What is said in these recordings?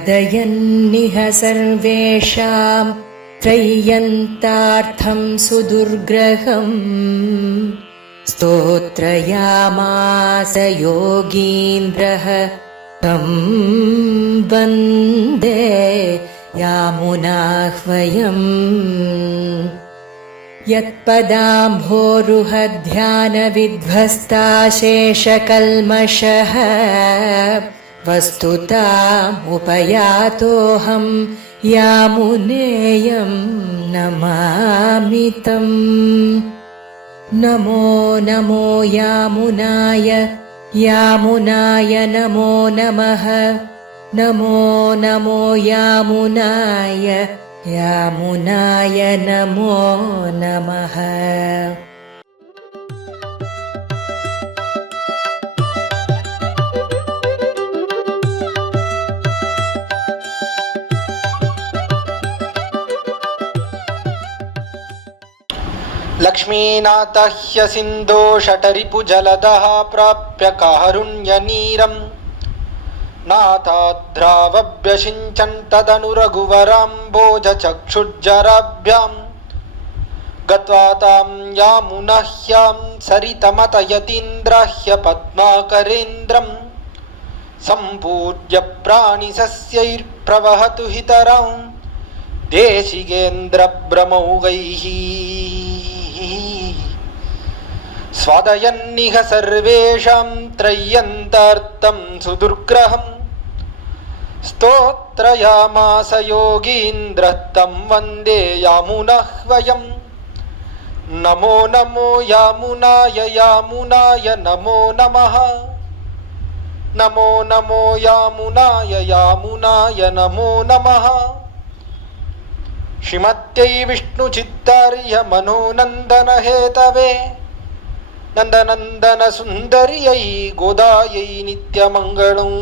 त्वदयन्निह सर्वेषां त्रय्यन्तार्थं सुदुर्ग्रहम् स्तोत्रयामास योगीन्द्रः तं वन्दे यामुनाह्वयम् यत्पदाम्भोरुहध्यानविध्वस्ताशेषकल्मषः वस्तुतामुपयातोऽहं यामुनेयं नमामि तम्। नमो नमो यामुनाय यामुनाय नमो नमः। नमो नमो यामुनाय यामुनाय नमो नमः। लक्ष्मीनाथह्य सिन्धो षटरिपुजलदः प्राप्य कारुण्यनीरम् नाथाद्रावभ्यसिञ्चन् तदनु रघुवराम्भोजचक्षुर्जराभ्यां गत्वा तां यामुनाह्यां सरितमतयतीन्द्राह्य पद्माकरेन्द्रं सम्पूज्य प्राणिसस्यैर्प्रवहतु हितरां देशिकेन्द्रभ्रमौगैः स्वादयन्निह सर्वेषां त्रय्यन्तार्थं सुदुर्ग्रहम् स्तोत्रयामास योगीन्द्रः तं वन्दे यामुनाह्वयम्। नमो नमो यामुनाय यामुनाय नमो नमः। नमो नमो यामुनाय यामुनाय नमो नमः। श्रीमत्यै विष्णुचित्तार्य मनोनन्दन हेतवे नन्दनन्दन सुन्दर्यै गोदायै नित्यमङ्गलम्।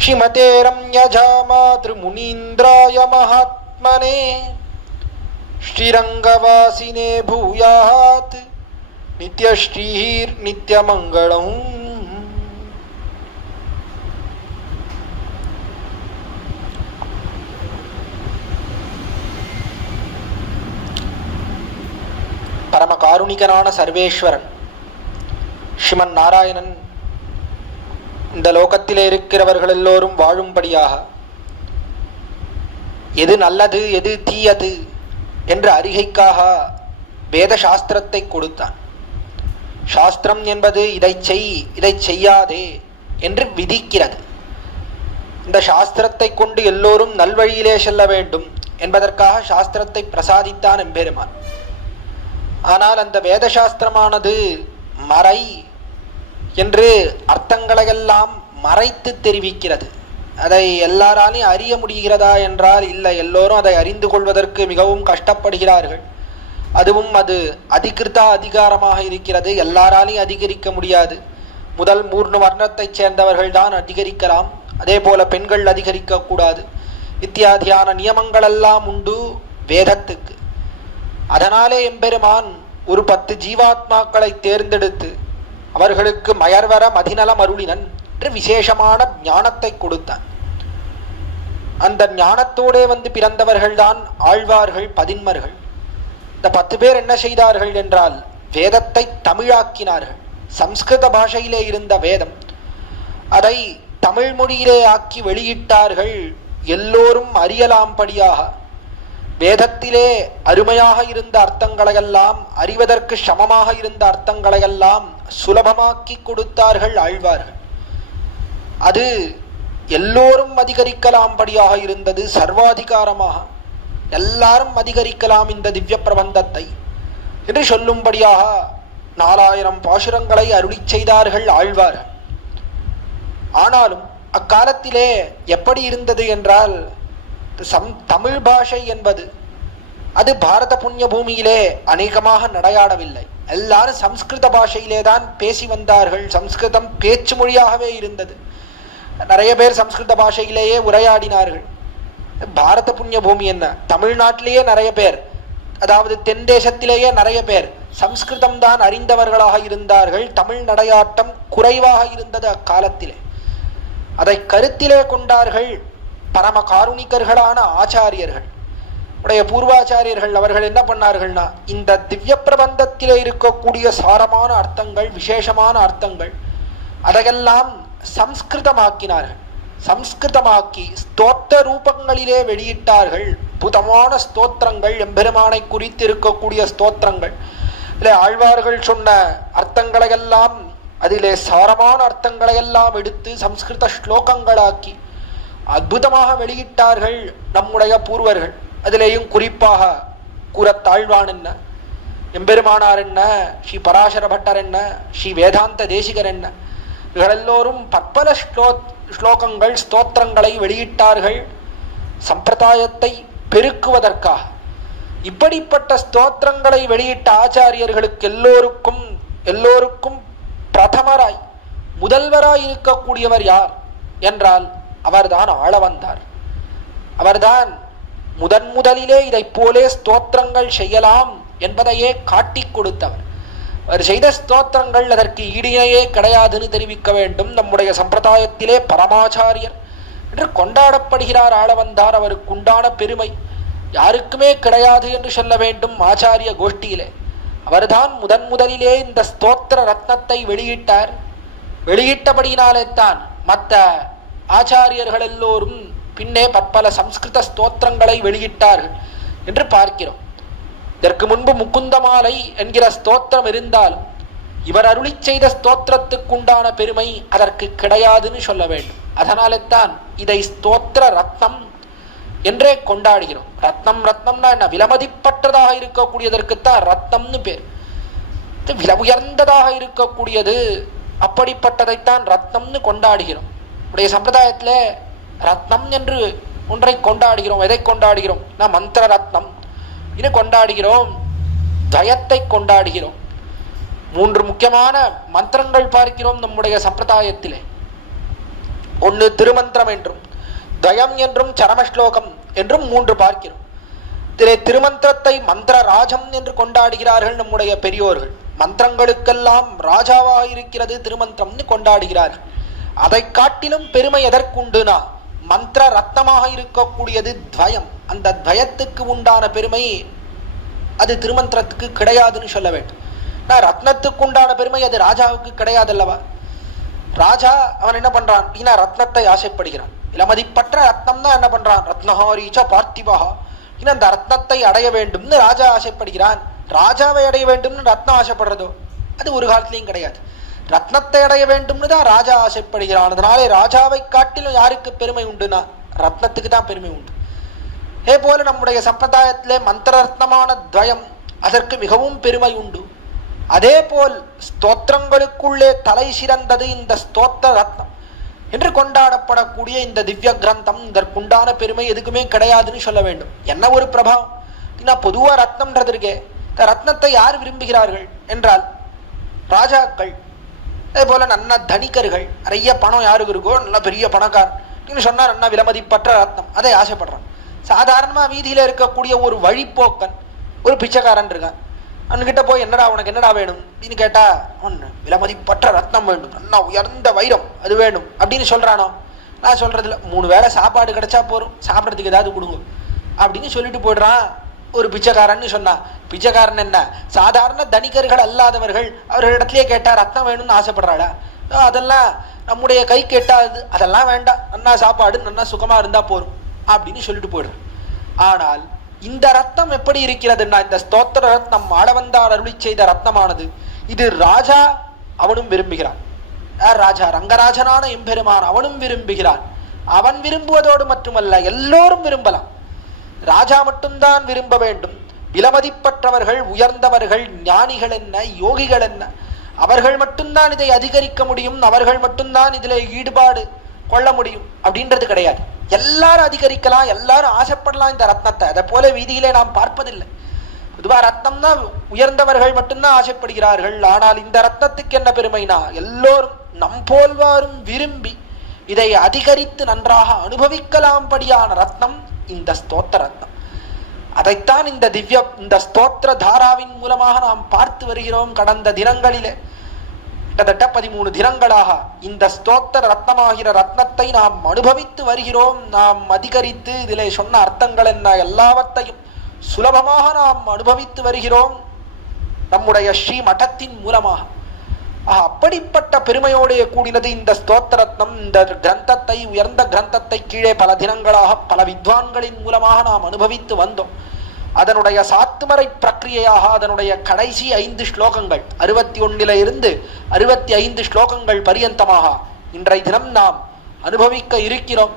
श्रीमते रम्यजामातृमुनीन्द्राय महात्मने श्रीरङ्गवासिने भूयात् नित्यश्रीर्नित्यमङ्गलम्। பரம காருணிகனான சர்வேஸ்வரன் ஸ்ரீமன் நாராயணன் இந்த லோகத்திலே இருக்கிறவர்கள் எல்லோரும் வாழும்படியாக எது நல்லது எது தீயது என்ற அறிகைக்காக வேத சாஸ்திரத்தை கொடுத்தான். சாஸ்திரம் என்பது இதை செய் இதை செய்யாதே என்று விதிக்கிறது. இந்த சாஸ்திரத்தை கொண்டு எல்லோரும் நல்வழியிலே செல்ல வேண்டும் என்பதற்காக சாஸ்திரத்தை பிரசாதித்தான் எம்பெருமான். ஆனால் அந்த வேத சாஸ்திரமானது மறை என்று அர்த்தங்களையெல்லாம் மறைத்து தெரிவிக்கிறது. அதை எல்லாராலையும் அறிய முடிகிறதா என்றால் இல்லை, எல்லோரும் அதை அறிந்து கொள்வதற்கு மிகவும் கஷ்டப்படுகிறார்கள். அதுவும் அது அதிகிருத்த அதிகாரமாக இருக்கிறது, எல்லாராலையும் அதிகரிக்க முடியாது. முதல் 3 வர்ணத்தைச் சேர்ந்தவர்கள் தான் அதிகரிக்கலாம், அதே போல பெண்கள் அதிகரிக்க கூடாது. இத்தியாதியான நியமங்களெல்லாம் உண்டு வேதத்துக்கு. அதனாலே எம்பெருமான் ஒரு 10 ஜீவாத்மாக்களை தேர்ந்தெடுத்து அவர்களுக்கு மயர்வர மதிநலம் அருளினன் என்று விசேஷமான ஞானத்தை கொடுத்தான். அந்த ஞானத்தோடே வந்து பிறந்தவர்கள் தான் ஆழ்வார்கள், பதின்மர்கள். இந்த 10 பேர் என்ன செய்தார்கள் என்றால் வேதத்தை தமிழாக்கினார்கள். சம்ஸ்கிருத பாஷையிலே இருந்த வேதம் அதை தமிழ் மொழியிலே ஆக்கி வெளியிட்டார்கள். எல்லோரும் அறியலாம்படியாக வேதத்திலே அருமையாக இருந்த அர்த்தங்களையெல்லாம், அறிவதற்கு சமமாக இருந்த அர்த்தங்களையெல்லாம் சுலபமாக்கி கொடுத்தார்கள் ஆழ்வார்கள். அது எல்லோரும் அதிகரிக்கலாம்படியாக இருந்தது, சர்வாதிகாரமாக எல்லாரும் அதிகரிக்கலாம் இந்த திவ்ய பிரபந்தத்தை என்று சொல்லும்படியாக 4000 பாசுரங்களை அருளி செய்தார்கள் ஆழ்வார்கள். ஆனாலும் அக்காலத்திலே எப்படி இருந்தது என்றால் தமிழ் பாஷை என்பது அது பாரத புண்ணிய பூமியிலே அநேகமாக நடையாடவில்லை. எல்லாரும் சம்ஸ்கிருத பாஷையிலே தான் பேசி வந்தார்கள். சம்ஸ்கிருதம் பேச்சு மொழியாகவே இருந்தது. நிறைய பேர் சம்ஸ்கிருத பாஷையிலேயே உரையாடினார்கள். பாரத புண்ணிய பூமி என்ன, தமிழ்நாட்டிலேயே நிறைய பேர், அதாவது தென் தேசத்திலேயே நிறைய பேர் சம்ஸ்கிருதம் தான் அறிந்தவர்களாக இருந்தார்கள். தமிழ் நடையாட்டம் குறைவாக இருந்தது அக்காலத்திலே. அதை கருத்திலே கொண்டார்கள் பரம காருணிகர்களான ஆச்சாரியர்கள். உடைய பூர்வாச்சாரியர்கள் அவர்கள் என்ன பண்ணார்கள்னா, இந்த திவ்ய பிரபந்தத்திலே இருக்கக்கூடிய சாரமான அர்த்தங்கள், விசேஷமான அர்த்தங்கள், அதையெல்லாம் சம்ஸ்கிருதமாக்கினார்கள். சம்ஸ்கிருதமாக்கி ஸ்தோத்திர ரூபங்களிலே வெளியிட்டார்கள். புதமான ஸ்தோத்திரங்கள், எம்பெருமானை குறித்து இருக்கக்கூடிய ஸ்தோத்திரங்கள், இல்லை ஆழ்வார்கள் சொன்ன அர்த்தங்களையெல்லாம், அதிலே சாரமான அர்த்தங்களையெல்லாம் எடுத்து சம்ஸ்கிருத ஸ்லோகங்களாக்கி அற்புதமாக வெளியிட்டார்கள் நம்முடைய பூர்வர்கள். அதிலேயும் குறிப்பாக கூறத்தாழ்வான் என்ன, எம்பெருமானார் என்ன, ஸ்ரீ பராசர பட்டர் என்ன, ஸ்ரீ வேதாந்த தேசிகர் என்ன, இவர்களெல்லோரும் பற்பல ஸ்லோகங்கள் ஸ்தோத்திரங்களை வெளியிட்டார்கள் சம்பிரதாயத்தை பெருக்குவதற்காக. இப்படிப்பட்ட ஸ்தோத்திரங்களை வெளியிட்ட ஆச்சாரியர்களுக்கு எல்லோருக்கும் பிரதமராய் முதல்வராய் இருக்கக்கூடியவர் யார் என்றால் அவர்தான் ஆளவந்தார். அவர்தான் முதலிலே இதை போலே ஸ்தோத்திரங்கள் செய்யலாம் என்பதையே காட்டிக் கொடுத்தவர். அவர் செய்த ஸ்தோத்திரங்கள் அதற்கு ஈடினையே கிடையாதுன்னு தெரிவிக்க வேண்டும். நம்முடைய சம்பிரதாயத்திலே பரமாச்சாரியர் என்று கொண்டாடப்படுகிறார் ஆளவந்தார். அவருக்கு உண்டான பெருமை யாருக்குமே கிடையாது என்று சொல்ல வேண்டும். ஆச்சாரிய கோஷ்டியிலே அவர்தான் முதலிலே இந்த ஸ்தோத்திர ரத்னத்தை வெளியிட்டார். வெளியிட்டபடியினாலே தான் மற்ற ஆச்சாரியர்கள் எல்லோரும் பின்னே பற்பல சம்ஸ்கிருத ஸ்தோத்திரங்களை வெளியிட்டார்கள் என்று பார்க்கிறோம். இதற்கு முன்பு முகுந்தமாலை என்கிற ஸ்தோத்திரம் இருந்தாலும் இவர் அருளி செய்த ஸ்தோத்திரத்துக்குண்டான பெருமை அதற்கு கிடையாதுன்னு சொல்ல வேண்டும். அதனாலே தான் இதை ஸ்தோத்திர ரத்னம் என்றே கொண்டாடுகிறோம். ரத்னம்னா என்ன, விலமதிப்பற்றதாக இருக்கக்கூடியதற்குத்தான் ரத்னம்னு பேர். விலை உயர்ந்ததாக இருக்கக்கூடியது, அப்படிப்பட்டதைத்தான் ரத்னம்னு கொண்டாடுகிறோம். உடைய சம்பிரதாயத்தில் ரத்னம் என்று ஒன்றை கொண்டாடுகிறோம். எதை கொண்டாடுகிறோம்? நான் மந்திர ரத்னம் இது கொண்டாடுகிறோம், தயத்தை கொண்டாடுகிறோம். 3 முக்கியமான மந்திரங்கள் பார்க்கிறோம் நம்முடைய சம்பிரதாயத்திலே. ஒன்று திருமந்திரம் என்றும், தயம் என்றும், சரமஸ்லோகம் என்றும் 3 பார்க்கிறோம். இதிலே திருமந்திரத்தை மந்திர ராஜம் என்று கொண்டாடுகிறார்கள் நம்முடைய பெரியோர்கள். மந்திரங்களுக்கெல்லாம் ராஜாவாக இருக்கிறது திருமந்திரம்னு கொண்டாடுகிறார்கள். அதை காட்டிலும் பெருமை எதற்குண்டுனா மந்திர ரத்னமாக இருக்கக்கூடியது துவயம். அந்த துவயத்துக்கு உண்டான பெருமை அது திருமந்திரத்துக்கு கிடையாதுன்னு சொல்ல வேண்டும். நான் ரத்னத்துக்கு உண்டான பெருமை அது ராஜாவுக்கு கிடையாது அல்லவா? ராஜா அவன் என்ன பண்றான்? ரத்னத்தை ஆசைப்படுகிறான். இளமதிப்பற்ற ரத்னம் தான் என்ன பண்றான்? ரத்னஹாரீச்ச பார்த்திபஹா. அந்த ரத்னத்தை அடைய வேண்டும்னு ராஜா ஆசைப்படுகிறான். ராஜாவை அடைய வேண்டும்னு ரத்னம் ஆசைப்படுறதோ அது ஒரு காலத்திலையும் கிடையாது. ரத்னத்தை அடைய வேண்டும்னு தான் ராஜா ஆசைப்படுகிறான். அதனாலே ராஜாவை காட்டிலும் யாருக்கு பெருமை உண்டுனா ரத்னத்துக்கு தான் பெருமை உண்டு. அதே போல நம்முடைய சம்பிரதாயத்திலே மந்திர ரத்னமான துவயம் அதற்கு மிகவும் பெருமை உண்டு. அதே போல் ஸ்தோத்திரங்களுக்குள்ளே தலை சிறந்தது இந்த ஸ்தோத்திர ரத்னம் என்று கொண்டாடப்படக்கூடிய இந்த திவ்ய கிரந்தம். இதற்குண்டான பெருமை எதுக்குமே கிடையாதுன்னு சொல்ல வேண்டும். என்ன ஒரு பிரபாவம்! பொதுவாக ரத்னம்ன்றது இருக்கே, இந்த ரத்னத்தை யார் விரும்புகிறார்கள் என்றால் ராஜாக்கள். அதே போல நல்ல தனிகர்கள், நிறைய பணம் யாருக்கு இருக்கோ, நல்ல பெரிய பணக்கார் நீங்க சொன்னா நல்ல விலமதிப்பற்ற ரத்னம் அதை ஆசைப்படுறான். சாதாரணமாக வீதியில் இருக்கக்கூடிய ஒரு வழிப்போக்கன், ஒரு பிச்சைக்காரன் இருக்கான். அவன்கிட்ட போய் என்னடா உனக்கு என்னடா வேணும் அப்படின்னு கேட்டா, ஒன்று விலமதிப்பற்ற ரத்னம் வேண்டும், நல்லா உயர்ந்த வைரம் அது வேணும் அப்படின்னு சொல்றானோ? நான் சொல்றதுல 3 வேளை சாப்பாடு கிடைச்சா போறோம், சாப்பிட்றதுக்கு ஏதாவது கொடுங்க அப்படின்னு சொல்லிட்டு போயிடுறான் ஒரு பிச்சைக்காரன்னு சொன்னா. பிச்சைக்காரன் என்ன, சாதாரண தனிகர்கள் அல்லாதவர்கள் அவர்களிடத்திலேயே கேட்டா ரத்னம் வேணும்னு ஆசைப்படுறாளா? அதெல்லாம் நம்முடைய கை கேட்டாது, அதெல்லாம் வேண்டாம், நன்னா சாப்பாடு நன்னா சுகமா இருந்தா போறோம் அப்படின்னு சொல்லிட்டு போயிடுறான். ஆனால் இந்த ரத்னம் எப்படி இருக்கிறதுன்னா, இந்த ஸ்தோத்திர ரத்னம் ஆளவந்தார் அருளி செய்த ரத்னமானது இது ராஜா அவனும் விரும்புகிறான். யார் ராஜா? ரங்கராஜனான எம்பெருமான் அவனும் விரும்புகிறான். அவன் விரும்புவதோடு மட்டுமல்ல, எல்லோரும் விரும்பலாம். ராஜா மட்டும்தான் விரும்ப வேண்டும். விலமதிப்பற்றவர்கள், உயர்ந்தவர்கள், ஞானிகள் என்ன, யோகிகள் என்ன, அவர்கள் மட்டும்தான் இதை அதிகரிக்க முடியும், அவர்கள் மட்டும்தான் இதில் ஈடுபாடு கொள்ள முடியும் அப்படின்றது கிடையாது. எல்லாரும் அதிகரிக்கலாம், எல்லாரும் ஆசைப்படலாம் இந்த ரத்னத்தை. அதை போல வீதியிலே நாம் பார்ப்பதில்லை. பொதுவாக ரத்னம்னா உயர்ந்தவர்கள் மட்டும்தான் ஆசைப்படுகிறார்கள். ஆனால் இந்த ரத்னத்துக்கு என்ன பெருமைனா, எல்லோரும் நம்போல்வாரும் விரும்பி இதை அதிகரித்து நன்றாக அனுபவிக்கலாம் படியான ரத்னம் இந்த ஸ்தோத்திர ரத்னம். அதைத்தான் இந்த ஸ்தோத்திர தாராவின் மூலமாக நாம் பார்த்து வருகிறோம் கடந்த தினங்களிலே. கிட்டத்தட்ட 13 தினங்களாக இந்த ஸ்தோத்திர ரத்னமாகிற ரத்னத்தை நாம் அனுபவித்து வருகிறோம். நாம் அதிகரித்து இதிலே சொன்ன அர்த்தங்கள் என்ன எல்லாவற்றையும் சுலபமாக நாம் அனுபவித்து வருகிறோம் நம்முடைய ஸ்ரீ மடத்தின் மூலமாக. அப்படிப்பட்ட பெருமையோடைய கூடினது இந்த ஸ்தோத்திர ரத்னம். இந்த கிரந்தத்தை, உயர்ந்த கிரந்தத்தை கீழே பல தினங்களாக பல வித்வான்களின் மூலமாக நாம் அனுபவித்து வந்தோம். அதனுடைய சாத்துமறை பிரக்கிரியையாக அதனுடைய கடைசி 5 ஸ்லோகங்கள் 61 இருந்து 65 ஸ்லோகங்கள் பரியந்தமாக இன்றைய தினம் நாம் அனுபவிக்க இருக்கிறோம்.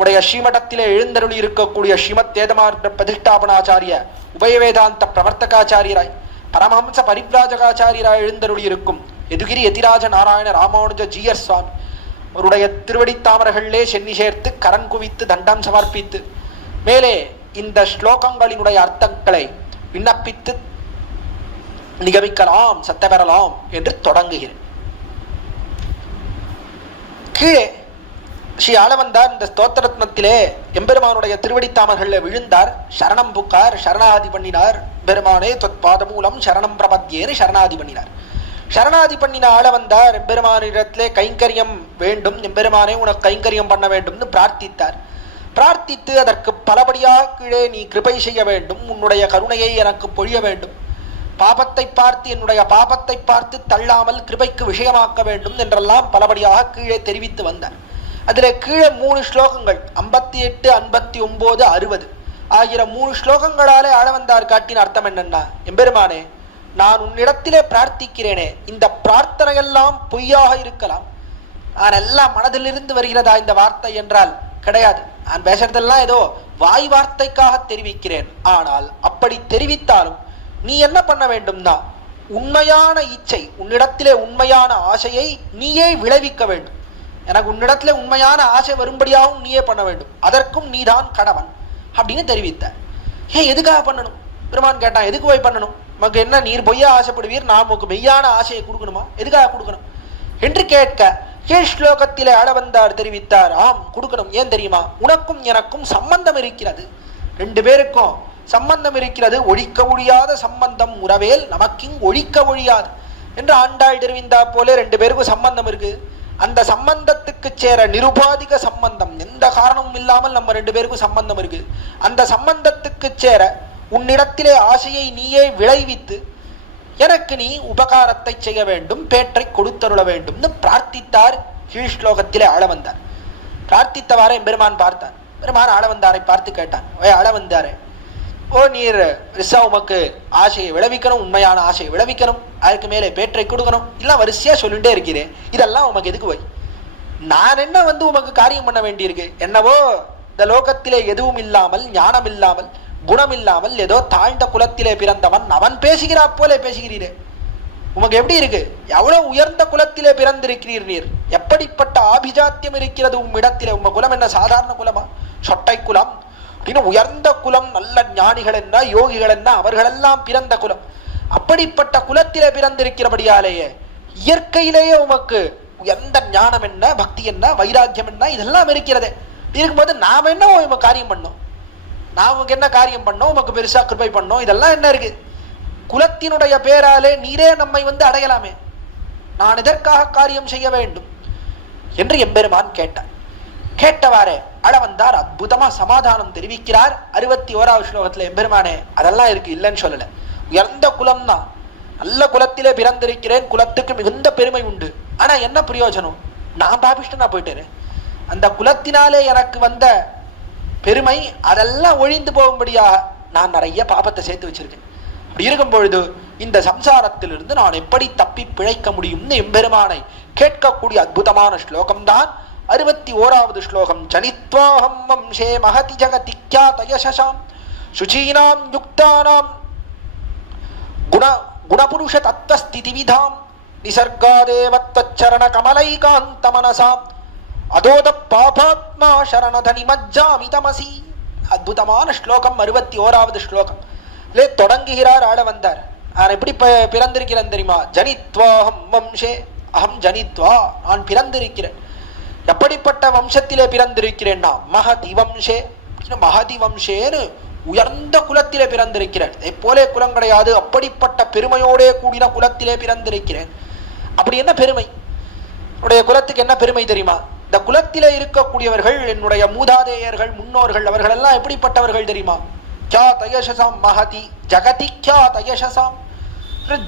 உடைய ஸ்ரீமடத்திலே எழுந்தருளி இருக்கக்கூடிய ஸ்ரீமத் வேதமார்க்க பிரதிஷ்டாபனாச்சாரிய உபயவேதாந்த பிரவர்த்தகாச்சாரியராய் பரமஹம்ச பரிவ்ராஜகாச்சாரியராய் எழுந்தருளி இருக்கும் எதுகிரி எதிராஜ நாராயண ராமானுஜ ஜீயர் சுவாமி அவருடைய திருவடித்தாமர்களிலே சென்னி சேர்த்து கரண் குவித்து தண்டம் சமர்ப்பித்து மேலே இந்த ஸ்லோகங்களினுடைய அர்த்தங்களை விண்ணப்பித்து நிகமிக்கலாம், சத்த பெறலாம் என்று தொடங்குகிறேன். கீழே ஸ்ரீ ஆளவந்தார் இந்த ஸ்தோத்திரத்னத்திலே எம்பெருமானுடைய திருவடித்தாமர்களில் விழுந்தார், சரணம் புக்கார், சரணாதி பண்ணினார். பெருமானே தொத் பாதமூலம் சரணம் பிரபத்தியேன்னு சரணாதி பண்ணினார். சரணாதி பண்ணின ஆளவந்தார் எம்பெருமானிடத்திலே கைங்கரியம் வேண்டும், எம்பெருமானே உனக்கு கைங்கரியம் பண்ண வேண்டும்னு பிரார்த்தித்தார். பிரார்த்தித்து அதற்கு பலபடியாக கீழே நீ கிருபை செய்ய வேண்டும், உன்னுடைய கருணையை எனக்கு பொழிய வேண்டும், பாபத்தை பார்த்து என்னுடைய பாபத்தை பார்த்து தள்ளாமல் கிருபைக்கு விஷயமாக்க வேண்டும் என்றெல்லாம் பலபடியாக கீழே தெரிவித்து வந்தார். அதில் கீழே 3 ஸ்லோகங்கள் 58, 59, 60 ஆகிற 3 ஸ்லோகங்களாலே ஆளவந்தார் காட்டின அர்த்தம் என்னன்னா, எம்பெருமானே நான் உன்னிடத்திலே பிரார்த்திக்கிறேனே, இந்த பிரார்த்தனையெல்லாம் பொய்யாக இருக்கலாம், நான் எல்லாம் மனதிலிருந்து வருகிறதா இந்த வார்த்தை என்றால் கிடையாது, நான் பேசுறதெல்லாம் ஏதோ வாய் வார்த்தைக்காக தெரிவிக்கிறேன். ஆனால் அப்படி தெரிவித்தாலும் நீ என்ன பண்ண வேண்டும்னா உண்மையான இச்சை, உன்னிடத்திலே உண்மையான ஆசையை நீயே விளைவிக்க வேண்டும். எனக்கு உன்னிடத்திலே உண்மையான ஆசை வரும்படியாகவும் நீயே பண்ண வேண்டும், அதற்கும் நீதான் கடவன் அப்படின்னு தெரிவித்தார். எதுக்காக பண்ணணும் பெருமான் கேட்டான், எதுக்கு போய் பண்ணணும், நமக்கு என்ன நீர் பொய்யா ஆசைப்படுவீர், நான் உனக்கு மெய்யான ஆசையை கொடுக்கணுமா, எதுக்காக கொடுக்கணும் என்று கேட்க கீழ் ஸ்லோகத்திலே ஆளவந்தார் தெரிவித்தார், ஆம் கொடுக்கணும். ஏன் தெரியுமா, உனக்கும் எனக்கும் சம்பந்தம் இருக்கிறது, 2 பேருக்கும் சம்பந்தம் இருக்கிறது, ஒழிக்க ஒழியாத சம்பந்தம் உறவேல் நமக்கிங் ஒழிக்க ஒழியாது என்று ஆண்டாள் தெரிவித்தா போல 2 பேருக்கும் சம்பந்தம் இருக்கு. அந்த சம்பந்தத்துக்கு சேர நிருபாதிக சம்பந்தம், எந்த காரணமும் இல்லாமல் நம்ம 2 பேருக்கும் சம்பந்தம் இருக்கு. அந்த சம்பந்தத்துக்கு சேர உன்னிடத்திலே ஆசையை நீயே விளைவித்து எனக்கு நீ உபகாரத்தை செய்ய வேண்டும், பேற்றை கொடுத்தருள வேண்டும்னு பிரார்த்தித்தார். கீழ் ஸ்லோகத்திலே ஆளவந்தார் பிரார்த்தித்தவாறே பெருமான் பார்த்தார். பெருமான் ஆளவந்தாரை பார்த்து கேட்டான், ஆளவந்தாரே, ஓ நீர் ரிசா உமக்கு ஆசையை விளைவிக்கணும், உண்மையான ஆசையை விளைவிக்கணும், அதுக்கு மேலே பேற்றை கொடுக்கணும், இல்லை வரிசையா சொல்லிட்டே இருக்கிறேன், இதெல்லாம் உமக்கு எதுக்கு போய், நான் என்ன உமக்கு காரியம் பண்ண வேண்டியிருக்கு, என்னவோ இந்த லோகத்திலே எதுவும் இல்லாமல் ஞானம் இல்லாமல் குணம் இல்லாமல் ஏதோ தாழ்ந்த குலத்திலே பிறந்தவன் அவன் பேசுகிறா போலே பேசுகிறீரே, உமக்கு எப்படி இருக்கு, எவ்வளவு உயர்ந்த குலத்திலே பிறந்திருக்கிறீர் நீர், எப்படிப்பட்ட ஆபிஜாத்தியம் இருக்கிறது உம்மிடத்திலே, உம்ம குலம் என்ன சாதாரண குலமா, சொட்டை குலம் அப்படின்னு உயர்ந்த குலம், நல்ல ஞானிகள் என்ன யோகிகள் என்ன அவர்களெல்லாம் பிறந்த குலம், அப்படிப்பட்ட குலத்திலே பிறந்திருக்கிறபடியாலேயே இயற்கையிலேயே உமக்கு உயர்ந்த ஞானம் என்ன, பக்தி என்ன, வைராக்கியம் என்ன, இதெல்லாம் இருக்கிறதே. இருக்கும்போது நாம என்ன உமக்கு காரியம் பண்ணோம், நான் உமக்கு என்ன காரியம் பண்ணோம், உமக்கு பெருசா கிருபை பண்ணோம், இதெல்லாம் என்ன இருக்கு, குலத்தினுடைய பேராலே நீரே நம்மை அடையலாமே, நான் இதற்காக காரியம் செய்ய வேண்டும் என்று எம்பெருமான் கேட்டார். கேட்டவாறே ஆளவந்தார் அற்புதமா சமாதானம் தெரிவிக்கிறார். 61வது ஸ்லோகத்துல எம்பெருமானே அதெல்லாம் இருக்கு, இல்லைன்னு சொல்லல, உயர்ந்த குலம் தான், நல்ல குலத்திலே பிறந்திருக்கிறேன், குலத்துக்கு மிகுந்த பெருமை உண்டு, ஆனா என்ன பிரயோஜனம், நான் பாபிஷ்டனா போயிட்டேன், அந்த குலத்தினாலே எனக்கு வந்த பெருமை அதெல்லாம் ஒழிந்து போகும்படியாக நான் நிறைய பாபத்தை சேர்த்து வச்சிருக்கேன். அப்படி இருக்கும் பொழுது இந்த சம்சாரத்திலிருந்து நான் எப்படி தப்பி பிழைக்க முடியும்னு எம்பெருமானை கேட்கக்கூடிய அற்புதமான ஸ்லோகம்தான் 61வது ஸ்லோகம். ஜனித்வாஹம் வம்சே மகதி ஜகதி க்யாதயசாம் சுச்சீனாம் யுக்தானாம் குணபுருஷ தத்வஸ்திதி விதாம் நிசர்காதேவத்வச்சரண கமலைகாந்த மனசாம் அதோத பாபாத்மா சரணதனி மஜ்ஜாமி தமசி. அற்புதமான ஸ்லோகம் 61வது ஸ்லோகம். தொடங்குகிறார் ஆளவந்தார். நான் எப்படி பிறந்திருக்கிறேன் தெரியுமா, ஜனித்வாஹம் வம்சே, அகம் ஜனித்வா நான் பிறந்திருக்கிறேன். எப்படிப்பட்ட வம்சத்திலே பிறந்திருக்கிறேன்னா மகதி வம்சே, மகதி வம்சேன்னு உயர்ந்த குலத்திலே பிறந்திருக்கிறேன். போலே குலம் கிடையாது, அப்படிப்பட்ட பெருமையோடே கூடின குலத்திலே பிறந்திருக்கிறேன். அப்படி என்ன பெருமை? என்னுடைய குலத்துக்கு என்ன பெருமை தெரியுமா? இந்த குலத்திலே இருக்கக்கூடியவர்கள் என்னுடைய மூதாதையர்கள், முன்னோர்கள், அவர்கள் எல்லாம் எப்படிப்பட்டவர்கள் தெரியுமா? கியா தயசசாம் மகதி ஜகதி கியா தயசசாம்.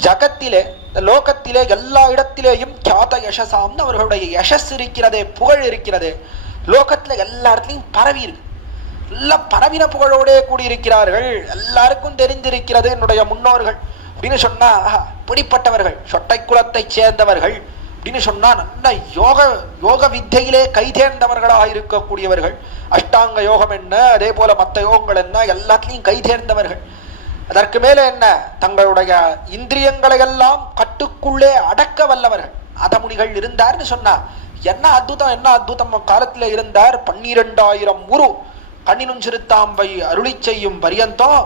ஜகத்திலே, இந்த லோகத்திலே எல்லா இடத்திலேயும் கியாத யசசாம்னு அவர்களுடைய யசஸ் இருக்கிறதே, புகழ் இருக்கிறதே, லோகத்துல எல்லா இடத்துலையும் பரவி இருக்கு. எல்லாம் பரவின புகழோடே கூடியிருக்கிறார்கள். எல்லாருக்கும் தெரிந்திருக்கிறது என்னுடைய முன்னோர்கள் அப்படின்னு சொன்னா பிடிப்பட்டவர்கள், சொட்டை குலத்தை சேர்ந்தவர்கள் அப்படின்னு சொன்னா நல்ல யோக வித்தையிலே கைதேர்ந்தவர்களாக இருக்கக்கூடியவர்கள். அஷ்டாங்க யோகம் என்ன, அதே போல மற்ற யோகங்கள் என்ன, எல்லாத்துலேயும் கைதேர்ந்தவர்கள். அதற்கு மேல என்ன, தங்களுடைய இந்திரியங்களை எல்லாம் கட்டுக்குள்ளே அடக்க வல்லவர்கள். நாதமுனிகள் இருந்தார்னு சொன்னா என்ன அற்புதம், என்ன அற்புதம் காலத்துல இருந்தார். 12,000 உரு கண்ணினும் சிறுத்தாம்பை அருளி செய்யும் பரியந்தம்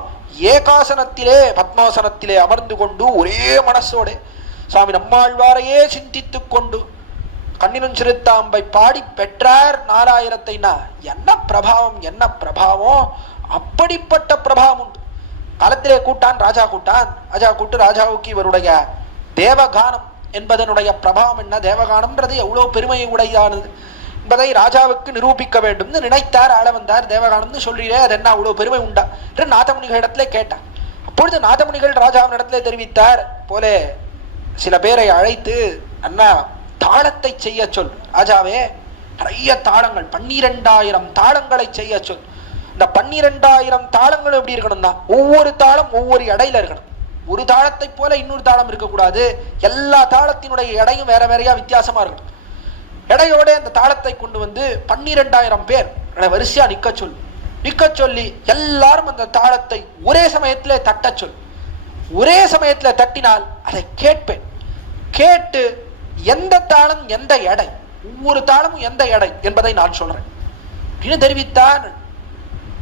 ஏகாசனத்திலே பத்மாசனத்திலே அமர்ந்து கொண்டு ஒரே மனசோட சுவாமி நம்மாழ்வாரையே சிந்தித்துக் கொண்டு கண்ணினும் சிறுத்தாம்பை பாடி பெற்றார் நாராயணத்தைனா என்ன பிரபாவம், என்ன பிரபாவம்! அப்படிப்பட்ட பிரபாவம் உண்டு. காலத்திலே கூட்டான் ராஜா கூட்டான், ராஜா கூட்டு ராஜாவுக்கு இவருடைய தேவகானம் என்பதனுடைய பிரபாவம் என்ன, தேவகானம்ன்றது எவ்வளவு பெருமையை உடையதானது என்பதை ராஜாவுக்கு நிரூபிக்க வேண்டும் நினைத்தார். ஆள வந்தார். தேவகானம்னு சொல்றீரே, அது என்ன அவ்வளவு பெருமை உண்டா என்று நாதமுனிகள் இடத்துல கேட்டார். அப்பொழுது நாதமுனிகள் ராஜாவின் இடத்துல தெரிவித்தார் போல சில பேரை அழைத்து, அண்ணா தாளத்தை செய்ய சொல். ராஜாவே, நிறைய தாளங்கள் 12,000 தாளங்களை செய்ய சொல். இந்த 12,000 தாளங்களும் எப்படி இருக்கணும்னா ஒவ்வொரு தாளம் ஒவ்வொரு எடையில இருக்கணும். ஒரு தாளத்தை போல இன்னொரு தாளம் இருக்கக்கூடாது. எல்லா தாளத்தினுடைய எடையும் வேற வேறையா வித்தியாசமா இருக்கணும். எடையோட அந்த தாளத்தை கொண்டு வந்து 12,000 பேர் வரிசையா நிக்க சொல்லி எல்லாரும் அந்த தாளத்தை ஒரே சமயத்திலே தட்ட சொல். ஒரே சமயத்துல தட்டினால் அதை கேட்பேன். கேட்டு எந்த தாளம் எந்த எடை, ஒவ்வொரு தாளமும் எந்த எடை என்பதை நான் சொல்றேன் அப்படின்னு தெரிவித்தான்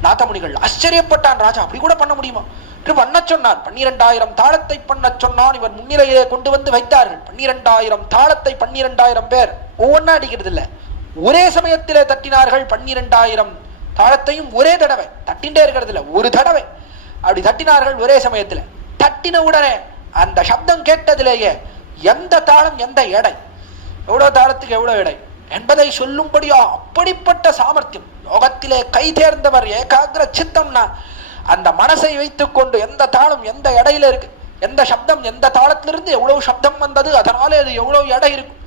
நாதமுனிகள். ஆச்சரியப்பட்டான் ராஜா. அப்படி கூட பண்ண முடியுமா என்று பண்ண சொன்னான். 12,000 தாளத்தை பண்ண சொன்னான். இவர் முன்னிலையிலே கொண்டு வந்து வைத்தார்கள். 12,000 தாளத்தை 12,000 பேர் ஒவ்வொன்னா அடிக்கிறது இல்லை, ஒரே சமயத்திலே தட்டினார்கள். 12,000 தாளத்தையும் ஒரே தடவை தட்டின்றே இருக்கிறது இல்லை, ஒரு தடவை அப்படி தட்டினார்கள் ஒரே சமயத்தில். தட்டின உடனே அந்த சப்தம் கேட்டதிலேயே எந்த தாளம் எந்த எடை, எவ்வளவு தாளத்துக்கு எவ்வளவு எடை என்பதை சொல்லும்படியா அப்படிப்பட்ட சாமர்த்தியம். யோகத்திலே கை தேர்ந்தவர், ஏகாகிர சித்தம்னா அந்த மனசை வைத்துக் கொண்டு எந்த தாளம் எந்த எடையில இருக்கு, எந்த சப்தம் எந்த தாளத்திலிருந்து எவ்வளவு சப்தம் வந்தது, அதனாலே அது எவ்வளவு எடை இருக்கும்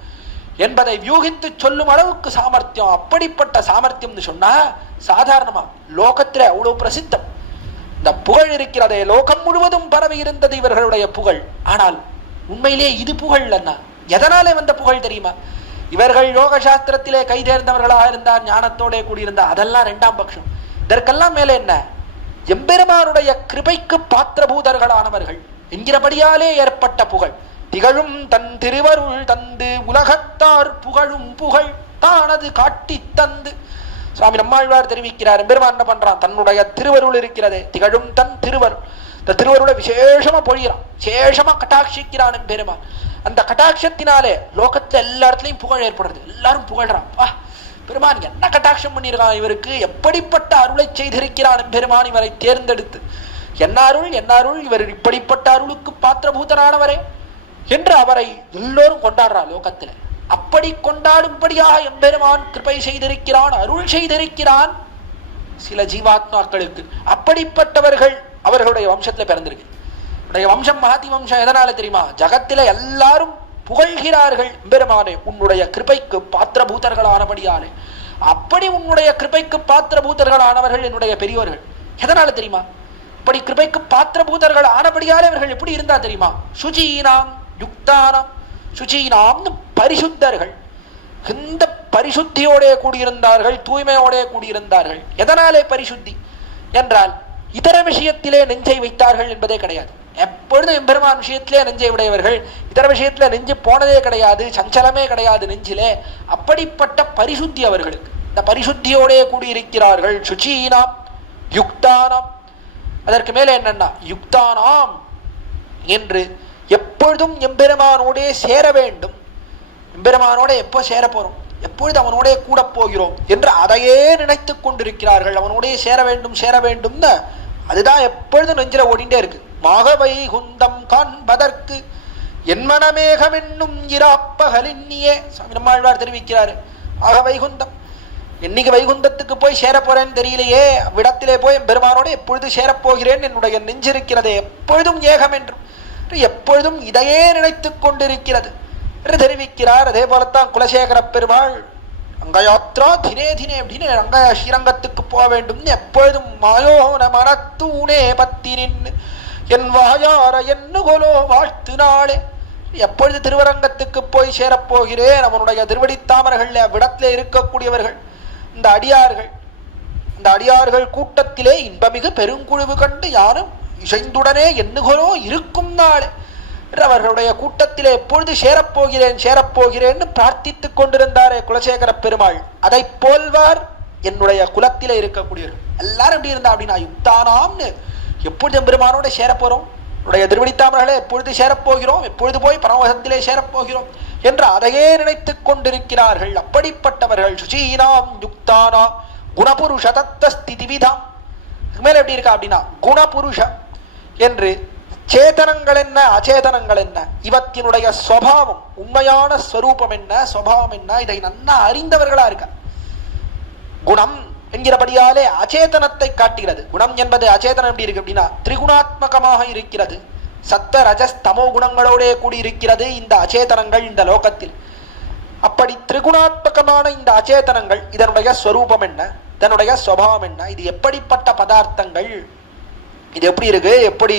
என்பதை வியூகித்து சொல்லும் அளவுக்கு சாமர்த்தியம். அப்படிப்பட்ட சாமர்த்தியம்னு சொன்னா சாதாரணமா லோகத்திலே அவ்வளவு பிரசித்தம். இந்த புகழ் இருக்கிறதே, லோகம் முழுவதும் பரவி இருந்தது இவர்களுடைய புகழ். ஆனால் உண்மையிலே இது புகழ் என்ன, எதனாலே வந்த புகழ் தெரியுமா? இவர்கள் யோக சாஸ்திரத்திலே கைதேர்ந்தவர்களாக இருந்தார், ஞானத்தோட கூடியிருந்தார், அதெல்லாம் 2ஆம் பட்சம். இதற்கெல்லாம் மேலே என்ன, எம்பெருமானுடைய கிருபைக்கு பாத்திரபூதர்களானவர்கள் என்கிறபடியாலே ஏற்பட்ட புகழ். திகழும் தன் திருவருள் தந்து உலகத்தார் புகழும் புகழ் தானது காட்டி தந்து. சுவாமி நம்மாழ்வார் தெரிவிக்கிறார். எம்பெருமான் என்ன பண்றான், தன்னுடைய திருவருள் இருக்கிறதே, திகழும் தன் திருவருள், இந்த திருவருளை விசேஷமா பொழிகிறான், விசேஷமா கட்டாட்சிக்கிறான் எம்பெருமான். அந்த கட்டாட்சத்தினாலே லோகத்துல எல்லா இடத்துலையும் புகழ் ஏற்படுறது. எல்லாரும் புகழ்றான், வா பெருமான் என்ன கட்டாட்சம் பண்ணியிருக்கான், இவருக்கு எப்படிப்பட்ட அருளை செய்திருக்கிறான் பெருமான் இவரை தேர்ந்தெடுத்து. என்ன அருள், இவர் இப்படிப்பட்ட அருளுக்கு பாத்திரபூதரானவரே என்று அவரை எல்லோரும் கொண்டாடுறான் லோகத்துல. அப்படி கொண்டாடும்படியாக எம்பெருமான் கிருபை செய்திருக்கிறான், அருள் செய்திருக்கிறான் சில ஜீவாத்மாக்களுக்கு. அப்படிப்பட்டவர்கள் அவர்களுடைய வம்சத்துல பிறந்திருக்கு. வம்சம் மகாதி வம்சம் எதனால தெரியுமா? ஜகத்தில எல்லாரும் புகழ்கிறார்கள் பெருமானே உன்னுடைய கிருபைக்கு பாத்திரபூதர்களானபடியாலே. அப்படி உன்னுடைய கிருபைக்கு பாத்திரபூதர்களானவர்கள் என்னுடைய பெரியவர்கள். எதனால தெரியுமா? அப்படி கிருபைக்கு பாத்திரபூதர்கள் ஆனபடியாலே அவர்கள் எப்படி இருந்தா தெரியுமா? சுச்சீனாம் யுக்தானாம். சுச்சீனாம்னு பரிசுத்தர்கள், இந்த பரிசுத்தியோட கூடியிருந்தார்கள், தூய்மையோட கூடியிருந்தார்கள். எதனாலே பரிசுத்தி என்றால் இதர விஷயத்திலே நெஞ்சை வைத்தார்கள் என்பதே கிடையாது. எப்பொழுதும் எம்பெருமான் விஷயத்திலே நெஞ்சை உடையவர்கள், இதர விஷயத்திலே நெஞ்சு போனதே கிடையாது, சஞ்சலமே கிடையாது நெஞ்சிலே. அப்படிப்பட்ட பரிசுத்தி அவர்களுக்கு. இந்த பரிசுத்தியோடே கூடியிருக்கிறார்கள். சுச்சீனாம் யுக்தானாம். அதற்கு மேலே என்னன்னா யுக்தானாம் என்று எப்பொழுதும் எம்பெருமானோடே சேர வேண்டும். எம்பெருமானோட எப்போ சேர போறோம், எப்பொழுது அவனோட கூட போகிறோம் என்று அதையே நினைத்துக் கொண்டிருக்கிறார்கள். அவனோடே சேர வேண்டும்னு அதுதான் எப்பொழுதும் நெஞ்சில ஓடிண்டே இருக்கு. மாகவை குந்தம் காண்பதற்கு என் மனமேகம் என்னும் இராப்பகலின்னியே சுவாமி நம்மாழ்வார் தெரிவிக்கிறாரு. ஆக வைகுந்தம், என்னைக்கு வைகுந்தத்துக்கு போய் சேரப்போறேன்னு தெரியலையே, அவ்விடத்திலே போய் பெருமானோடு எப்பொழுது சேரப்போகிறேன், என்னுடைய நெஞ்சிருக்கிறது எப்பொழுதும் ஏகம் என்றும் எப்பொழுதும் இதையே நினைத்துக் கொண்டிருக்கிறது என்று தெரிவிக்கிறார். அதே போலத்தான் குலசேகர பெருமாள் அங்கயாத்ரா தினே தினே அப்படின்னு அங்க ஸ்ரீரங்கத்துக்கு போக வேண்டும் எப்பொழுதும் மாயோன மனத்தூணே பத்தினின் என் வாயார என்னுகோலோ வாழ்த்து நாளே, எப்பொழுது திருவரங்கத்துக்கு போய் சேரப்போகிறேன், அவனுடைய திருவடித்தாமர்கள் அவ்விடத்திலே இருக்கக்கூடியவர்கள் இந்த அடியார்கள், இந்த அடியார்கள் கூட்டத்திலே இன்பமிகு பெருங்குழுவு கண்டு யாரும் இசைந்துடனே எண்ணுகோலோ இருக்கும் நாளே, அவர்களுடைய கூட்டத்திலே எப்பொழுது சேரப்போகிறேன் சேரப்போகிறேன்னு பிரார்த்தித்துக் கொண்டிருந்தாரே குலசேகர பெருமாள், அதை போல்வார் என்னுடைய குலத்திலே இருக்கக்கூடியவர்கள் எல்லாரும் எப்படி இருந்தா அப்படின்னா யுக்தானாம்னு எப்பொழுது பெருமானோட சேரப்போறோம், உடைய திருவடித்தாமர்களே எப்பொழுது சேரப்போகிறோம், எப்பொழுது போய் பரமபதத்திலே சேரப்போகிறோம் என்று அதையே நினைத்துக் கொண்டிருக்கிறார்கள். அப்படிப்பட்டவர்கள் சுசீனாம் யுக்தானாம் குணபுருஷ தத்த ஸ்திதிவிதாம். மேல எப்படி இருக்கா அப்படின்னா குணபுருஷ என்று சேதனங்கள் என்ன அச்சேதனங்கள் என்ன, இவத்தினுடைய சுவாவம் உண்மையான ஸ்வரூபம் என்ன சுவாவம் என்ன, இதை நன்னா அறிந்தவர்களா இருக்க. குணம் என்கிறபடியாலே அச்சேதனத்தை காட்டுகிறது. குணம் என்பது அச்சேதனம் எப்படி இருக்கு அப்படின்னா திரிகுணாத்மகமாக இருக்கிறது. சத்த ரஜஸ் தமோ குணங்களோட கூடி இருக்கிறது இந்த அச்சேதனங்கள் இந்த லோகத்தில். அப்படி திரிகுணாத்மகமான இந்த அச்சேதனங்கள் இதனுடைய ஸ்வரூபம் என்ன, இதனுடைய சுவாவம் என்ன, இது எப்படிப்பட்ட பதார்த்தங்கள், இது எப்படி இருக்கு, எப்படி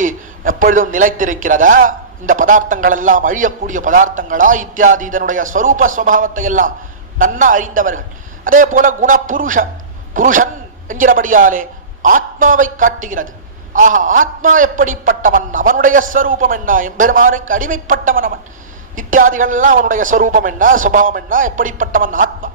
எப்பொழுதும் நிலைத்திருக்கிறதா, இந்த பதார்த்தங்கள் எல்லாம் அழியக்கூடிய பதார்த்தங்களா இத்தியாதி இதனுடைய ஸ்வரூப சுவாவத்தை எல்லாம் நன்னா அறிந்தவர்கள். அதே போல குணபுருஷ புருஷன் என்கிறபடியாலே ஆத்மாவை காட்டுகிறது. ஆக ஆத்மா எப்படிப்பட்டவன், அவனுடைய ஸ்வரூபம் என்ன, எம்பெருமானுக்கு அடிமைப்பட்டவன் அவன், இத்தியாதிகள் எல்லாம் அவனுடைய ஸ்வரூபம் என்ன சுபாவம் என்ன, எப்படிப்பட்டவன் ஆத்மா,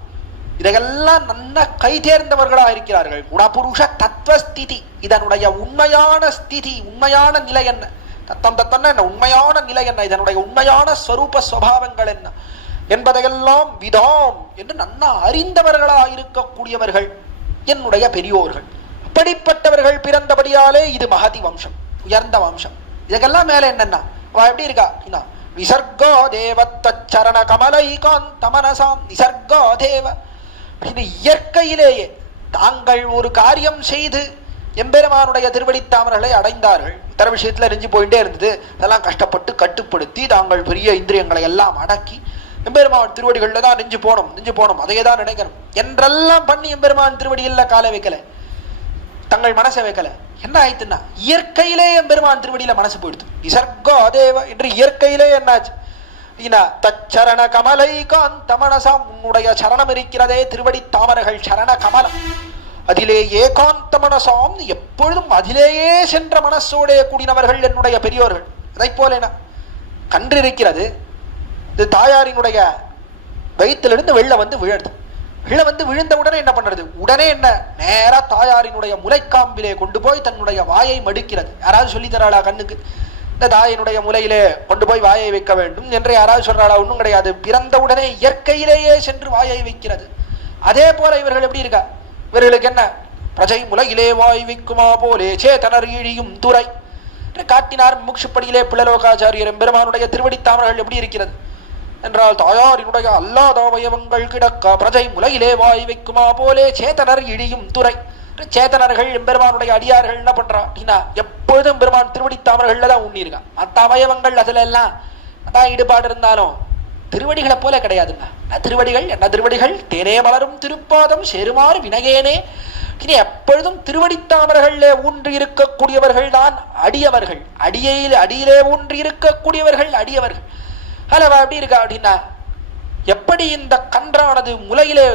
இதையெல்லாம் நன்ன கை தேர்ந்தவர்களா இருக்கிறார்கள். குணபுருஷ தத்துவஸ்திதி, இதனுடைய உண்மையான ஸ்திதி உண்மையான நிலை என்ன, தத்தம் தத்தம் என்ன உண்மையான நிலை என்ன, இதனுடைய உண்மையான ஸ்வரூப சுவாவங்கள் என்ன என்பதையெல்லாம் விதாம் என்று நன்னா அறிந்தவர்களா இருக்கக்கூடியவர்கள் என்னுடைய பெரியோர்கள். அப்படிப்பட்டவர்கள் பிறந்தபடியாலே இது மகதி வம்சம், உயர்ந்த வம்சம். இதுக்கெல்லாம் மேல என்னன்னா எப்படி இருக்கா விசர்கோ தேவத்தரண கமலைகாந்த மனசாம் நிசர்கோ தேவ. இயற்கையிலேயே தாங்கள் ஒரு காரியம் செய்து எம்பெருமானுடைய திருவடித்தாமர்களை அடைந்தார்கள். இத்தர விஷயத்துல நெஞ்சு போயிட்டே இருந்தது, அதெல்லாம் கஷ்டப்பட்டு கட்டுப்படுத்தி தாங்கள் பெரிய இந்திரியங்களை எல்லாம் அடக்கி எம்பெருமான் திருவடிகள்ல தான் நெஞ்சு போனோம் அதையே தான் நினைக்கணும் என்றெல்லாம் பண்ணி எம்பெருமான் திருவடிகள்ல காலை வைக்கல, தங்கள் மனசை வைக்கல. என்ன ஆயிடுச்சுன்னா இயற்கையிலே எம்பெருமான் திருவடியில மனசு போயிடுது. நிசர்கோ தேவ என்று இயற்கையிலே என்னாச்சு, தச்சரண கமலை காந்த மனசாம், உன்னுடைய சரணம் இருக்கிறதே திருவடி தாமரைகள் சரண கமலம், அதிலே ஏகாந்த மனசாம் எப்பொழுதும் அதிலேயே சென்ற மனசோடைய கூடினவர்கள் என்னுடைய பெரியோர்கள். அதை போல கன்று இருக்கிறது, இது தாயாரினுடைய வயிற்றிலிருந்து வெளில வந்து விழுது. வெளில வந்து விழுந்த உடனே என்ன பண்றது, உடனே என்ன நேரா தாயாரினுடைய முலைக்காம்பிலே கொண்டு போய் தன்னுடைய வாயை மடுக்கிறது. யாராவது சொல்லி தராளா கண்ணுக்கு இந்த தாயினுடைய முலையிலே கொண்டு போய் வாயை வைக்க வேண்டும் என்று யாராவது சொல்றாளா? ஒன்றும் கிடையாது. பிறந்த உடனே இயற்கையிலேயே சென்று வாயை வைக்கிறது. அதே போல இவர்கள் எப்படி இருக்கா, இவர்களுக்கு என்ன பிரஜை முலையிலே வாய் வைக்குமா போலே சேதனர் இழியும் துறை காட்டினார். முக்ஷுப்படியிலே பிள்ளலோகாச்சாரியர் பெருமானுடைய திருவடித்தாமர்கள் எப்படி இருக்கிறது என்றால் தாயாரினுடைய அல்லாத அவயவங்கள் கிடக்க பிரஜை முலையிலே வாய் வைக்குமா போலே சேதனர் இழியும் துறை. சேதனர்கள் எம்பெருமானுடைய அடியார்கள் என்ன பண்றா அப்படின்னா எப்பொழுதும் பெருமான் திருவடித்தாமர்கள்ல தான் உண்ணிருக்கான். மற்ற அவயவங்கள் அதுல எல்லாம் அதான் ஈடுபாடு இருந்தாலும் திருவடிகளை போல கிடையாதுங்க. திருவடிகள் என்ன திருவடிகள் தேனே மலரும் திருப்பாதம் சேருமாறு வினகேனே. இனி எப்பொழுதும் திருவடித்தாமர்களே ஊன்றி இருக்கக்கூடியவர்கள் தான் அடியவர்கள், அடியிலே ஊன்றி இருக்கக்கூடியவர்கள் அடியவர்கள். அல்லவா எப்படி இருக்கா அப்படின்னா எப்படி இந்த கன்றானது முலையிலே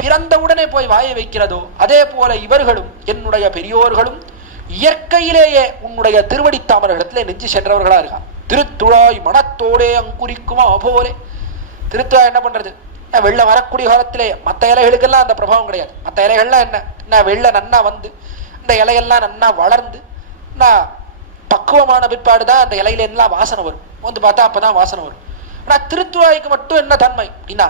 பிறந்தவுடனே போய் வாயை வைக்கிறதோ அதே போல இவர்களும் என்னுடைய பெரியோர்களும் இயற்கையிலேயே உன்னுடைய திருவடித்தாமர்களிடத்துல நெஞ்சு சென்றவர்களா இருக்கான். திருத்துழாய் மனத்தோடே அங்குரிக்குமா போலே. திருத்துழாய் என்ன பண்றது, வெள்ளம் வரக்கூடிய காலத்திலே மற்ற இலைகளுக்கெல்லாம் அந்த பிரபாவம் கிடையாது. மற்ற இலைகள்லாம் என்ன வெள்ள நன்னா வந்து இந்த இலையெல்லாம் நன்னா வளர்ந்து பக்குவமான பிற்பாடுதான் அந்த இலையில எல்லாம் வாசனை வரும். வந்து பார்த்தா அப்பதான் வாசனை வரும். ஆனா திருத்துழாய்க்கு மட்டும் என்ன தன்மை அப்படின்னா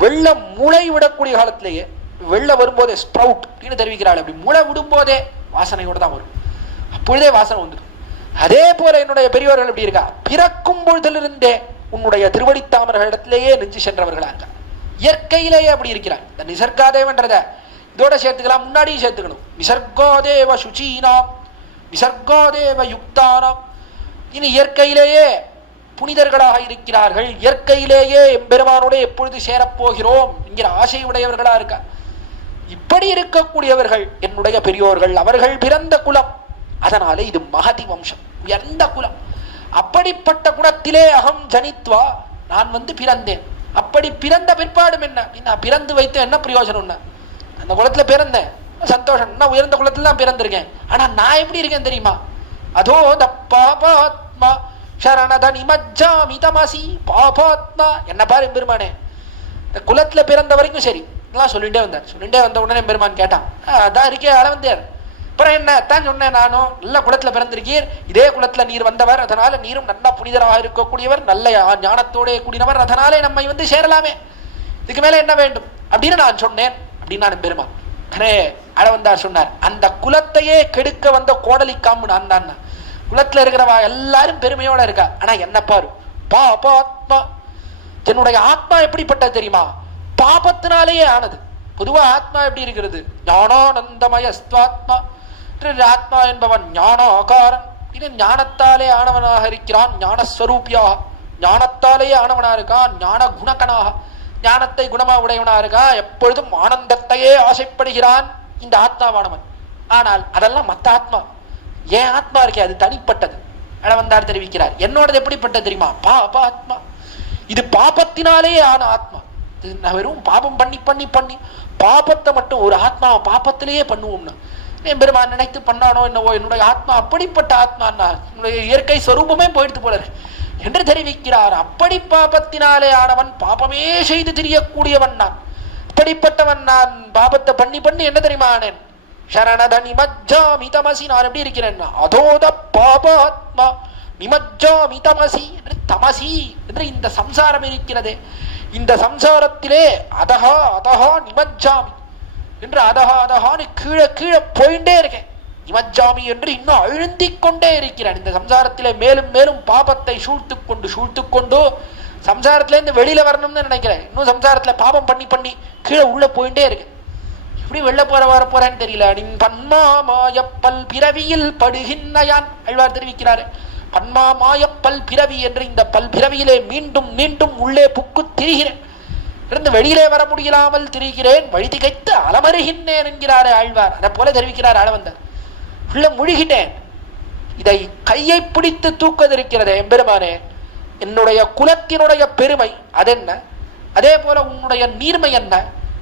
வெள்ளம் முளை விடக்கூடிய காலத்திலேயே வெள்ளம் வரும்போதே ஸ்ப்ரவுட் அப்படின்னு தெரிவிக்கிறாள். அப்படி முளை விடும் போதே வாசனையோடு தான் வரும். அப்பொழுதே வாசனை வந்துடும். அதே போல என்னுடைய பெரியோர்கள் எப்படி இருக்கா, பிறக்கும் பொழுதிலிருந்தே உன்னுடைய திருவடித்தாமர்களிடத்திலேயே நெஞ்சு சென்றவர்களா இருக்கா. இயற்கையிலேயே அப்படி இருக்கிறார். இந்த நிசர்காதேவன்றத இதோட சேர்த்துக்கலாம், முன்னாடியும் சேர்த்துக்கணும். நிசர்கோதேவ சுச்சீனாம் நிசர்கோதேவ யுக்தானாம். இனி இயற்கையிலேயே புனிதர்களாக இருக்கிறார்கள், இயற்கையிலேயே எம்பெருமானோட எப்பொழுது சேரப்போகிறோம் என்கிற ஆசை உடையவர்களா இருக்கா. இப்படி இருக்கக்கூடியவர்கள் என்னுடைய பெரியோர்கள், அவர்கள் பிறந்த குலம். அதனாலே இது மகதி வம்சம், உயர்ந்த குலம். அப்படிப்பட்ட குலத்திலே அகம் ஜனித்வா, நான் பிறந்தேன். அப்படி பிறந்த பிற்பாடும் என்ன, நான் பிறந்து வைத்து என்ன பிரயோஜனம்? அந்த குலத்துல பிறந்தேன், சந்தோஷம், நான் உயர்ந்த குலத்துல தான் பிறந்திருக்கேன். ஆனா நான் எப்படி இருக்கேன் தெரியுமா? அதோ பாபாத்மா சரணத நிமஜ்ஜாமி தமசி பாபாத்மா. என்ன பாரு பெருமானே, இந்த குலத்துல பிறந்த வரைக்கும் சரி எல்லாம் சொல்லிட்டே வந்தார். சொல்லிட்டே வந்த உடனே பெருமான் கேட்டான், அதான் இருக்கே அளவந்தார், அப்புறம் என்ன தான் சொன்னேன், நானும் நல்ல குலத்துல பிறந்திருக்கீர், இதே குலத்துல நீர் வந்தவர், அதனால நீரும் நல்ல புனிதராக இருக்கக்கூடியவர், நல்ல ஞானத்தோட கூடினவர், அதனாலே நம்மை சேரலாமே, இதுக்கு மேல என்ன வேண்டும் அப்படின்னு நான் சொன்னேன் அப்படின்னு நான் பெருமான். அளவந்தார் சொன்னார், அந்த குலத்தையே கெடுக்க வந்த கோடலிக்காம்பு நான் தான். குலத்துல இருக்கிறவா எல்லாரும் பெருமையோட இருக்கா, ஆனா என்ன பாரு பாபாத்மா. என்னுடைய ஆத்மா எப்படிப்பட்டது தெரியுமா? பாபத்தினாலேயே ஆனது. பொதுவா ஆத்மா எப்படி இருக்கிறது? ஞானானந்தமயஸ்துவாத்மா. ஆத்மா என்பவன் ஞானாகாரன், இது ஞானத்தாலே ஆனவனாக இருக்கிறான், ஞானஸ்வரூபியாக ஞானத்தாலேயே ஆனவனா இருக்கான், ஞான குணகனாக ஞானத்தை குணமா உடையவனா இருக்கா, எப்பொழுதும் ஆனந்தத்தையே ஆசைப்படுகிறான் இந்த ஆத்மாவானவன். ஆனால் அதெல்லாம் மத்த ஆத்மா. ஏன் ஆத்மா இருக்கே அது தனிப்பட்டது. அளவந்தார் தெரிவிக்கிறார், என்னோடது எப்படிப்பட்டது தெரியுமா? பாபாத்மா. இது பாபத்தினாலேயே ஆன ஆத்மா. வெறும் பாபம் பண்ணி பண்ணி பண்ணி பாபத்தை மட்டும் ஒரு ஆத்மாவை பாபத்திலேயே பண்ணுவோம்னா பெருமான் நினைத்து பண்ணானோ என்னவோ, என்னுடைய ஆத்மா அப்படிப்பட்ட ஆத்மா, என்னுடைய இயற்கை ஸ்வரூபமே போயிடுத்து போல என்று தெரிவிக்கிறார். அப்படி பாபத்தினாலே ஆனவன், பாபமே செய்து திரியக்கூடியவன் நான். அப்படிப்பட்டவன் நான் பாபத்தை பண்ணி பண்ணி என்ன தெரியுமா ஆனேன்? சரணத நிமஜ்ஜாமி தமசி. நான் எப்படி இருக்கிறேன்? அதோத பாபாத்மா நிமஜ்ஜாமி தமசி என்று, தமசி என்று இந்த சம்சாரம் இருக்கிறதே, இந்த சம்சாரத்திலே அதஹா அதஹா நிமஜ்ஜாமி என்று அதஹா அதஹான்னு கீழே கீழே போயிட்டே இருக்கேன். நிமஜ்ஜாமி என்று இன்னும் அழுந்திக் கொண்டே இருக்கிறேன். இந்த சம்சாரத்திலே மேலும் மேலும் பாபத்தை சூழ்த்து கொண்டு சம்சாரத்திலேருந்து வெளியில வரணும்னு நினைக்கிறேன். இன்னும் சம்சாரத்துல பாபம் பண்ணி பண்ணி கீழே உள்ள போயிட்டே இருக்கேன். எப்படி வெளில வர போறேன்னு தெரியல. நின் பன்மா மாயப்பல் பிறவியில் படுகின்னையான் அழ்வார் தெரிவிக்கிறாரு. பன்மா மாயப்பல் பிறவி என்று இந்த பல் பிறவியிலே மீண்டும் மீண்டும் உள்ளே புக்கு திரிகிறேன், இருந்து வெளியிலே வர முடியலாமல் திரிகிறேன், வழி திகைத்து அலமருகின்றேன் என்கிறாரே ஆழ்வார். அதை போல தெரிவிக்கிறார் ஆளவந்தார். உள்ள முழுகிட்டேன், இதை கையை பிடித்து தூக்கதிருக்கிறதே எம்பெருமானே, என்னுடைய குலத்தினுடைய பெருமை அதென்ன, அதே போல உன்னுடைய நீர்மை என்ன,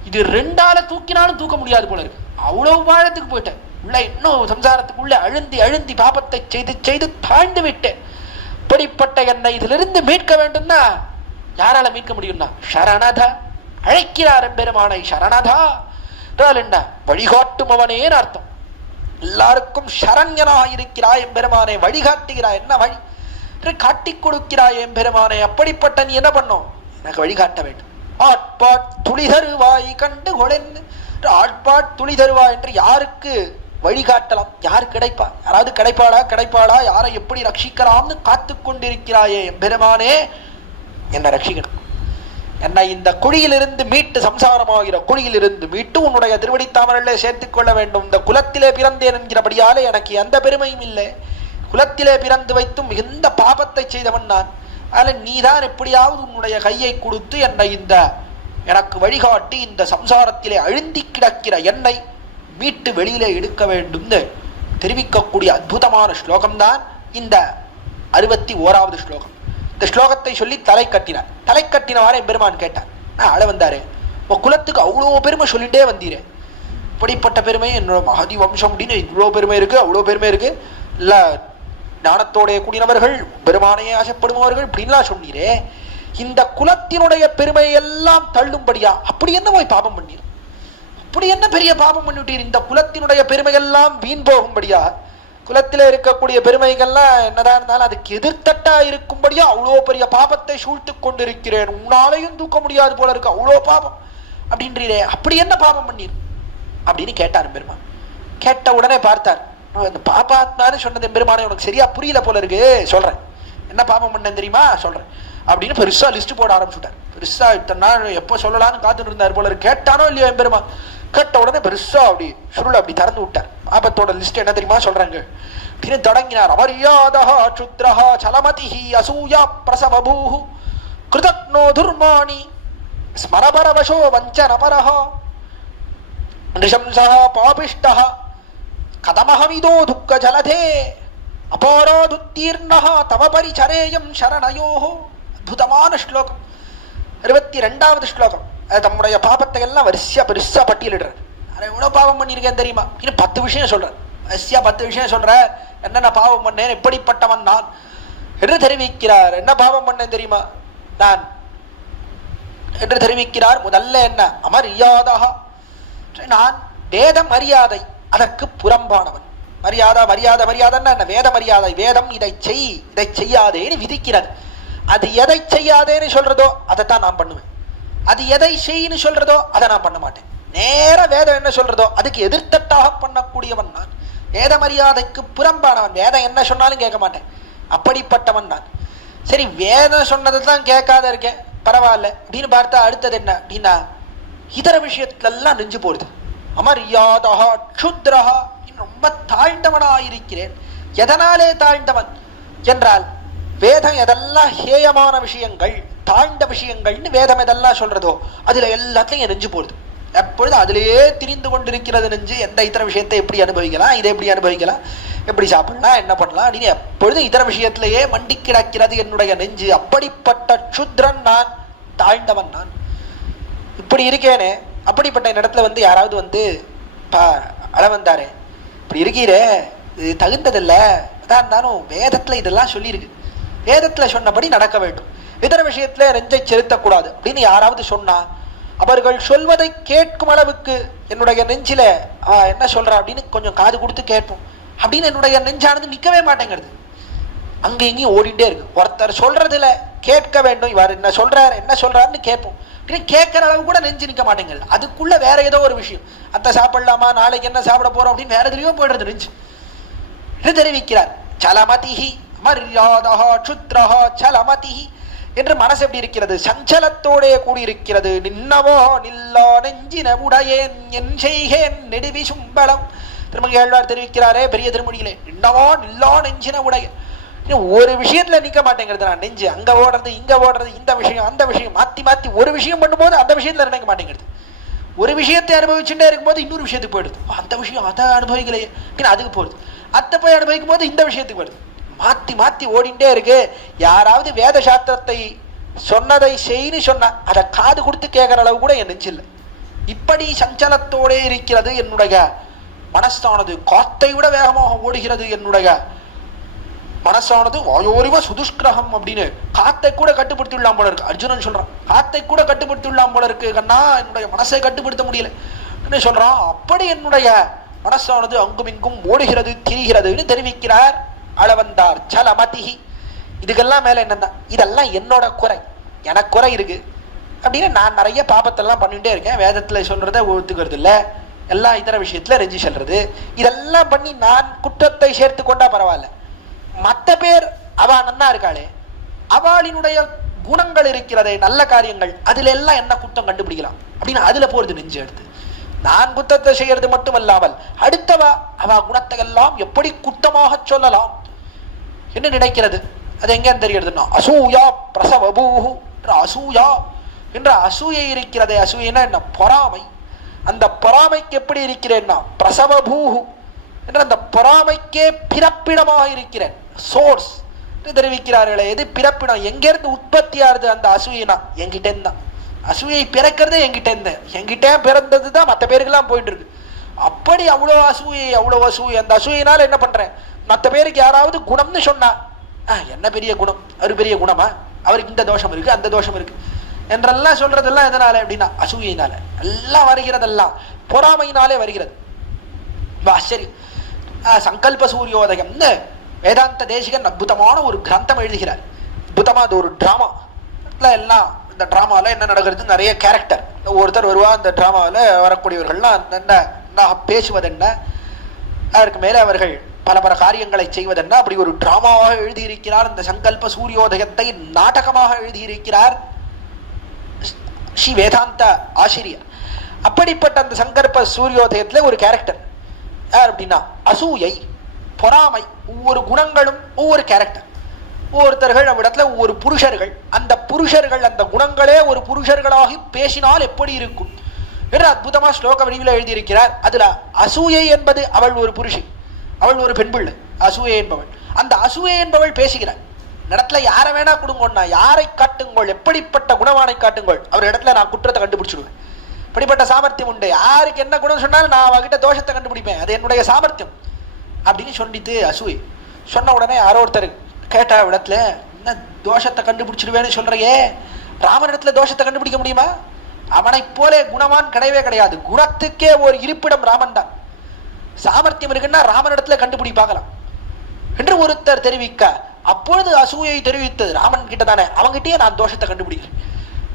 இது ரெண்டால தூக்கினாலும் தூக்க முடியாது போல இருக்கு. அவ்வளவு ஆழத்துக்கு போயிட்டேன். உள்ள இன்னும் சம்சாரத்துக்குள்ள அழுந்தி அழுந்தி பாபத்தை செய்து செய்து தாழ்ந்து விட்டேன். இப்படிப்பட்ட என்னை இதிலிருந்து மீட்க வேண்டும்னா யாரால மீட்க முடியும்னா சரணதா. அழைக்கிறார் எம்பெருமானை சரணதா என்றால் என்ன? வழிகாட்டும் அவனேன்னு அர்த்தம். எல்லாருக்கும் சரண்யனாக இருக்கிறாய் எம்பெருமானை, வழிகாட்டுகிறாய். என்ன வழி என்று காட்டி கொடுக்கிறாய் எம்பெருமானை. அப்படிப்பட்ட நீ என்ன பண்ணும்? எனக்கு வழிகாட்ட வேண்டும். ஆட்பாட் துளி தருவாய் கண்டு கொளென்று, ஆட்பாட் துளி தருவாய் என்று யாருக்கு வழிகாட்டலாம்? யார் கிடைப்பா? யாராவது கிடைப்பாளா? யாரை எப்படி ரட்சிக்கலாம்னு காத்து கொண்டிருக்கிறாயே எம்பெருமானே, என்னை ரட்சிக்கணும். என்னை இந்த குழியிலிருந்து மீட்டு, சம்சாரமாகிற குழியிலிருந்து மீட்டு உன்னுடைய திருவடி தாமரையிலே சேர்த்துக் கொள்ள வேண்டும். இந்த குலத்திலே பிறந்தேன் என்கிறபடியாலே எனக்கு எந்த பெருமையும் இல்லை. குலத்திலே பிறந்து வைத்தும் மிகுந்த பாபத்தை செய்தவன் நான். அதில் நீதான் எப்படியாவது உன்னுடைய கையை கொடுத்து என்னை எனக்கு வழிகாட்டி இந்த சம்சாரத்திலே அழுந்தி கிடக்கிற என்னை மீட்டு வெளியிலே எடுக்க வேண்டும்னு தெரிவிக்கக்கூடிய அற்புதமான ஸ்லோகம்தான் இந்த 61வது ஸ்லோகம். இந்த ஸ்லோகத்தை சொல்லி தலை கட்டினவாறு பெருமான் கேட்டார். நான் ஆள வந்தாரு, உன் குலத்துக்கு அவ்வளோ பெருமை சொல்லிட்டே வந்தீரே, இப்படிப்பட்ட பெருமை என்னோட மகதி வம்சம் அப்படின்னு இவ்வளோ பெருமை இருக்கு, அவ்வளோ பெருமை இருக்கு, இல்ல ஞானத்தோடைய கூடினவர்கள், பெருமானையே ஆசைப்படுபவர்கள் இப்படின்லாம் சொன்னீரே, இந்த குலத்தினுடைய பெருமை எல்லாம் தள்ளும்படியா அப்படி என்ன போய் பாபம் பண்ணீர்? அப்படி என்ன பெரிய பாபம் பண்ணிவிட்டீர்? இந்த குலத்தினுடைய பெருமைகள்லாம் வீண் போகும்படியா, குலத்தில இருக்கக்கூடிய பெருமைகள்லாம் என்னதான் இருந்தாலும் அதுக்கு எதிர்த்தட்டா இருக்கும்படியா அவ்வளோ பெரிய பாபத்தை சூழ்த்து கொண்டிருக்கிறேன், உன்னாலையும் தூக்க முடியாது போல இருக்கு, அவ்வளோ பாபம் அப்படின்றீரே, அப்படி என்ன பாபம் பண்ணீர் அப்படின்னு கேட்டார் பெருமான். கேட்ட உடனே பார்த்தார், இந்த பாபாத்மான்னு சொன்னது பெருமானே உனக்கு சரியா புரியல போல இருக்கு, சொல்றேன். என்ன பாபம் பண்ண தெரியுமா, சொல்றேன் அப்படின்னு பெருசா லிஸ்ட் போட ஆரம்பிச்சுட்டார். பெருசா இத்தனை நாள் எப்போ சொல்லலாம்னு காத்துட்டு இருந்தார் போல இருக்கு. கேட்டானோ இல்லையோ எம்பெருமா, கேட்ட உடனே பெருசா அப்படி சுருள் அப்படி திறந்து விட்டார். பாபத்தோட லிஸ்ட் என்ன தெரியுமா சொல்றாங்க அப்படின்னு தொடங்கினார். அமரியாதா சுத்ரஹா சலமதிஹி அசூயா பிரசவபூஹு கிருதக்னோ துர்மாணி ஸ்மரபரவசோ வஞ்சனபரஹ நிஷம்சஹ பாபிஷ்டஹ கதமஹமிதோ துக்க ஜலதே அபாராதுத்தீர்ணஹ தவ பரிசரேயம் சரணயோஹோ. அற்புதமான ஸ்லோகம், 22வது ஸ்லோகம். அது தம்முடைய பாபத்தை எல்லாம் வரிசையா பெருசா பட்டியலிடுறார். எவ்வளவு பாவம் பண்ணியிருக்கேன் தெரியுமா, இன்னும் 10 விஷயம் சொல்றார். வரிசையா 10 விஷயம் சொல்ற, என்னென்ன பாவம் பண்ணேன், எப்படிப்பட்டவன் நான் என்று தெரிவிக்கிறார். என்ன பாவம் பண்ணேன் தெரியுமா நான் என்று தெரிவிக்கிறார். முதல்ல என்ன, அமரியாதா, நான் வேத மரியாதை அதற்கு புறம்பானவன். மரியாதை மரியாதை மரியாதைன்னா என்ன, வேத மரியாதை. வேதம் இதை செய் இதை செய்யாதேன்னு விதிக்கிறது. அது எதை செய்யாதேன்னு சொல்றதோ அதைத்தான் நான் பண்ணுவேன். அது எதை செய்யின்னு சொல்றதோ அதை நான் பண்ண மாட்டேன். நேர வேதம் என்ன சொல்றதோ அதுக்கு எதிர்த்தட்டாக பண்ணக்கூடியவன் நான். வேத மரியாதைக்கு புறம்பானவன். வேதம் என்ன சொன்னாலும் கேட்க மாட்டேன், அப்படிப்பட்டவன் நான். சரி, வேதம் சொன்னதை தான் கேட்காத இருக்கேன், பரவாயில்ல அப்படின்னு பார்த்தா அடுத்தது என்ன அப்படின்னா, இதர விஷயத்துல எல்லாம் நெஞ்சு போடுது. அமரியாதா க்ஷுத்ரஹா, ரொம்ப தாழ்ந்தவனாயிருக்கிறேன். எதனாலே தாழ்ந்தவன் என்றால், வேதம் எதெல்லாம் ஹேயமான விஷயங்கள், தாழ்ந்த விஷயங்கள்னு வேதம் எதெல்லாம் சொல்றதோ அதுல எல்லாத்தையும் நெஞ்சு போடுது. எப்பொழுது அதிலேயே திரிந்து கொண்டிருக்கிறது நெஞ்சு. எந்த இதர விஷயத்தை எப்படி அனுபவிக்கலாம், இதை எப்படி அனுபவிக்கலாம், எப்படி சாப்பிடலாம், என்ன பண்ணலாம் அப்படின்னு எப்பொழுதும் இதர விஷயத்திலேயே மண்டி கிடக்கிறது என்னுடைய நெஞ்சு. அப்படிப்பட்ட க்ஷுத்ரன் நான், தாழ்ந்தவன் நான். இப்படி இருக்கேனே, அப்படிப்பட்ட இடத்துல யாராவது அழ வந்தாரே, இப்படி இருக்கீரே, இது தகுந்ததில்ல, அதான் இருந்தாலும் வேதத்துல இதெல்லாம் சொல்லியிருக்கு, வேதத்துல சொன்னபடி நடக்க வேண்டும், இதர விஷயத்துல நெஞ்சை செலுத்தக்கூடாது அப்படின்னு யாராவது சொன்னா, அவர்கள் சொல்வதை கேட்கும் அளவுக்கு என்னுடைய நெஞ்சில என்ன சொல்ற அப்படின்னு கொஞ்சம் காது கொடுத்து கேட்போம். அப்படின்னு என்னுடைய நெஞ்சானது நிற்கவே மாட்டேங்கிறது, அங்க இங்கேயும் ஓடிட்டே இருக்கு. ஒருத்தர் சொல்றதுல கேட்க வேண்டும், இவர் என்ன சொல்றாரு என்ன சொல்றாருன்னு கேட்போம். கேட்கிற அளவு கூட நெஞ்சு நிற்க மாட்டேங்குது. அதுக்குள்ள வேற ஏதோ ஒரு விஷயம், அத்தை சாப்பிடலாமா, நாளைக்கு என்ன சாப்பிட போறோம் அப்படின்னு வேற எதுலயோ போயிடுறது நெஞ்சு என்று தெரிவிக்கிறார். சலமதிஹி மரியாதா க்ஷுத்ரஹா சலமதிஹி என்று மனசு எப்படி இருக்கிறது, சஞ்சலத்தோடே கூடியிருக்கிறது. நின்னவோ நில்லா நெஞ்சின உடையேன் என் செய்கேன் நெடுவி சும்பளம். திருமங்கையாழ்வார் தெரிவிக்கிறாரே பெரிய திருமொழியிலே, நின்னவோ நில்லா நெஞ்சின உடைய. ஒரு விஷயத்துல நிக்க மாட்டேங்கிறது நான் நெஞ்சு. அங்க ஓடுறது இங்க ஓடுறது, இந்த விஷயம் அந்த விஷயம் மாத்தி மாத்தி ஒரு விஷயம் பண்ணும்போது அந்த விஷயத்துல நினைக்க மாட்டேங்கிறது. ஒரு விஷயத்தை அனுபவிச்சுட்டே இருக்கும்போது இன்னொரு விஷயத்துக்கு போயிடுது. அந்த விஷயம் அதை அனுபவிக்கலையே அதுக்கு போடுது, அத்தை போய் அனுபவிக்கும் போது இந்த விஷயத்துக்கு போயிடுது. மாத்தி மாத்தி ஓடிண்டே இருக்கு. யாராவது வேத சாஸ்திரத்தை சொன்னதை செய்ன்னு சொன்ன அதை காது கொடுத்து கேட்கிற அளவு கூட என் நெஞ்சில்லை. இப்படி சஞ்சலத்தோடே இருக்கிறது என்னுடைய மனசானது. காத்தை விட வேகமாக ஓடுகிறது என்னுடைய மனசானது. வாயோரிவ சுதுஷ்கிரகம் அப்படின்னு காத்தை கூட கட்டுப்படுத்திடலாம் போல இருக்கு. அர்ஜுனன் சொல்றான், காத்தை கூட கட்டுப்படுத்திடலாம் போல இருக்கு கண்ணா, என்னுடைய மனசை கட்டுப்படுத்த முடியல சொல்றான். அப்படி என்னுடைய மனசானது அங்கும் இங்கும் ஓடுகிறது திரிகிறதுன்னு தெரிவிக்கிறார் அளவந்தார் சலமதிஹி. இதுக்கெல்லாம் மேல என்னன்னா, இதெல்லாம் என்னோட குறை, எனக்கு குறை இருக்கு அப்படின்னு நான் நிறைய பாபத்தெல்லாம் பண்ணிட்டே இருக்கேன். வேதத்துல சொல்றதை ஒத்துக்கிறது இல்லை, எல்லா இதர விஷயத்துல நெஞ்சு செல்றது, இதெல்லாம் பண்ணி நான் குற்றத்தை சேர்த்து கொண்டா பரவாயில்ல. மற்ற பேர் அவ நன்னா இருக்காளே, அவளினுடைய குணங்கள் இருக்கிறதே நல்ல காரியங்கள், அதுல எல்லாம் என்ன குற்றம் கண்டுபிடிக்கலாம் அப்படின்னு அதுல போறது நெஞ்சு எடுத்து. நான் குற்றத்தை செய்யறது மட்டுமல்லாமல் அடுத்தவா அவ குணத்தை எல்லாம் எப்படி குற்றமாக சொல்லலாம் என்று நினைக்கிறது. அது எங்க தெரிகிறதுன்னா, அசூயா பிரசவபூஹு என்ற அசூயா என்ற அசூயை இருக்கிறதே. அசூயனா என்ன, பொறாமை. அந்த பொறாமைக்கு எப்படி இருக்கிறேன்னா பிரசவபூஹு என்ற அந்த பொறாமைக்கே பிறப்பிடமாக இருக்கிறேன், சோர்ஸ் தெரிவிக்கிறார்களே. எது பிறப்பிடம், எங்கிருந்து உற்பத்தி ஆகுது அந்த அசூயினா, என்கிட்ட இருந்தான். அசூயை பிறக்கிறதே என்கிட்ட பிறந்தது தான் மற்ற பேருக்கெல்லாம் போயிட்டு இருக்கு. அப்படி அவ்வளோ அசூயை அந்த அசூயினால என்ன பண்றேன், மற்ற பேருக்கு யாராவது குணம்னு சொன்னா, என்ன பெரிய குணம், அவரு பெரிய குணமா, அவருக்கு இந்த தோஷம் இருக்கு அந்த தோஷம் இருக்கு என்றெல்லாம் சொல்றதெல்லாம் எதனால அப்படின்னா அசூயினால. எல்லாம் வருகிறதெல்லாம் பொறாமையினாலே வருகிறது. ஆச்சரியம். சங்கல்ப சூரியோதயம்னு வேதாந்த தேசிகன் அற்புதமான ஒரு கிரந்தம் எழுதுகிறார். அற்புதமா அது ஒரு டிராமா. எல்லாம் இந்த டிராமாவில் என்ன நடக்கிறது, நிறைய கேரக்டர் ஒருத்தர் வருவா, அந்த டிராமாவில் வரக்கூடியவர்கள்லாம் என்ன பேசுவது என்ன, அதற்கு மேலே அவர்கள் பல பல காரியங்களை செய்வதென்ன அப்படி ஒரு டிராமாவாக எழுதியிருக்கிறார். இந்த சங்கல்ப சூரியோதயத்தை நாடகமாக எழுதியிருக்கிறார் ஸ்ரீ வேதாந்த ஆசிரியர். அப்படிப்பட்ட அந்த சங்கல்ப சூரியோதயத்துல ஒரு கேரக்டர் யார் அப்படின்னா அசூயை, பொறாமை, ஒவ்வொரு குணங்களும் ஒவ்வொரு கேரக்டர். ஒவ்வொருத்தர்கள் நம்மிடத்துல ஒவ்வொரு புருஷர்கள், அந்த புருஷர்கள் அந்த குணங்களே ஒரு புருஷர்களாகி பேசினால் எப்படி இருக்கும் என்று அற்புதமா ஸ்லோக வடிவில் எழுதியிருக்கிறார். அதுல அசூயை என்பது அவள் ஒரு புருஷி, அவள் ஒரு பெண் பிள்ளை. அசூயை என்பவள், அந்த அசூயை என்பவள் பேசுகிறாள். இடத்துல யாரை வேணா கொடுங்கோன்னா, யாரை காட்டுங்கள், எப்படிப்பட்ட குணவானை காட்டுங்கள், அவர் இடத்துல நான் குற்றத்தை கண்டுபிடிச்சிடுவேன். இப்படிப்பட்ட சாமர்த்தியம் உண்டு. யாருக்கு என்ன குணம் சொன்னாலும் நான் அவகிட்ட தோஷத்தை கண்டுபிடிப்பேன், அது என்னுடைய சாமர்த்தியம் அப்படின்னு சொல்லிட்டு அசூயை சொன்ன உடனே யாரோ ஒருத்தர் கேட்டா இடத்துல என்ன தோஷத்தை கண்டுபிடிச்சிடுவேன்னு சொல்றையே, ராமன் இடத்துல தோஷத்தை கண்டுபிடிக்க முடியுமா? அவனை போலே குணவான் கிடையவே கிடையாது. குணத்துக்கே ஒரு இருப்பிடம் ராமன் தான். சாமர்த்தியம் இருக்குன்னா ராமன் இடத்துல கண்டுபிடிப்பாகலாம் என்று ஒருத்தர் தெரிவிக்க, அப்பொழுது அசூயை தெரிவித்தது ராமன் கிட்ட தானே, அவங்கிட்டயே நான் தோஷத்தை கண்டுபிடிக்கிறேன்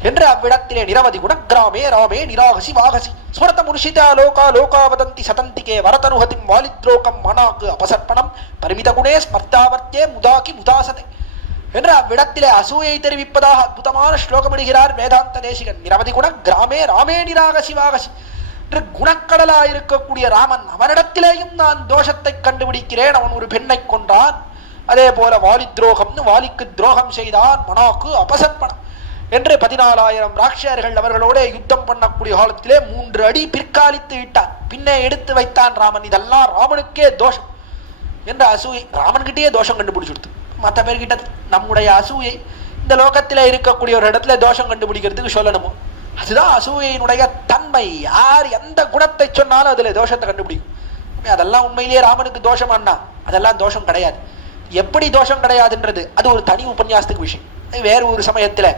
என்று அவ்விடத்திலே நிரவதி குண கிராமே ராமே நிராகசி வாகசி ஸ்மரத முனிஷிதா லோகா லோகா வதந்தி சதந்திகே வரதனுஹதிம் வாலித்ரோகம் மனாக்கு அபசர்ப்பணம் பரிமித குணே ஸ்மர்த்தாவர்த்தே முதாகி முதாசதே என்று அவ்விடத்திலே அசூயை தெரிவிப்பதாக அற்புதமான ஸ்லோகம் இடுகிறார் வேதாந்த தேசிகன். நிரவதி குண கிராமே ராமே நிராகசி வாகசி என்று குணக்கடலா இருக்கக்கூடிய ராமன், அவனிடத்திலேயும் நான் தோஷத்தை கண்டுபிடிக்கிறேன். அவன் ஒரு பெண்ணை கொன்றான், அதே போல வாலி துரோகம்னு வாலிக்கு துரோகம் செய்தான், மனாக்கு அபசர்ப்பணம் என்று 14,000 ராட்சர்கள் அவர்களோட யுத்தம் பண்ணக்கூடிய காலத்திலே 3 அடி பிற்காலித்து விட்டான், பின்னே எடுத்து வைத்தான் ராமன். இதெல்லாம் ராமனுக்கே தோஷம் என்று அசூயை ராமன்கிட்டயே தோஷம் கண்டுபிடிச்சுடுத்து. மற்ற பேர்கிட்ட நம்முடைய அசூயை இந்த லோகத்திலே இருக்கக்கூடிய ஒரு இடத்துல தோஷம் கண்டுபிடிக்கிறதுக்கு சொல்லணுமோ, அதுதான் அசூயினுடைய தன்மை. யார் எந்த குணத்தை சொன்னாலும் அதுல தோஷத்தை கண்டுபிடிக்கும். அதெல்லாம் உண்மையிலேயே ராமனுக்கு தோஷம் அண்ணா, அதெல்லாம் தோஷம் கிடையாது. எப்படி தோஷம் கிடையாதுன்றது அது ஒரு தனி உபன்யாசத்துக்கு விஷயம். வேறு ஒரு சமயத்துல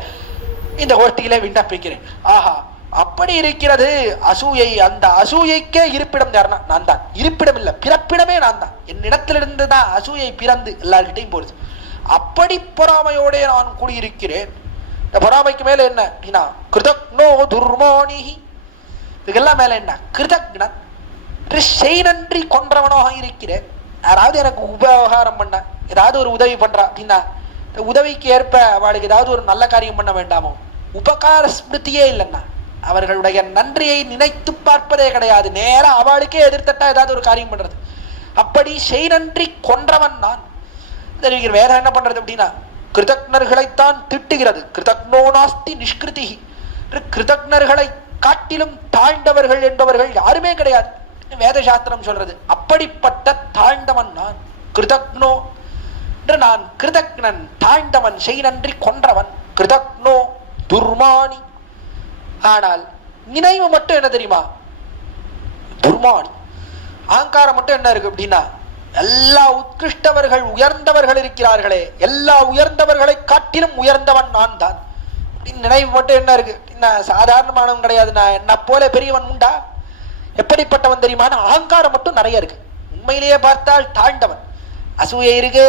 இந்த கோஷ்டியிலே விண்ணப்பிக்கிறேன். ஆஹா, அப்படி இருக்கிறது அசூயை. அந்த அசூயைக்கே இருப்பிடம் யாருன்னா நான் தான். இருப்பிடம் இல்லை, பிறப்பிடமே நான் தான். என்னிடத்திலிருந்து தான் அசூயை பிறந்து எல்லார்கிட்டையும் போடுது. அப்படி பொறாமையோட நான் கூடியிருக்கிறேன். இந்த பொறாமைக்கு மேல என்ன அப்படின்னா கிருதக்னோ துர்மோனிஹி, இதுக்கெல்லாம் மேல என்ன கிருதக்னன், நன்றி கொன்றவனாக இருக்கிறேன். யாராவது எனக்கு உபகாரம் பண்ண, ஏதாவது ஒரு உதவி பண்றா அப்படின்னா உதவிக்கு ஏற்ப அவளுக்கு ஏதாவது ஒரு நல்ல காரியம் பண்ண வேண்டாமோ? உபகார ஸ்மிருதியே இல்லைன்னா அவர்களுடைய நன்றியை நினைத்து பார்ப்பதே கிடையாது. நேரா அவளுக்கே எதிர்த்தட்டா ஏதாவது ஒரு காரியம் பண்றது. அப்படி நன்றி கொன்றவன் நான். தெரிவிக்கிற வேதம் என்ன பண்றது அப்படின்னா கிருதக்னர்களைத்தான் திட்டுகிறது. கிருதக்னோ நாஸ்தி நிஷ்கிருதி, கிருதக்னர்களை காட்டிலும் தாழ்ந்தவர்கள் என்பவர்கள் யாருமே கிடையாது வேத சாஸ்திரம் சொல்றது. அப்படிப்பட்ட தாழ்ந்தவன் நான். கிருதக்னோ என்று நான் கிருதக்னன், தாழ்ந்தவன், நன்றி கொன்றவன். கிருதக்னோ துர்மானி, ஆனால் நினைவு மட்டும் என்ன தெரியுமா துர்மானி. அகங்காரம் மட்டும் என்ன இருக்கு அப்படின்னா எல்லா உத்கிருஷ்டவர்கள் உயர்ந்தவர்கள் இருக்கிறார்களே, எல்லா உயர்ந்தவர்களை காட்டிலும் உயர்ந்தவன் நான் தான். நினைவு மட்டும் என்ன இருக்கு, சாதாரணமானவன் கிடையாது. நான் என்ன போல பெரியவன் உண்டா? எப்படிப்பட்டவன் தெரியுமா? அகங்காரம் மட்டும் நிறைய இருக்கு. உண்மையிலேயே பார்த்தால் தாழ்ந்தவன். அசூயை இருக்கு,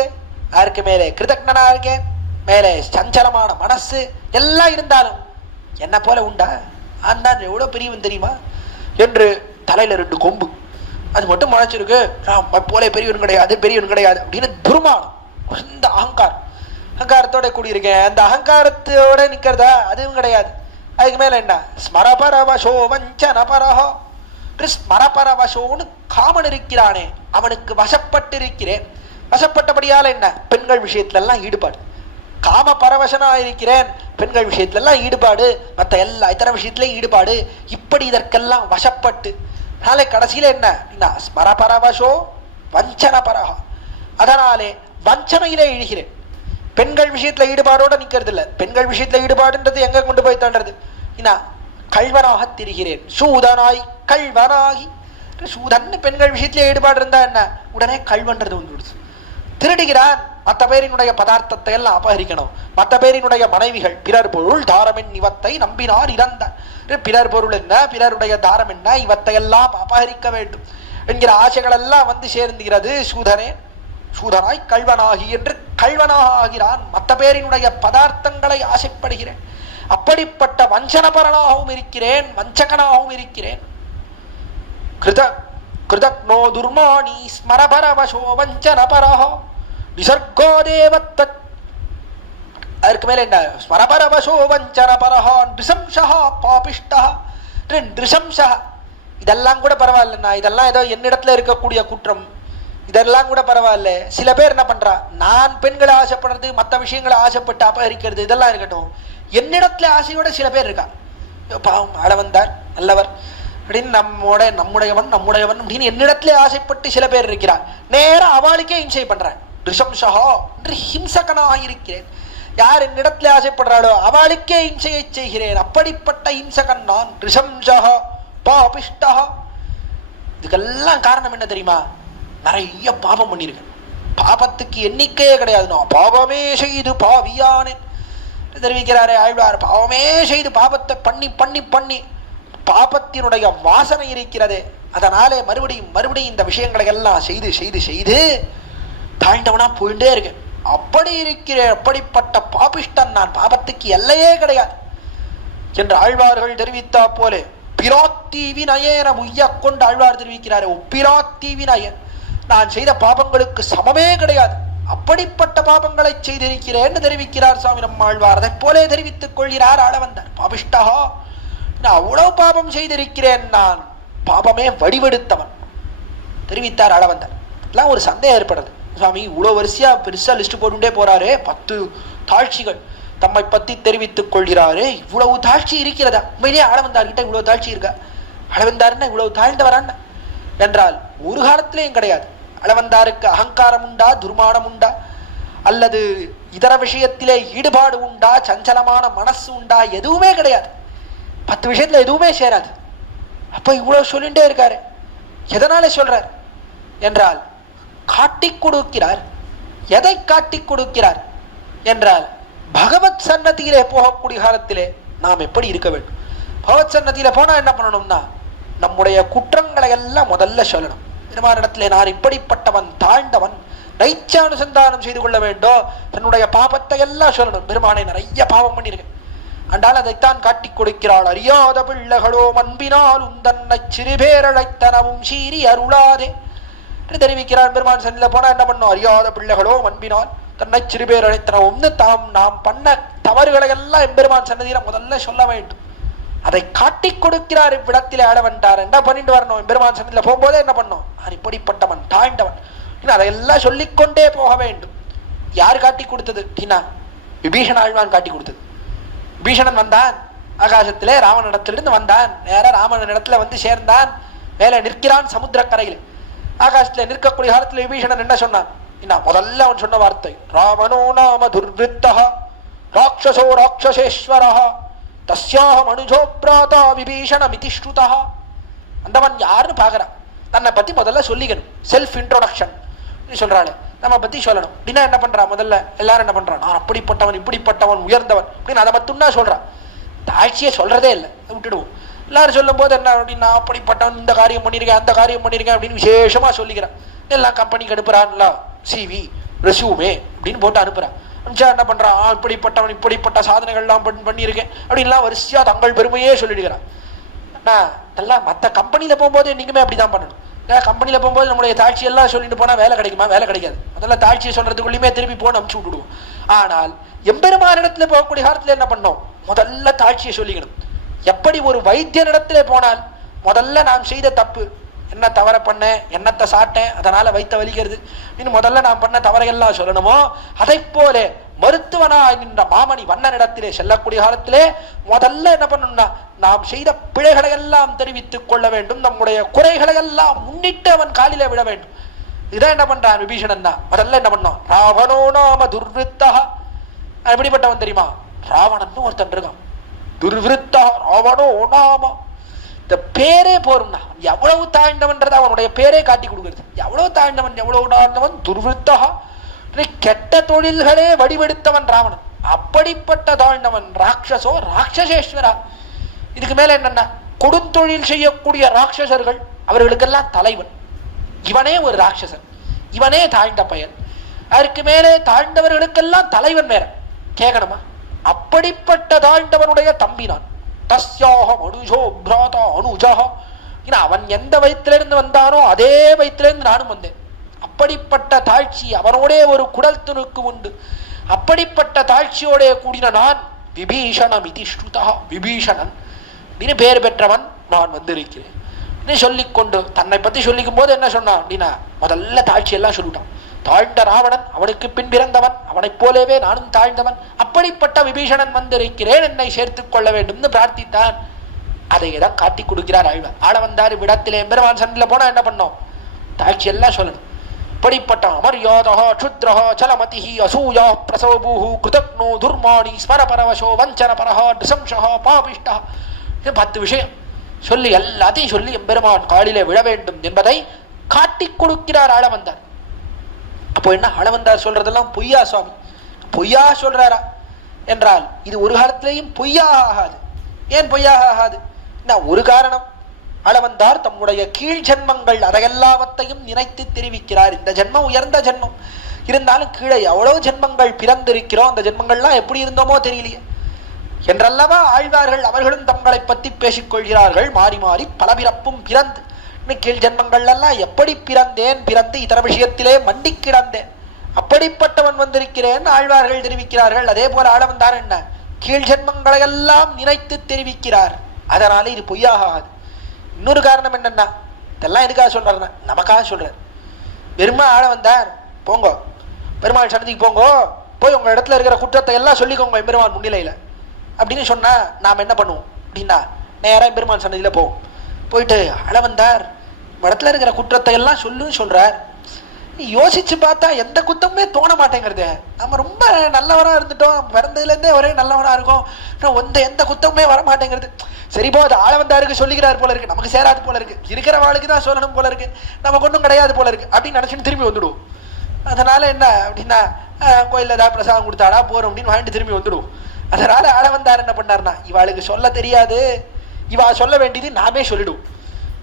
அதற்கு மேலே கிருதக்னனா இருக்கேன், மேலே சஞ்சலமான மனசு எல்லாம் இருந்தாலும் என்ன போல உண்டா? ஆண்டான் எவ்வளவு பெரியவன் தெரியுமா என்று தலையில 2 கொம்பு அது மட்டும் முளைச்சிருக்கு. போல பெரியவன் கிடையாது, பெரியவன் கிடையாது அப்படின்னு துர்மானம். இந்த அகங்காரம், அகங்காரத்தோட கூடியிருக்கேன். அந்த அகங்காரத்தோட நிக்கிறதா? அதுவும் கிடையாது. அதுக்கு மேல என்ன ஸ்மரபரவசோ வஞ்சனபரஹோ, ஸ்மரபரவசோன்னு காமன் இருக்கிறானே அவனுக்கு வசப்பட்டு இருக்கிறேன். வசப்பட்டபடியால என்ன பெண்கள் விஷயத்துல எல்லாம் ஈடுபாடு. காம பரவசனா இருக்கிறேன், பெண்கள் விஷயத்துல எல்லாம் ஈடுபாடு, மற்ற எல்லா இத்தர விஷயத்திலே ஈடுபாடு. இப்படி இதற்கெல்லாம் வசப்பட்டு நாளை கடைசியில என்ன ஸ்மரபரவசோ வஞ்சன பரஹா, அதனாலே வஞ்சனையிலே இழுகிறேன். பெண்கள் விஷயத்துல ஈடுபாடோட நிக்கிறது இல்லை. பெண்கள் விஷயத்துல ஈடுபாடுன்றது எங்க கொண்டு போய் தள்ளுறது? கல்வனாக திரிகிறேன், சூதனாய் கல்வனாகி. சூதன் பெண்கள் விஷயத்திலே ஈடுபாடு இருந்தா என்ன உடனே கல்வன்றது வந்து திருடுகிறான். மற்ற பேரினுடைய பதார்த்தத்தை எல்லாம் அபகரிக்கணும். மற்ற பேரினுடைய மனைவிகள் பிறர் பொருள் தாரமென் இவத்தை நம்பினார் இறந்தார். பிறர் பொருள் என்ன, பிறருடைய தாரம் என்ன, இவத்தை எல்லாம் அபகரிக்க வேண்டும் என்கிற ஆசைகள் எல்லாம் வந்து சேர்ந்துகிறது. சூதனே சூதனாய் கல்வனாகி என்று கல்வனாக ஆகிறான். மற்ற பேரினுடைய பதார்த்தங்களை ஆசைப்படுகிறேன். அப்படிப்பட்ட வஞ்சனபரனாகவும் இருக்கிறேன், வஞ்சகனாகவும் இருக்கிறேன். கிருத கிருதக்னோ துர்மாணி ஸ்மரபரவசோ வஞ்சனபரஹ நிசர்கோ தேவத்வத். அதற்கு மேல என்ன? ஸ்மரபரவசோ வஞ்சனபரஹ நிருசம்சஹ பாபிஷ்டஹ நிருசம்சஹ. இதெல்லாம் கூட பரவாயில்லண்ணா, இதெல்லாம் ஏதோ என்னிடத்துல இருக்கக்கூடிய குற்றம், இதெல்லாம் கூட பரவாயில்ல. சில பேர் என்ன பண்றா, நான் பெண்களை ஆசைப்படுறது, மற்ற விஷயங்களை ஆசைப்பட்டு அபகரிக்கிறது, இதெல்லாம் இருக்கட்டும், என்னிடத்துல ஆசையோட சில பேர் இருக்கா. பாவம் ஆள வந்தார் நல்லவர் அப்படின்னு நம்முடையவன் அப்படின்னு என்னிடத்துல ஆசைப்பட்டு சில பேர் இருக்கிறார். நேரம் அவளுக்கே இம்சை பண்றான். ரிஷம்சஹா என்று ஹிம்சகனாக இருக்கிறேன். யார் என்னிடத்துல ஆசைப்படுறாளோ அவளுக்கே இம்சையை செய்கிறேன். அப்படிப்பட்ட ஹிம்சகன் நான். ரிஷம்சஹா பாபிஷ்டா. இதுக்கெல்லாம் காரணம் என்ன தெரியுமா? நிறைய பாபம் பண்ணிருக்கேன். பாபத்துக்கு எண்ணிக்கையே கிடையாது. நான் பாவமே செய்து பாவியானேன் தெரிவிக்கிறாரே ஆழ்வார். பாவமே செய்து பாபத்தை பண்ணி பண்ணி பண்ணி பாபத்தினுடைய வாசனை இருக்கிறது. அதனாலே மறுபடியும் இந்த விஷயங்களை எல்லாம் செய்து செய்து செய்து தாழ்ந்தவனா போயிட்டே இருக்கேன். அப்படி இருக்கிறேன். அப்படிப்பட்ட பாபிஷ்டன் நான். பாபத்துக்கு எல்லையே கிடையாது என்று ஆழ்வார்கள் தெரிவித்தா போலே பிராத்தி வினயன உய்ய கொண்டு ஆழ்வார் தெரிவிக்கிறார். ஒப்பிராத்தி வினயன், நான் செய்த பாபங்களுக்கு சமமே கிடையாது, அப்படிப்பட்ட பாபங்களை செய்திருக்கிறேன் தெரிவிக்கிறார் சுவாமி நம்மாழ்வார். அதை போலே தெரிவித்துக் கொள்கிறார் ஆள வந்தார். பாபிஷ்டா, நான் அவ்வளவு பாபம் செய்திருக்கிறேன், நான் பாபமே வடிவெடுத்தவன் தெரிவித்தார் ஆள வந்தார். எல்லாம் ஒரு சந்தேகம் ஏற்படுறது. சுவாமி இவ்வளவு வரிசையா பெருசா லிஸ்ட் போட்டுட்டே போறாரு, 10 தாழ்ச்சிகள் தம்மை பத்தி தெரிவித்துக் கொள்கிறாரு. இவ்வளவு தாழ்ச்சி இருக்கிறதா? உண்மையிலேயே ஆளவந்தார்கிட்ட இவ்வளவு தாழ்ச்சி இருக்கா? ஆளவந்தாருன்னா இவ்வளவு தாழ்ந்தவரான் என்றால் ஒரு காலத்திலேயும் கிடையாது. அளவந்தாருக்கு அகங்காரம் உண்டா, துர்மானம் உண்டா, அல்லது இதர விஷயத்திலே ஈடுபாடு உண்டா, சஞ்சலமான மனசு உண்டா? எதுவுமே கிடையாது. 10 விஷயத்துல எதுவுமே சேராது. அப்ப இவ்வளவு சொல்லிட்டே இருக்காரு. எதனால சொல்றார் என்றால் காட்டி கொடுக்கிறார். எதை காட்டி கொடுக்கிறார் என்றால் பகவத் சன்னதியிலே போகக்கூடிய காலத்திலே நாம் எப்படி இருக்க வேண்டும். பகவத் சன்னதியில போனா என்ன பண்ணணும்னா நம்முடைய குற்றங்களை எல்லாம் முதல்ல சொல்லணும். பெருமானிடத்திலே நான் இப்படிப்பட்டவன், தாழ்ந்தவன், நைச்சானுசந்தானம் செய்து கொள்ள வேண்டும். தன்னுடைய பாபத்தை எல்லாம் சொல்லணும். பெருமானை நிறைய பாவம் பண்ணியிருக்கேன் அண்டால் அதைத்தான் காட்டி கொடுக்கிறாள். அறியாத பிள்ளைகளோ அன்பினால் உந்தன்னை சிறுபேரழைத்தனவும் சீரி அருளாதே என்று தெரிவிக்கிறார். பெருமான் சன்னில போனா என்ன பண்ணும்? அறியாத பிள்ளைகளோ அன்பினால் தன்னை சிறுபேரழைத்தனவும்னு நாம் பண்ண தவறுகளை எல்லாம் எம்பெருமான் சன்னதியில முதல்ல சொல்ல வேண்டும். அதை காட்டி கொடுக்கிறார். இவ்விடத்திலே ஆள வந்தார். என்ன பண்ணிட்டு வரணும்? பெருமான் சன்னதியில போகும்போதே என்ன பண்ணும்? நான் இப்படிப்பட்டவன், தாழ்ந்தவன், அதையெல்லாம் சொல்லிக்கொண்டே போக வேண்டும். யார் காட்டி கொடுத்தது? விபீஷண ஆழ்வான் காட்டி கொடுத்தது. விபீஷணன் வந்தான் ஆகாசத்திலே, ராவனிடத்திலிருந்து வந்தான், நேர ராமன் இடத்துல வந்து சேர்ந்தான். மேலே நிற்கிறான் சமுத்திரக்கரையில். ஆகாசத்துல நிற்கக்கூடிய காலத்துல விபீஷணன் என்ன சொன்னான்? முதல்ல அவன் சொன்ன வார்த்தை ராவணோ நாம துர்வித்தா ராட்சசோ ராட்சசேஸ்வரா தஸ்யாக மனுஜோ பிராதா விபீஷணமிதி ஸ்ருதா. அந்தவன் யாருன்னு பாக்குறான். தன்னை பத்தி முதல்ல சொல்லிக்கணும். செல்ஃப் இன்ட்ரோடக்ஷன் சொல்றாள். நம்ம பத்தி சொல்லணும். அப்படின்னா என்ன பண்றான்? முதல்ல எல்லாரும் என்ன பண்றான்? நான் அப்படிப்பட்டவன், இப்படிப்பட்டவன், உயர்ந்தவன் அப்படின்னு அதை மட்டும்தான் சொல்றான். தாழ்ச்சியே சொல்றதே இல்லை, விட்டுடுவோம். எல்லாரும் சொல்லும் போது என்ன அப்படின்னா அப்படிப்பட்டவன், இந்த காரியம் பண்ணியிருக்கேன், அந்த காரியம் பண்ணியிருக்கேன் அப்படின்னு விசேஷமா சொல்லிக்கிறான். எல்லாம் கம்பெனிக்கு அனுப்புறான்ல, சிவி ரெஸ்யூமே அப்படின்னு போட்டு அனுப்புறான். என்ன பண்றான்? இப்படிப்பட்டவன், இப்படிப்பட்ட சாதனைகள்லாம் பண்ணியிருக்கேன் அப்படின்லாம் வரிசையா தங்கள் பெருமையே சொல்லிடுகிறான். எல்லாம் மற்ற கம்பெனியில போகும்போது நீங்களுமே அப்படிதான் பண்ணணும். கம்பெனியில போகும்போது நம்மளுடைய தாட்சி எல்லாம் சொல்லிட்டு போனா வேலை கிடைக்குமா? வேலை கிடைக்காது. அதெல்லாம் தாட்சியை சொல்றதுக்குள்ளயுமே திருப்பி போன அனுப்பிச்சு விட்டுடுவோம். ஆனால் எம்பெருமானிடத்துல போகக்கூடிய காலத்துல என்ன பண்ணோம்? முதல்ல தாட்சியை சொல்லிக்கணும். எப்படி ஒரு வைத்தியனிடத்திலே போனால் முதல்ல நாம் செய்த தப்பு என்ன, தவற பண்ணேன், என்னத்தை சாட்டேன், அதனால வைத்த வலிக்கிறது, இன்னும் முதல்ல நாம் பண்ண தவறையெல்லாம் சொல்லணுமோ, அதை போல மருத்துவனா நின்ற மாமணி வண்ணனிடத்திலே செல்லக்கூடிய காலத்திலே முதல்ல என்ன பண்ணணும்னா நாம் செய்த பிழைகளை எல்லாம் தெரிவித்துக் கொள்ள வேண்டும். நம்முடைய குறைகளை எல்லாம் முன்னிட்டு அவன் காலிலே விழ வேண்டும். இதான் என்ன பண்றான் விபீஷணன் தான். முதல்ல என்ன பண்ணோம்? ராவணோ நாம துர்வித்தா. எப்படிப்பட்டவன் தெரியுமா? ராவணன் ஒருத்தன் இருக்கான். துர்வித்தா ராவணோ நாம. இந்த பேரே போரும்னா எவ்வளவு தாழ்ந்தவன்றதை அவனுடைய பேரே காட்டி கொடுக்கிறது. எவ்வளவு தாழ்ந்தவன், எவ்வளவு தாழ்ந்தவன். துர்வித்தா, கெட்ட தொழில்களே வடிவெடுத்தவன் ராவணன். அப்படிப்பட்ட தாழ்ந்தவன். ராட்சசோ ராட்சசேஸ்வரா. இதுக்கு மேல என்னன்னா கொடுந்தொழில் செய்யக்கூடிய ராட்சசர்கள் அவர்களுக்கெல்லாம் தலைவன். இவனே ஒரு ராட்சசன், இவனே தாழ்ந்த பயன். அதற்கு மேலே தாழ்ந்தவர்களுக்கெல்லாம் தலைவன் வேற கேட்கணுமா? அப்படிப்பட்ட தாழ்ந்தவனுடைய தம்பி நான். தஸ்யாக மனுஜோ பிராதா அனுஜா. ஏன்னா அவன் எந்த வயிற்றிலிருந்து வந்தானோ அதே வயிற்றிலிருந்து நானும் வந்தேன். அப்படிப்பட்ட தாழ்ச்சி அவனோடே ஒரு குடல் துணுக்கு உண்டு. அப்படிப்பட்ட தாழ்ச்சியோடைய கூடின நான் விபீஷணம் இதி ஸ்ருதா, விபீஷணன் அப்படின்னு பேர் பெற்றவன் நான் வந்திருக்கிறேன் சொல்லிக்கொண்டு தன்னை பத்தி சொல்லிக்கும் போது என்ன சொன்னான் அப்படின்னா, முதல்ல தாழ்ச்சி எல்லாம் சொல்லிட்டான். தாழ்ந்த ராவணன், அவனுக்கு பின் பிறந்தவன், அவனைப் போலவே நானும் தாழ்ந்தவன், அப்படிப்பட்ட விபீஷணன் வந்திருக்கிறேன், என்னை சேர்த்துக் கொள்ள வேண்டும்னு பிரார்த்தித்தான். அதை தான் காட்டி கொடுக்கிறார் ஆழ்வார். ஆள வந்தார் விடத்திலே எம்பெருமான் சண்டையில போனா என்ன பண்ணோம், தாழ்ச்சி எல்லாம் சொல்லணும். இப்படிப்பட்ட அமர்யாதா க்ஷுத்ரஹ சலமதிஹி அசூயா பிரசவபூஹு கிருதக்னோ துர்மாணி ஸ்மரபரவசோ வஞ்சனபரஹ நிசம்சஹ பாபிஷ்டா, 10 விஷயம் சொல்லி எல்லாத்தையும் சொல்லி எம்பெருமான் காலிலே விழ வேண்டும் என்பதை காட்டி கொடுக்கிறார் ஆள வந்தார். அப்போ என்ன ஆள வந்தார் சொல்றதெல்லாம் பொய்யா சுவாமி, பொய்யா சொல்றாரா என்றால் இது ஒரு காலத்திலேயும் பொய்யாக ஆகாது. ஏன் பொய்யாக ஆகாது? ஒரு காரணம், அளவந்தார் தம்முடைய கீழ் ஜென்மங்கள் அதையெல்லாவற்றையும் நினைத்து தெரிவிக்கிறார். இந்த ஜென்மம் உயர்ந்த ஜென்மம், இருந்தாலும் கீழே எவ்வளவு ஜென்மங்கள் பிறந்திருக்கிறோம், அந்த ஜென்மங்கள்லாம் எப்படி இருந்தோமோ தெரியலையே என்றல்லவா ஆழ்வார்கள் அவர்களும் தங்களை பற்றி பேசிக்கொள்கிறார்கள். மாறி மாறி பல பிறப்பும் பிறந்து கீழ் ஜென்மங்கள் எல்லாம் எப்படி பிறந்து இதர விஷயத்திலே மண்டி கிடந்தேன், அப்படிப்பட்டவன் வந்திருக்கிறேன் ஆழ்வார்கள் தெரிவிக்கிறார்கள். அதே போல ஆள வந்தார் என்ன கீழ் ஜென்மங்களை எல்லாம் நினைத்து தெரிவிக்கிறார். அதனால இது பொய்யாகாது. இன்னொரு காரணம் என்னன்னா, இதெல்லாம் எதுக்காக சொல்றாருன்னா நமக்காக சொல்றார். வெறுமா ஆள வந்தார், போங்கோ பெருமாள் சன்னதிக்கு போங்கோ, போய் உங்க இடத்துல இருக்கிற குற்றத்தை எல்லாம் சொல்லிக்கோங்க பெருமாள் முன்னிலையில அப்படின்னு சொன்னா நாம் என்ன பண்ணுவோம் அப்படின்னா, நேராக பெருமாள் சன்னதியில போவோம். போயிட்டு ஆள வந்தார் இடத்துல இருக்கிற குற்றத்தை எல்லாம் சொல்றார். யோசிச்சு பார்த்தா எந்த குத்தமுமே தோண மாட்டேங்கிறது. நம்ம ரொம்ப நல்லவரா இருந்துட்டோம், பிறந்ததுல இருந்தே ஒரே நல்லவரா இருக்கும், எந்த குத்தமுமே வர மாட்டேங்கிறது. சரி போ, அது ஆள வந்தாருக்கு சொல்லிக்கிறார் போல இருக்கு, நமக்கு சேராது போல இருக்கு, இருக்கிற வாழ்க்கை தான் சொல்லணும் போல இருக்கு, நமக்கு ஒன்றும் கிடையாது போல இருக்கு அப்படின்னு நினைச்சுன்னு திரும்பி வந்துடுவோம். அதனால என்ன அப்படின்னா, கோயில்ல ஏதாவது பிரசாதம் கொடுத்தாடா போறோம் அப்படின்னு வாங்கிட்டு திரும்பி வந்துடுவோம். அதனால ஆள வந்தார் என்ன பண்ணார்னா, இவாளுக்கு சொல்ல தெரியாது, இவா சொல்ல வேண்டியது நாமே சொல்லிடுவோம்.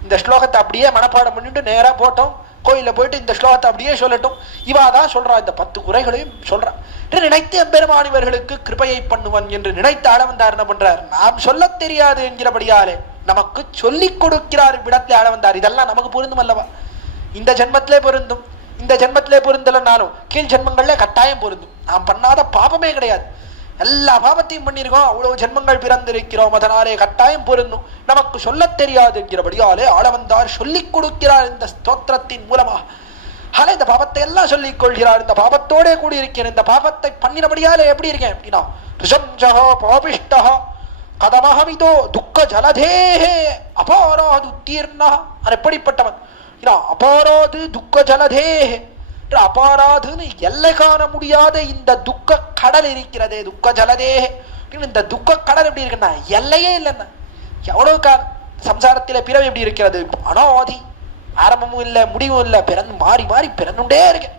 இந்த ஸ்லோகத்தை அப்படியே மனப்பாடம் பண்ணிட்டு நேரா போட்டோம், கோயில போயிட்டு இந்த ஸ்லோகத்தை அப்படியே சொல்லட்டும், இவாதான் சொல்றா, இந்த 10 குறைகளையும் சொல்றான் என்று நினைத்து எம்பெருமான் இவர்களுக்கு கிருபையை பண்ணுவன் என்று நினைத்து ஆள வந்தார் என்ன பண்றார், நாம் சொல்ல தெரியாது என்கிறபடியாலே நமக்கு சொல்லிக் கொடுக்கிறார். விடத்திலே ஆள வந்தார். இதெல்லாம் நமக்கு பொருந்தும் அல்லவா? இந்த ஜென்மத்திலே பொருந்தும், இந்த ஜென்மத்திலே பொருந்தலனாலும் கீழ் ஜென்மங்கள்ல கட்டாயம் பொருந்தும். நாம் பண்ணாத பாபமே கிடையாது, எல்லா பாவத்தையும் பண்ணியிருக்கோம், அவ்வளவு ஜென்மங்கள் பிறந்திருக்கிறோம், அதனாலே கட்டாயம் பொருந்தும். நமக்கு சொல்ல தெரியாது என்கிறபடியாலே ஆள வந்தார் சொல்லிக் கொடுக்கிறார் இந்த ஸ்தோத்திரத்தின் மூலமாக. இந்த பாபத்தை எல்லாம் சொல்லிக் கொள்கிறார். இந்த பாபத்தோட கூடி இருக்கேன், இந்த பாபத்தை பண்ணினபடியாலே எப்படி இருக்கேன் அப்படின்னா, கதமஹமிதோ துக்க ஜலதேஹே அபாராது உத்தீர்ணா. எப்படிப்பட்டவன் அபாராது துக்க ஜலதேஹே, அபாராதுன்னு எல்லை காண முடியாத இந்த துக்க கடல் இருக்கிறதே, துக்க ஜலதேஹே. இந்த துக்க கடல் எப்படி இருக்குன்னா எல்லையே இல்லைன்னா, எவ்வளவு காலம் சம்சாரத்தில பிறவி எப்படி இருக்கிறது, அனாதி, ஆரம்பமும் இல்லை முடிவும் இல்லை, பிறந்து மாறி மாறி பிறந்துட்டே இருக்கு.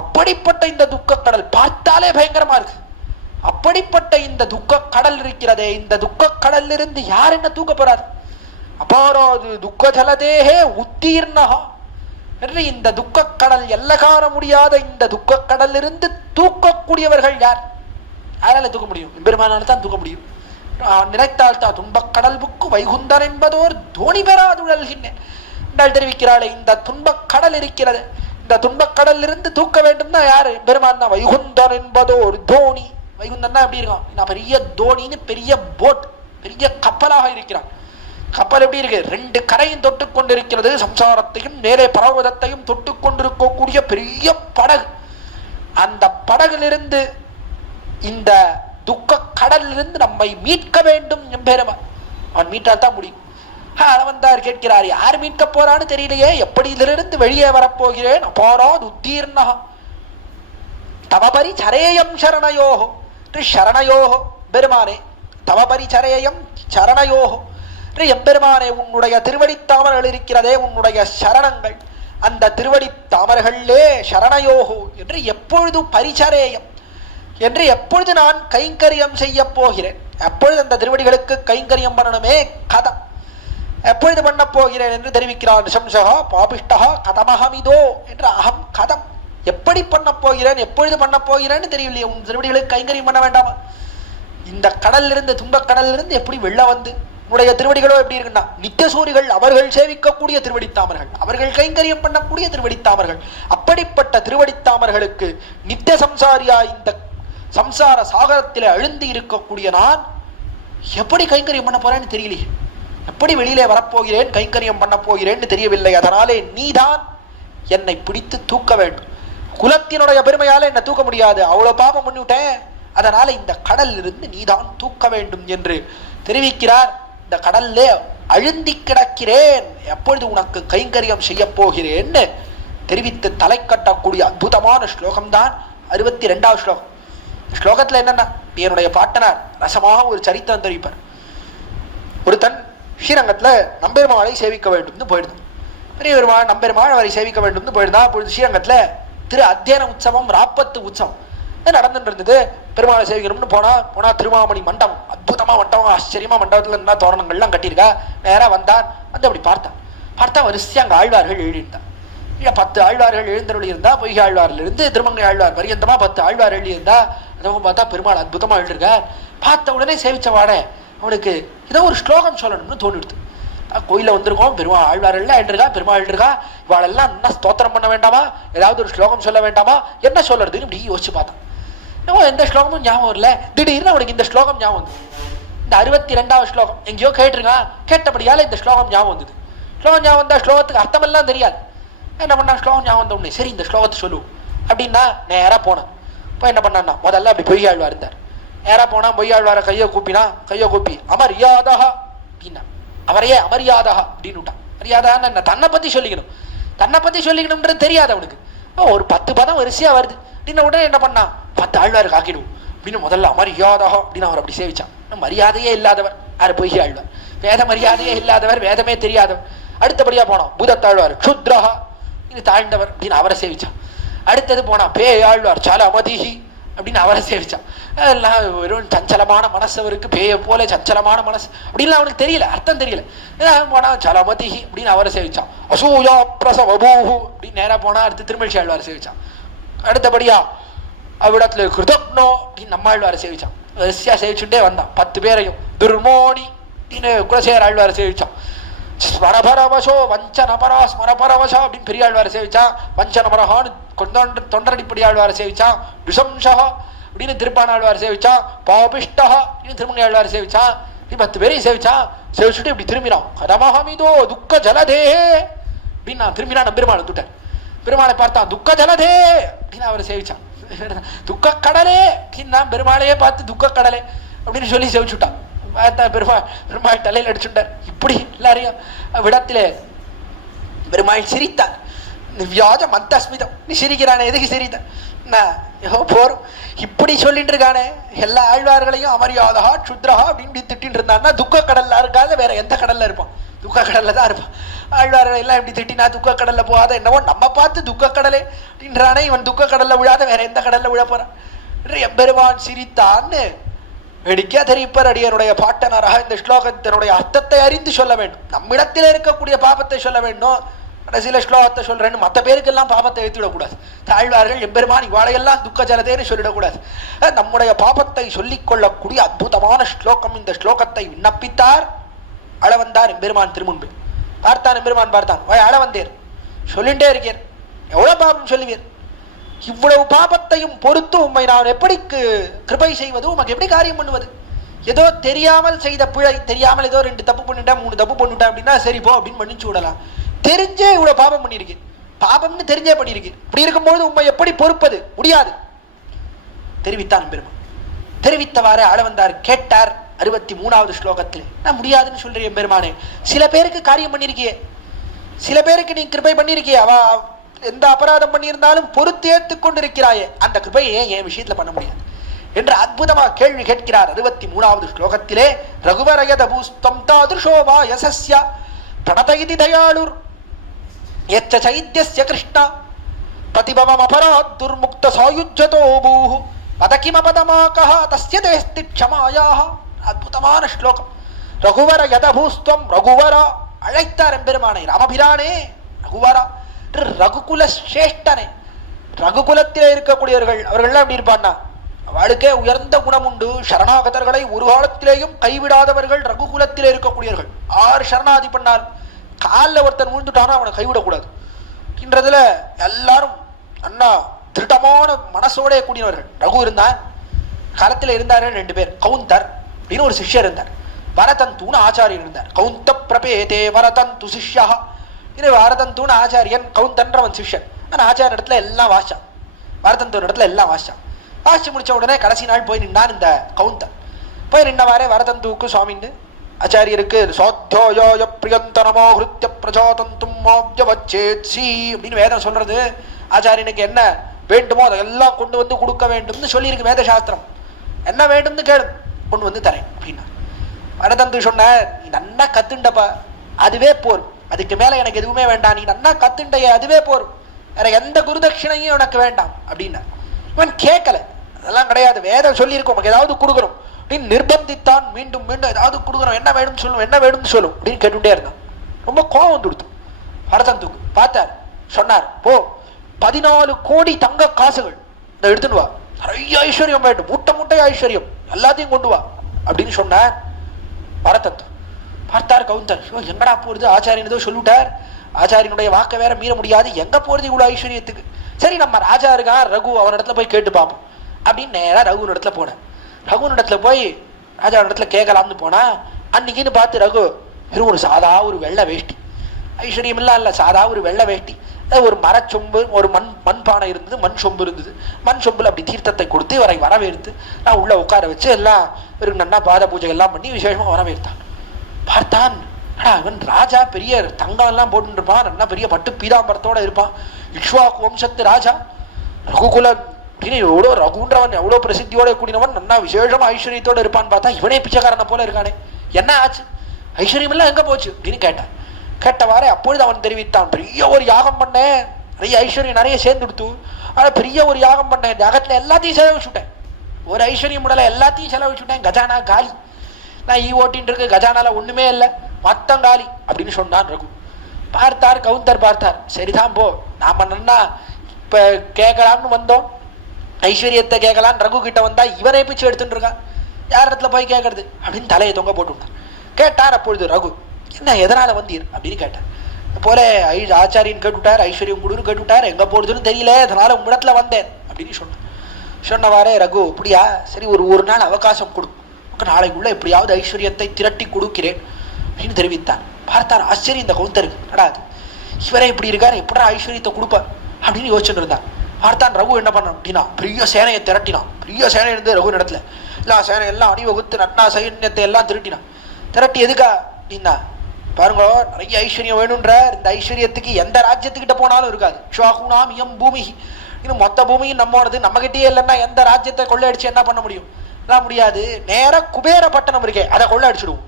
அப்படிப்பட்ட இந்த துக்க கடல் பார்த்தாலே பயங்கரமா இருக்கு. அப்படிப்பட்ட இந்த துக்க கடல் இருக்கிறதே, இந்த துக்க கடல்ல இருந்து யார் என்ன தூக்க போறாரு? அபாராது துக்க ஜலதேஹே உத்தீர்ணஹா என்று இந்த துக்க கடல் எல்லை காண முடியாத இந்த துக்க கடல் இருந்து தூக்கக்கூடியவர்கள் யார்? யாரால தூக்க முடியும்? பெருமானால தான் தூக்க முடியும். நினைத்தால் தான் துன்பக் கடல் புக்கு வைகுந்தன் என்பதோர் தோணி பெறாதுழல்கின்றேன் என்றால் தெரிவிக்கிறாளே. இந்த துன்பக் கடல் இருக்கிறது, இந்த துன்பக் கடல் இருந்து தூக்க வேண்டும்னா யாரு? பெருமான் தான். வைகுந்தன் என்பதோர் தோணி, வைகுந்தன் தான் எப்படி இருக்கும், நான் பெரிய தோணின்னு பெரிய போட், பெரிய கப்பலாக இருக்கிறான். கப்பல் எப்படி இருக்கு? 2 கரையும் தொட்டு கொண்டிருக்கிறது, சம்சாரத்தையும் நேரே பரவதத்தையும் தொட்டு கொண்டிருக்கக்கூடிய பெரிய படகு. அந்த படகிலிருந்து இந்த துக்க கடலிலிருந்து நம்மை மீட்க வேண்டும் எம்பெருமான். அவன் மீட்டால் தான் முடியும். வந்தார் கேட்கிறார், யார் மீட்க போறான்னு தெரியலையே, எப்படி இதிலிருந்து வெளியே வரப்போகிறேன்? அபாராது உத்தீர்ணா தவபரி சரேயம் சரணயோஹோ, சரணயோஹோ பெருமானே, தவபரி சரேயம் சரணயோஹோ எம்பெருமானே, உன்னுடைய திருவடி தாமர்கள் இருக்கிறதே, உன்னுடைய சரணங்கள், அந்த திருவடி தாமர்களே சரணயோகோ என்று எப்பொழுது பரிசரேயம் என்று எப்பொழுது நான் கைங்கரியம் செய்ய போகிறேன், எப்பொழுது அந்த திருவடிகளுக்கு கைங்கரியம் பண்ணணுமே, கதம் எப்பொழுது பண்ண போகிறேன் என்று தெரிவிக்கிறான். சம்சகா பாபிஷ்டா கதமஹமிதோ என்று அகம் கதம், எப்படி பண்ண போகிறேன், எப்பொழுது பண்ண போகிறேன்னு தெரியலையே, உன் திருவடிகளுக்கு கைங்கரியம் பண்ண வேண்டாமா? இந்த கடலிலிருந்து துன்பக் கடலிலிருந்து எப்படி வெளில வந்து உன்னுடைய திருவடிகளோ எப்படி இருக்குன்னா நித்தியசூரிகள் அவர்கள் சேவிக்கக்கூடிய திருவடித்தாமர்கள், அவர்கள் கைங்கரியம் பண்ணக்கூடிய திருவடித்தாமர்கள். அப்படிப்பட்ட திருவடித்தாமர்களுக்கு நித்திய சம்சாரியா இந்த சம்சார சாகரத்திலே அழுந்தி இருக்கக்கூடிய நான் எப்படி கைங்கரியம் பண்ண போறேன்னு தெரியலையே, எப்படி வெளியிலே வரப்போகிறேன், கைங்கரியம் பண்ண போகிறேன்னு தெரியவில்லை. அதனாலே நீதான் என்னை பிடித்து தூக்க வேண்டும். குலத்தினுடைய பெருமையால என்னை தூக்க முடியாது, அவ்வளவு பாபம் பண்ணிவிட்டேன். அதனால இந்த கடலில் இருந்து நீதான் தூக்க வேண்டும் என்று தெரிவிக்கிறார். இந்த கடல்லே அழுந்தி கிடக்கிறேன், எப்பொழுது உனக்கு கைங்கரியம் செய்ய போகிறேன்னு தெரிவித்து தலை கட்டக்கூடிய அற்புதமான ஸ்லோகம்தான் 62வது ஸ்லோகம். ஸ்லோகத்துல என்னன்னா, என்னுடைய பாட்டனார் ரசமாக ஒரு சரித்திரம் தெரிவிப்பார். ஒருத்தன் ஸ்ரீரங்கத்துல நம்பெருமாளை சேவிக்க வேண்டும்னு போயிடுதான். பெரிய பெருமாள் நம்பெருமாள் அவரை சேவிக்க வேண்டும்னு போயிருந்தான். அப்பொழுது ஸ்ரீரங்கத்துல திரு அத்தியன உற்சவம், ராப்பத்து உற்சவம் நடந்துட்டு இருந்தது. பெருமாளை சேவிக்கணும்னு போனா திருமாமணி மண்டபம், அற்புதமா மண்டபம், ஆச்சரியமா மண்டபத்துல என்ன தோரணங்கள்லாம் கட்டியிருக்கா. நேரா வந்தான், வந்து அப்படி பார்த்தா வரிசையா அங்க ஆழ்வார்கள் எழுதியிருந்தான். 10 ஆழ்வார்கள் எழுந்தருளி இருந்தா. பொய்கை ஆழ்வார்ல இருந்து திருமங்கை ஆழ்வார் பரியந்தமா 10 ஆழ்வார் எழுதி இருந்தா. அதுவும் பார்த்தா பெருமாள் அற்புதமா எழுதிருக்கார். பார்த்த உடனே சேவிச்ச வாட அவனுக்கு ஏதோ ஒரு ஸ்லோகம் சொல்லணும்னு தோணிடுது. கோயில வந்திருக்கோம், பெருமாள் ஆழ்வார் எல்லாம் எழுதிருக்கா, பெருமாள் எழுதிருக்கா, இவாளெல்லாம் என்ன ஸ்தோத்திரம் பண்ண வேண்டாமா, ஏதாவது ஒரு ஸ்லோகம் சொல்ல வேண்டாமா, என்ன சொல்றதுன்னு இப்படி யோசிச்சு பார்த்தான். எந்த ஸ்லோகமும் ஞாபகம் இல்ல. திடீர்னு அவனுக்கு இந்த ஸ்லோகம் ஞாபகம் வந்தது. இந்த 62வது ஸ்லோகம் எங்கேயோ கேட்டிருக்கான். கேட்டபடியால இந்த ஸ்லோகம் ஞாபகம் வந்தது. ஸ்லோகம் ஞாபகம் வந்தா ஸ்லோகத்துக்கு அர்த்தமெல்லாம் தெரியாது. என்ன பண்ணா, ஸ்லோகம் ஞாபகம் வந்த உடனே சரி இந்த ஸ்லோகத்தை சொல்லுவோம் அப்படின்னா நேரா போனான். இப்போ என்ன பண்ணான்னா, முதல்ல அப்படி பொய்யாழ்வார் இருந்தார். நேரா போனா பொய்யாழ்வார கையை கூப்பி அமரியாதா அப்படின்னா, அவரையே அமரியாதா அப்படின்னு விட்டான். மரியாதான்னு என்ன, தன்னை பத்தி சொல்லிக்கணும்ன்றது தெரியாது அவனுக்கு. ஒரு 10 பதம் வரிசையா வருது அப்படின்ன உடனே என்ன பண்ணான், 10 ஆழ்வாருக்கு ஆக்கிடுவோம் அப்படின்னு முதல்ல அமரியாதா அப்படின்னு அவர் அப்படி சேவிச்சான். மரியாதையே இல்லாதவர் யாரு, பொய்கை ஆழ்வார். வேத மரியாதையே இல்லாதவர், வேதமே தெரியாதவர். அடுத்தபடியா போனோம் பூதத்தாழ்வார், க்ஷுத்ரஹா இது தாழ்ந்தவர் அப்படின்னு அவரை சேவிச்சான். அடுத்தது போனா பேயாழ்வார், சால அமதிஹி அப்படின்னு அவரை சேவிச்சான். எல்லாம் வெறும் சஞ்சலமான மனசு அவருக்கு, பேய போல சஞ்சலமான மனசு அப்படின்லாம் அவனுக்கு தெரியல, அர்த்தம் தெரியல. போனா சால அமதிஹி அப்படின்னு அவரை சேவிச்சான். அசூயா பிரசவபூஹு அப்படின்னு நேரா போனா அடுத்து திருமழிச்சி ஆழ்வார் சேவிச்சான். அடுத்தபடியா அவ்விடத்துல கிருதப்னோ அப்படின்னு நம்மாழ்வாரை சேவிச்சான். வரிசையா சேவிச்சுட்டே வந்தான் 10 பேரையும். துர்மோனி அப்படின்னு குலசேகர ஆழ்வாரை சேவிச்சான். ஸ்மரபரவசோ வஞ்சனபரா ஸ்மரபரவசா அப்படின்னு பெரியாழ்வாரை சேவிச்சான். வஞ்சனபரஹான்னு தொண்டரடிப்படி ஆழ்வாரை சேவிச்சான். துசம்சா அப்படின்னு திருப்பானாழ்வாரை சேவிச்சான். பாபிஷ்டா அப்படின்னு திருமங்கை ஆழ்வாரை சேவிச்சான். இப்படி 10 பேரையும் சேவிச்சான். சேவிச்சுட்டு இப்படி திரும்பினான். கதமஹமிதோ துக்க ஜலதே அப்படின்னு நான் திரும்பினா நம்பெருமாள் வந்துட்டார். பெருமாளை பார்த்தான், துக்க ஜலதே அப்படின்னு அவரை சேவிச்சான். துக்க கடலே அப்படின்னு பெருமாளையே பார்த்து துக்க கடலே அப்படின்னு சொல்லி சேவிச்சுட்டான். பெருமாள் தலையில் அடிச்சுட்டார். இப்படி எல்லாரையும் விடத்திலே பெருமாள் சிரித்தார். வியாஜ மந்தஸ்மிதம், நீ சிரிக்கிறானே, எதுக்கு சிரித்த போறோம் இப்படி சொல்லிட்டு இருக்கானே. எல்லா ஆழ்வார்களையும் அமரியாதா க்ஷுத்ரஹா அப்படின்னு திட்டின்னு இருந்தான்னா துக்க கடல்ல இருக்காத வேற எந்த கடல்ல இருப்பான்? துக்க கடல்ல தான் இருப்பான். ஆழ்வார்கள் எல்லாம் இப்படி திட்டினா துக்க கடல்ல போகாத, என்னவோ நம்ம பார்த்து துக்க கடலே அப்படின்றானே, இவன் துக்க கடல்ல விழாத வேற எந்த கடல்ல விழ போறான்? எம்பெருமான் சிரித்தான்னு வெடிக்கா தெரிவிப்பார். அடியனுடைய பாட்டனராக இந்த ஸ்லோகத்தினுடைய அர்த்தத்தை அறிந்து சொல்ல வேண்டும். நம்மிடத்தில் இருக்கக்கூடிய பாபத்தை சொல்ல வேண்டும். கடைசியில ஸ்லோகத்தை சொல்றேன்னு மற்ற பேருக்கெல்லாம் பாபத்தை ஏற்றிவிடக்கூடாது. தாழ்வார்கள் எம்பெருமான் இவாளையெல்லாம் துக்க ஜலதேன்னு சொல்லிடக்கூடாது. நம்முடைய பாபத்தை சொல்லிக் கொள்ளக்கூடிய அற்புதமான ஸ்லோகம். இந்த ஸ்லோகத்தை விண்ணப்பித்தார், அழ வந்தார் எம்பெருமான் திருமுன்பு. பார்த்தான் எம்பெருமான், பார்த்தான், அழ வந்தேர், சொல்லிட்டே இருக்கேன், எவ்வளவு பாபம் சொல்லுவீர், இவ்வளவு பாபத்தையும் பொறுத்து உண்மை நான் எப்படி கிருபை செய்வது, உமக்கு எப்படி காரியம் பண்ணுவது? ஏதோ தெரியாமல் செய்த பிழை, தெரியாமல் ஏதோ 2 தப்பு பண்ணிட்டேன் 3 தப்பு பண்ணிட்டேன் அப்படின்னா சரி போ அப்படின்னு மன்னிச்சு விடலாம். தெரிஞ்சே இவ்வளவு பாபம் பண்ணியிருக்கேன், பாபம்னு தெரிஞ்சே பண்ணியிருக்கேன், இப்படி இருக்கும்போது உண்மை எப்படி பொறுப்பது? முடியாது தெரிவித்தான் பெருமான். தெரிவித்தவாறு ஆள வந்தார். கேட்டார் 63வது ஸ்லோகத்தில், நான் முடியாதுன்னு சொல்றேன் பெருமானே, சில பேருக்கு காரியம் பண்ணியிருக்கியே, சில பேருக்கு நீ கிருபை பண்ணியிருக்கியே, அவ எந்த அபராதம் பண்ணியிருந்தாலும் பொறுத்து ஏற்றுக் கொண்டிருக்கிறாயே, அந்த கிருபையை என் விஷயத்துல பண்ண முடியாது என்று அற்புதமாக கேள்வி கேட்கிறார். 63வது ஸ்லோகத்திலே ரகுவரயத பூஸ்தம் தாதுஷோவா யசஸ்ய பிரணதயிதி தயாளுர் யச்ச சைத்யஸ்ய கிருஷ்ணா பிரதிபவம் அபராத் துர்முக்த சாயுஜ்யதோ பூஹு பதகிமபதமாகஹ தஸ்ய தேஸ்தி க்ஷமாயாஹ. அற்புதமான ஸ்லோகம். ரகுவர யதபூஸ்தம், ரகுவர அழைத்தார் எம்பெருமானை, ராமபிரானே ரகுவரா, ரகுகுல சிரேஷ்டனே. ரகுகுலத்திலே இருக்கக்கூடியவர்கள் அவர்கள்லாம் எப்படி இருப்பான்னா, அவளுக்கே உயர்ந்த குணம் உண்டு. சரணாகதர்களை ஒரு காலத்திலேயும் கைவிடாதவர்கள் ரகுகுலத்திலே இருக்கக்கூடியவர்கள். 6 சரணாதி பண்ணால் காலில் ஒருத்தன் விழுந்துட்டானா அவனை கைவிடக்கூடாது என்றதுல எல்லாரும் அண்ணா திருடமான மனசோட கூடியவர்கள். ரகு இருந்தான், காலத்தில் இருந்தாரு 2 பேர். கவுந்தர் அப்படின்னு ஒரு சிஷ்யர் இருந்தார், வரதந்தூன்னு ஆச்சாரியன் இருந்தார். கவுந்த பிரபேதே வரதந்து சிஷ்யா. இது வரதந்தூன்னு ஆச்சாரியன், கவுந்தன்றவன் சிஷ்யன். ஆனால் ஆச்சாரிய இடத்துல எல்லாம் வாசிச்சான், வரதந்தூர் இடத்துல எல்லாம் வாசிச்சான். வாசிச்சு முடிச்ச உடனே கடைசி நாள் போய் நின்றான் இந்த கவுந்தன். போய் நின்றவாறே வரதந்துவுக்கு சுவாமின்னு ஆச்சாரியருக்கு சோத்யோய பிரியந்தனமோ ஹிருத்ய பிரஜாதந்தும் மாவ்யவச்சேத்சி அப்படின்னு வேதம் சொல்றது. ஆச்சாரியனுக்கு என்ன வேண்டுமோ அதெல்லாம் கொண்டு வந்து கொடுக்க வேண்டும்னு சொல்லியிருக்கு வேத சாஸ்திரம். என்ன வேண்டும்னு கேளு, கொண்டு வந்து தரேன் அப்படின்னா. வரதந்து சொன்ன, நீ நன்னா கத்துண்டப்பா, அதுவே போரும், அதுக்கு மேல எனக்கு எதுவுமே வேண்டாம், நீ நன்னா கத்துண்டைய அதுவே போரும், வேற எந்த குருதட்சிணையும் உனக்கு வேண்டாம் அப்படின்னா. இவன் கேட்கல, அதெல்லாம் கிடையாது, வேதம் சொல்லியிருக்கோம் உனக்கு ஏதாவது கொடுக்கணும் அப்படின்னு நிர்பந்தித்தான். மீண்டும் மீண்டும் ஏதாவது கொடுக்கணும், என்ன வேணும்னு சொல்லும், என்ன வேணும்னு சொல்லும் அப்படின்னு கேட்டுட்டே இருந்தான். ரொம்ப கோபம் கொடுத்து வரதந்துக்கு பார்த்தார், சொன்னார், போ 14 கோடி தங்க காசுகள் இதை எடுத்துன்னு வா, நிறைய ஐஸ்வர்யம் வேண்டும், மூட்டை மூட்டை ஐஸ்வர்யம் எல்லாத்தையும் கொண்டு வா அப்படின்னு சொன்னார் வரதந்து. பார்த்தார் கவுந்தர், எங்கடா போறது, ஆச்சாரியன் ஏதோ சொல்லிவிட்டார், ஆச்சாரியனுடைய வாக்க வேற மீற முடியாது, எங்க போறது இவ்வளவு ஐஸ்வர்யத்துக்கு, சரி நம்ம ராஜா இருக்கா ரகு, அவன் இடத்துல போய் கேட்டு பார்ப்போம் அப்படின்னு நேரா ரகுவின் இடத்துல போனேன். ரகுவின் இடத்துல போய் ராஜா இடத்துல கேட்கலாம்னு போனா, அன்னைக்குன்னு பார்த்து ரகு வெறும் ஒரு சாதா ஒரு வெள்ளை வேஷ்டி, ஐஸ்வர்யம் இல்ல சாதா ஒரு வெள்ளை வேஷ்டி, ஒரு மரச்சொம்பு, ஒரு மண் பானை இருந்தது, மண் சொம்பு இருந்தது. மண் சொம்புல அப்படி தீர்த்தத்தை கொடுத்து இவரை வரவேற்று நான் உள்ள உட்கார வச்சு எல்லாம் இவருக்கு நன்னா பாத பூஜை எல்லாம் பண்ணி விசேஷமா வரவேற்றான். பார்த்தான், இவன் ராஜா, பெரிய தங்கம் எல்லாம் போட்டு இருப்பான், நல்லா பெரிய பட்டு பீதாம்பரத்தோட இருப்பான், இக்ஷ்வாக்கு வம்சத்து ராஜா, ரகுகுல அப்படின்னு எவ்வளோ ரகுன்றவன் எவ்வளோ பிரசித்தியோட கூடினவன், நல்லா விசேஷமா ஐஸ்வர்யத்தோட இருப்பான்னு பார்த்தா இவனே பிச்சைக்காரனை போல இருக்கானே, என்ன ஆச்சு, ஐஸ்வர்யம் எல்லாம் எங்க போச்சு அப்படின்னு கேட்டான். கேட்டவாறே அப்பொழுது அவன் தெரிவித்தான், பெரிய ஒரு யாகம் பண்ணேன், நிறைய ஐஸ்வர்யம் நிறைய சேர்ந்து கொடுத்து, ஆனால் பெரிய ஒரு யாகம் பண்ணேன், யாகத்துல எல்லாத்தையும் செலவழிச்சுட்டேன், ஒரு ஐஸ்வர்யம் முடல எல்லாத்தையும் செலவழிச்சுட்டேன், கஜானா காலி, நான் ஓட்டின்னு இருக்கு, கஜானால ஒண்ணுமே இல்லை, மொத்தம் காலி அப்படின்னு சொன்னான் ரகு. பார்த்தார் கவுந்தர், பார்த்தார், சரிதான் போ, நாம நன்னா இப்ப கேட்கலாம்னு வந்தோம், ஐஸ்வர்யத்தை கேட்கலான்னு ரகு கிட்ட வந்தா இவரை பிச்சு எடுத்துட்டு இருக்கான், யார் இடத்துல போய் கேட்கறது அப்படின்னு தலையை தொங்க போட்டு கேட்டார். அப்பொழுது ரகு, என்ன எதனால வந்தீர் அப்படின்னு கேட்டார். போல ஆச்சாரியன் கேட்டுவிட்டார், ஐஸ்வர்யம் குடுன்னு கேட்டுவிட்டார், எங்க போடுதுன்னு தெரியல, அதனால உங்களிடத்துல வந்தேன் அப்படின்னு சொன்னார். சொன்னவாறே ரகு, அப்படியா, சரி ஒரு நாள் அவகாசம் கொடு, நாளைக்குள்ள எப்படியாவது ஐஸ்வர்யத்தை திரட்டி கொடுக்கிறேன் அப்படின்னு தெரிவித்தார். பார்த்தார், ஆச்சரியம் இந்த கவுந்தருக்கு, நடாது இவரே இப்படி இருக்காரு, எப்படா ஐஸ்வர்யத்தை கொடுப்பார் அப்படின்னு யோசிச்சுட்டு இருந்தார். பார்த்தான் ரகு என்ன பண்ணான் அப்படின்னா, பெரிய சேனையை திரட்டினான், பெரிய சேனை இருந்து ரகு இடத்துல எல்லா சேனை எல்லாம் அணிவகுத்து நன்னா சைன்யத்தை எல்லாம் திரட்டினான். திரட்டி எதுக்கா அப்படின்னா, பாருங்க நிறைய ஐஸ்வர்யம் வேணும்ன்ற, இந்த ஐஸ்வர்யத்துக்கு எந்த ராஜ்யத்துக்கிட்ட போனாலும் இருக்காது, ஷாகுனாம் இயம் பூமி, இன்னும் மொத்த பூமியும் நம்மோடது, நம்ம கிட்டே இல்லைன்னா எந்த ராஜ்யத்தை கொள்ளையடிச்சு என்ன பண்ண முடியும், எல்லாம் முடியாது, நேராக குபேரப்பட்டினம் இருக்கே அதை கொள்ளையடிச்சிடுவோம்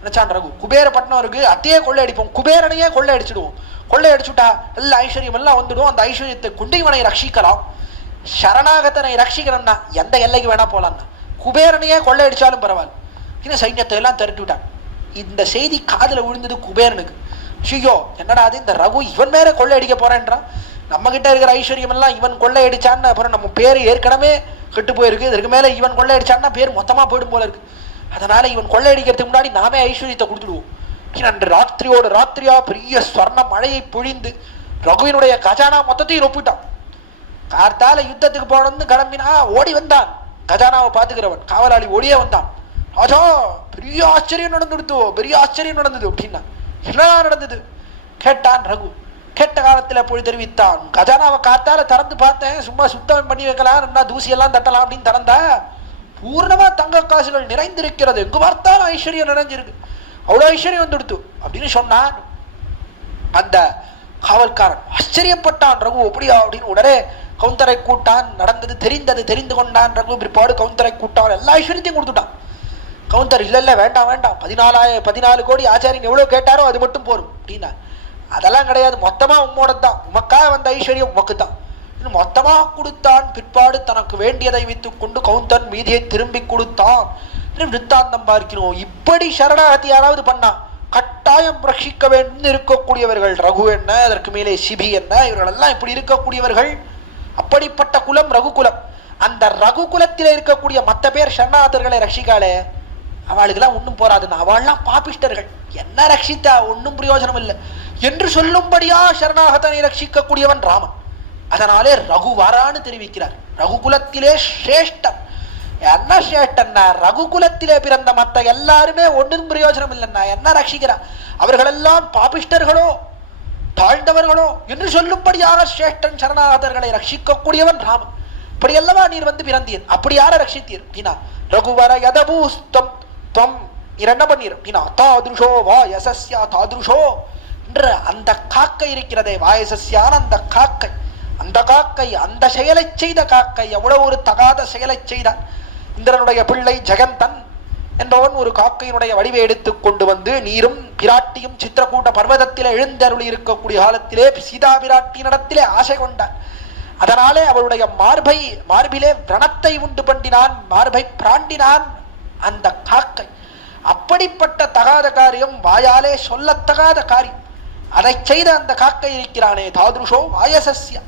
நினைச்சான் ரகு. குபேரப்பட்டினம் இருக்கு, அத்தையே கொள்ளையடிப்போம், குபேரனையே கொள்ளையடிச்சிடுவோம், கொள்ளையடிச்சுட்டா எல்லா ஐஸ்வர்யம் எல்லாம் வந்துடும், அந்த ஐஸ்வர்யத்தை கொண்டு இவனை ரட்சிக்கலாம், சரணாகத்தனை ரட்சிக்கணும்னா எந்த எல்லைக்கு வேணா போலாம்னா, குபேரனையே கொள்ளையடிச்சாலும் பரவாயில்ல இன்னும் சைன்யத்தை எல்லாம் திரட்டி விட்டான். இந்த செய்தி காதுல விழுந்தது குபேரனுக்கு. ஐயோ என்னடா அது, இந்த ரகு இவன் மேல கொள்ளையடிக்க போறேன்றான், நம்ம கிட்ட இருக்கிற ஐஸ்வர்யம் எல்லாம் இவன் கொள்ளையடிச்சான்னு அப்புறம் நம்ம பேர் ஏற்கனவே கெட்டு போயிருக்கு, இதற்கு மேல இவன் கொள்ளையடிச்சான்னா பேர் மொத்தமா போயிடும் போல இருக்கு, அதனால இவன் கொள்ளையடிக்கிறதுக்கு முன்னாடி நாமே ஐஸ்வர்யத்தை கொடுத்துடுவோம். அன்று ராத்திரியோட ராத்திரியா பெரிய ஸ்வர்ண மழையை பொழிந்து ரகுவினுடைய கஜானா மொத்தத்தையும் ரொப்பிட்டான். கார்த்தால யுத்தத்துக்கு போனது கிளம்பினா ஓடி வந்தான், கஜானாவை பாத்துக்கிறவன் காவலாளி ஓடியே வந்தான். ராஜா பெரிய ஆச்சரியம் நடந்துடுத்தோ, பெரிய ஆச்சரியம் நடந்தது அப்படின்னா, என்ன நடந்தது கேட்டான் ரகு. கேட்ட காலத்துல போய் தெரிவித்தான், கஜானாவை காத்தால திறந்து பார்த்தேன், சும்மா சுத்தம் பண்ணி வைக்கலாம், நல்லா தூசி எல்லாம் தட்டலாம் அப்படின்னு திறந்தா பூர்ணமா தங்க காசுகள் நிறைந்திருக்கிறது, எங்கு பார்த்தாலும் ஐஸ்வர்யம் நிறைஞ்சிருக்கு, அவ்வளவு ஐஸ்வர்யம் வந்துடுத்து அப்படின்னு சொன்னான். அந்த காவல்காரன் ஆச்சரியப்பட்டான், ரகு அப்படியா அப்படின்னு உடனே கவுந்தரை கூட்டான், நடந்தது தெரிந்து கொண்டான் ரகு. பிற்பாடு கவுந்தரை கூட்டான், எல்லா ஐஸ்வர்யத்தையும் கொடுத்துட்டான். கவுந்தர் இல்ல வேண்டாம் வேண்டாம், 14 கோடி ஆச்சாரியன் எவ்வளவு கேட்டாரோ அது மட்டும் போரும் அப்படின்னா, அதெல்லாம் கிடையாது, மொத்தமா உம்மோட தான், உமக்காக வந்த ஐஸ்வர்யம் உமக்கு தான் மொத்தமா கொடுத்தான். பிற்பாடு தனக்கு வேண்டியதை வைத்துக் கொண்டு கவுந்தன் மீதியை திரும்பி கொடுத்தான் விருத்தாந்தம் பார்க்கிறோம். இப்படி சரணாகதி யாராவது பண்ணா கட்டாயம் ரட்சிக்க வேண்டும் இருக்கக்கூடியவர்கள் ரகு என்ன, அதற்கு மேலே சிபி என்ன, இவர்கள் எல்லாம் இப்படி இருக்கக்கூடியவர்கள். அப்படிப்பட்ட குலம் ரகுகுலம். அந்த ரகுகுலத்திலே இருக்கக்கூடிய மற்ற பேர் சரணாகதர்களை ரட்சிக்காளே, அவளுக்கெல்லாம் ஒன்றும் போராதுன்னா, அவள்லாம் பாபிஷ்டர்கள், என்ன ரட்சித்தா ஒன்றும் பிரயோஜனம் இல்லை என்று சொல்லும்படியா சரணாகதனை ரட்சிக்கக்கூடியவன் ராமன். அதனாலே ரகுவரான்னு தெரிவிக்கிறார். ரகுகுலத்திலே சிரேஷ்டன். என்ன சிரேஷ்டன்னா, ரகுகுலத்திலே பிறந்த மற்ற எல்லாருமே ஒன்றும் பிரயோஜனம் இல்லைன்னா என்ன ரட்சிக்கிறார்? அவர்களெல்லாம் பாபிஷ்டர்களோ தாழ்ந்தவர்களோ என்று சொல்லும்படியாக சிரேஷ்டன் சரணாகதர்களை ரட்சிக்கக்கூடியவன் ராமன். இப்படி அல்லவா நீர் வந்து பிறந்தீர், அப்படி யார ரட்சித்தீர் அப்படின்னா ரகுவர யதபூஸ்தம் துவம். நீர் என்ன பண்ணீர் அப்படின்னா தாதுஷோ வாயசஸ்யா தாதுஷோ என்ற அந்த காக்கை இருக்கிறதே, வாயசஸ்யான அந்த காக்கை, அந்த காக்கை அந்த செயலை செய்த காக்கை எவ்வளவு ஒரு தகாத செயலை செய்தான். இந்திரனுடைய பிள்ளை ஜெகந்தன் என்பவன் ஒரு காக்கையினுடைய வடிவை எடுத்துக் கொண்டு வந்து நீரும் பிராட்டியும் சித்திரக்கூட்ட பர்வதத்திலே எழுந்தருளி இருக்கக்கூடிய காலத்திலே சீதா பிராட்டியினிடத்திலே ஆசை கொண்டான். அதனாலே அவளுடைய மார்பிலே விரணத்தை உண்டு பண்ணினான், மார்பை பிராண்டினான் அந்த காக்கை. அப்படிப்பட்ட தகாத காரியம், வாயாலே சொல்லத்தகாத காரியம், அதை செய்த அந்த காக்கை இருக்கிறானே தாதுஷோ வாயசஸ்யா.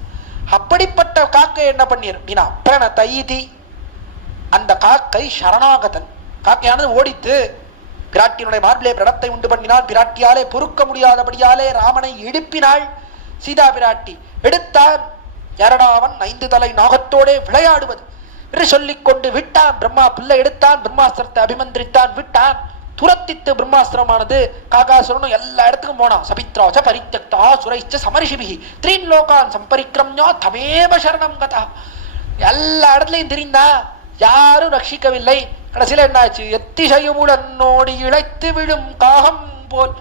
அப்படிப்பட்ட காக்கை என்ன பண்ணீர் அப்படின்னா பிரணதைதி, அந்த காக்கை சரணாகதன். காக்கையானது ஓடித்து பிராட்டியினுடைய மார்பிலே பிரணத்தை உண்டு பண்ணினான். பிராட்டியாலே பொறுக்க முடியாதபடியாலே ராமனை எழுப்பினாள் சீதா பிராட்டி. எடுத்தான் யாரடாவன் 5 தலை நாகத்தோடே விளையாடுவது என்று சொல்லிக்கொண்டு விட்டான். பிரம்மா பிள்ளை எடுத்தான், பிரம்மாஸ்திரத்தை அபிமந்திரித்தான், விட்டான். துரத்தித்து பிரம்மாஸ்திரமானது காகாசுரனும் எல்லா இடத்துக்கும் போனான். சபித்ராச்ச பரித்யக்தா சுரைச்ச சமரிஷிபிஹி த்ரீன் லோகான் சம்பரிக்ரம்யா தமேவ சரணம் கதா. எல்லா இடத்துலையும் தெரிந்தா, யாரும் ரட்சிக்கவில்லை. கடைசியில் என்னாச்சு? எத்திசையுமுடனோடி இழைத்து விழும் காகம் போல்